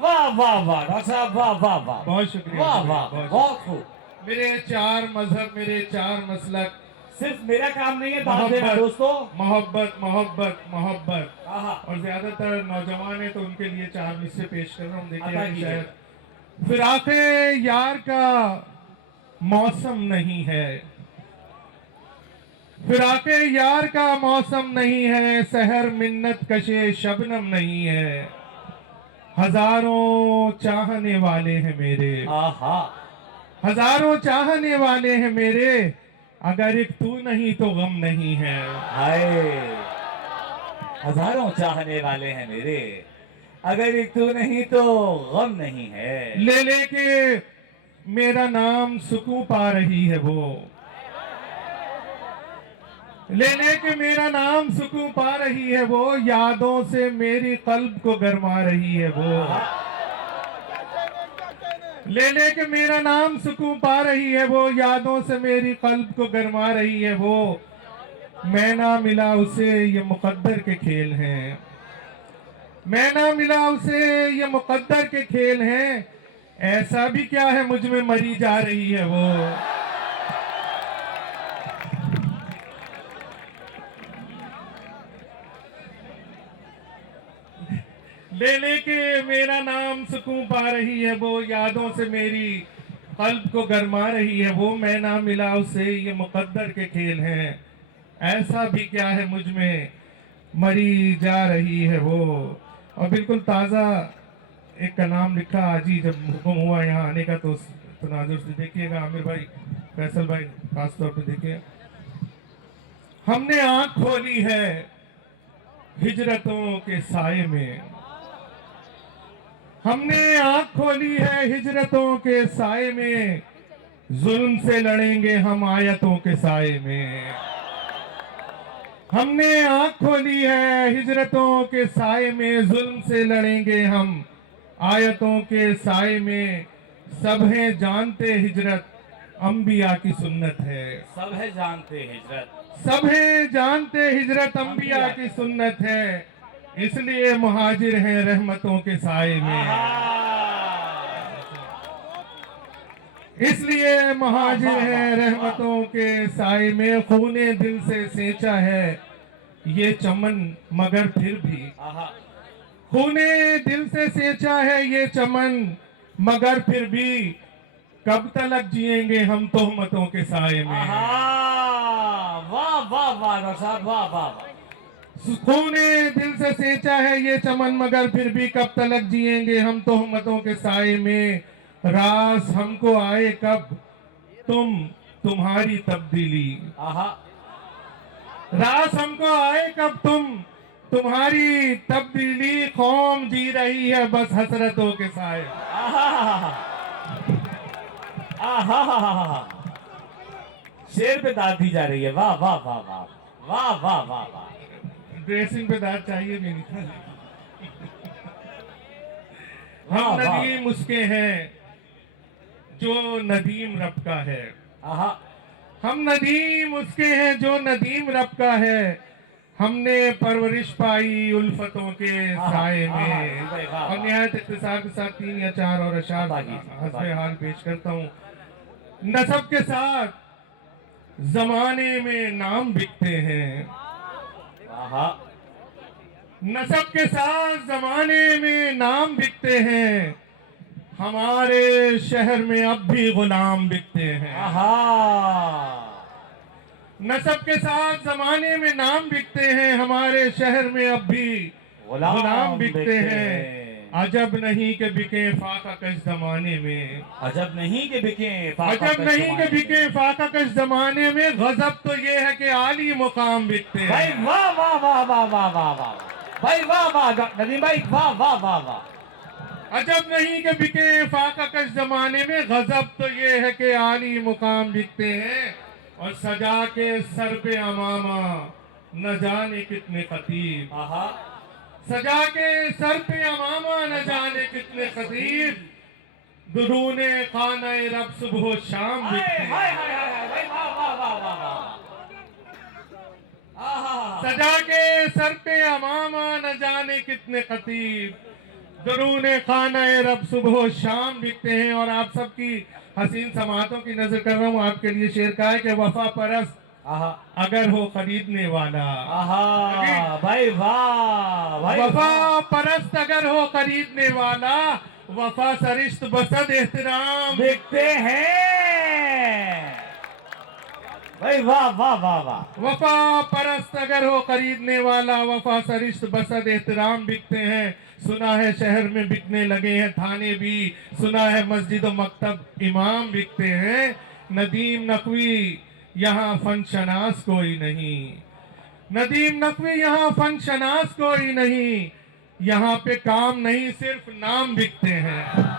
वाह वाह वाह डॉक्टर साहब, वाह वाह वाह, बहुत शुक्रिया, वाह वाह, बहुत खूब। मेरे 4 मजहब, मेरे 4 मसलक। सिर्फ मेरा काम नहीं है दाद देना दोस्तों, मोहब्बत मोहब्बत मोहब्बत। आहा और ज्यादातर नौजवान है तो उनके लिए 4 हिस्से पेश कर रहा हूँ। अता देखिए कीजिए। शायद फिराक़े यार का मौसम नहीं है, फिराक़े यार का मौसम नहीं है, सहर मिन्नत कशे शबनम नहीं है। हजारों चाहने वाले हैं मेरे, आहा हजारों चाहने वाले हैं मेरे, अगर एक तू नहीं तो गम नहीं है। हाय, हजारों चाहने वाले हैं मेरे, अगर एक तू नहीं तो गम नहीं है। ले लेके मेरा नाम सुकून पा रही है वो, ले लेके मेरा नाम सुकून पा रही है वो, यादों से मेरी कल्ब को गरमा रही है वो। ले लेके मेरा नाम सुकून पा रही है वो, यादों से मेरी कल्ब को गरमा रही है वो। मैं ना मिला उसे ये मुकद्दर के खेल हैं, मैं ना मिला उसे ये मुकद्दर के खेल हैं। ऐसा भी क्या है मुझ में मरी जा रही है वो, ले लेके मेरा नाम सुकून पा रही है वो, यादों से मेरी कल्ब को गरमा रही है वो, मैं ना मिला उसे, ये मुकद्दर के खेल हैं, ऐसा भी क्या है मुझ में, मरी जा रही है वो। और बिल्कुल ताज़ा एक कलाम लिखा आज ही जब हुक्म हुआ यहाँ आने का, तो तनाजुर से देखिएगा आमिर भाई, फैसल भाई खास तौर पे देखिए। हमने आंख खोली है हिजरतों के साए में, हमने आंख खोली है हिजरतों के साए में, जुल्म से लड़ेंगे हम आयतों के साए में। हमने आंख खोली है हिजरतों के साए में, जुल्म से लड़ेंगे हम आयतों के साए में। सब हैं जानते हिजरत अंबिया की सुन्नत है, सब है जानते हिजरत, सब हैं जानते हिजरत अंबिया की सुन्नत है, इसलिए मुहाजिर हैं रहमतों के साए में, इसलिए मुहाजिर हैं रहमतों के साए में। खूने दिल से सेंचा है ये चमन मगर फिर भी, खूने दिल से सेंचा है ये चमन मगर फिर भी, कब तलक जिएंगे हम तोहमतों के साए में। वाह वाह वाह डॉक्टर साहब, वाह वाह वाह। खूने दिल से सेंचा है ये चमन मगर फिर भी, कब तलक जिएंगे हम तोहमतों के साए में। रास हमको आए कब तुम्हारी तब्दीली, रास हमको आए कब तुम्हारी तब्दीली, कौम जी रही है बस हसरतों के साए। शेर पे दाद दी जा रही है, वाह वाह वाह वाह वाह वाह वाह वाह। ड्रेसिंग पे दाद चाहिए भी नहीं। वाह, हम वाह। नदीम उसके हैं जो नदीम रब का है, हम नदीम उसके हैं जो नदीम रब का है, हमने परवरिश पाई उल्फतों के साए में। और निहायत इख्तिसार के साथ 3 या 4 और अशार हस्बे हाल पेश करता हूँ। नसब के साथ जमाने में नाम बिकते हैं, नसब के साथ जमाने में नाम बिकते हैं, हमारे शहर में अब भी गुलाम बिकते हैं। नसब के साथ जमाने में नाम बिकते हैं, हमारे शहर में अब भी गुलाम बिकते हैं। अजब नहीं के बिके फाका कश जमाने में, अजब नहीं के बिके अजब नहीं के बिके फाका कश जमाने में, गजब तो ये है कि आली मुकाम बिकते हैं। भाई वाह वाह वाह वाह वाह वाह वाह भाई, वाह वाह नदीम भाई, वाह वाह वाह वाह। अजब नहीं के बिके फाका कश जमाने में, गजब तो ये है कि आली मुकाम बिकते हैं। और सजा के सर पे अमामा न जाने कितने खतीब, सजा के सर पे अमामा न जाने कितने खतीब, दुरूने खाना रब सुबह शाम बिकते हैं। सजा के सर पे अमामा न जाने कितने खतीब, दरूने खाना रब सुबह शाम बिकते हैं। और आप सबकी हसीन समातों की नजर कर रहा हूँ, आपके लिए शेर का है कि वफा परस्त अगर हो खरीदने वाला, भाई वाह भाई, वफा परस्त अगर हो खरीदने वाला, वफा सरिश्त बसद एहतराम देखते हैं। भाई वाह वाह वाह वाह। वफा परस्त अगर हो खरीदने वाला, वफा सरिश्त बसद एहतराम बिकते हैं। सुना है शहर में बिकने लगे हैं थाने भी, सुना है मस्जिद और मकतब इमाम बिकते हैं। नदीम नकवी यहाँ फन शनास कोई नहीं, नदीम नकवी यहाँ फन शनास कोई नहीं, यहाँ पे काम नहीं सिर्फ नाम बिकते हैं।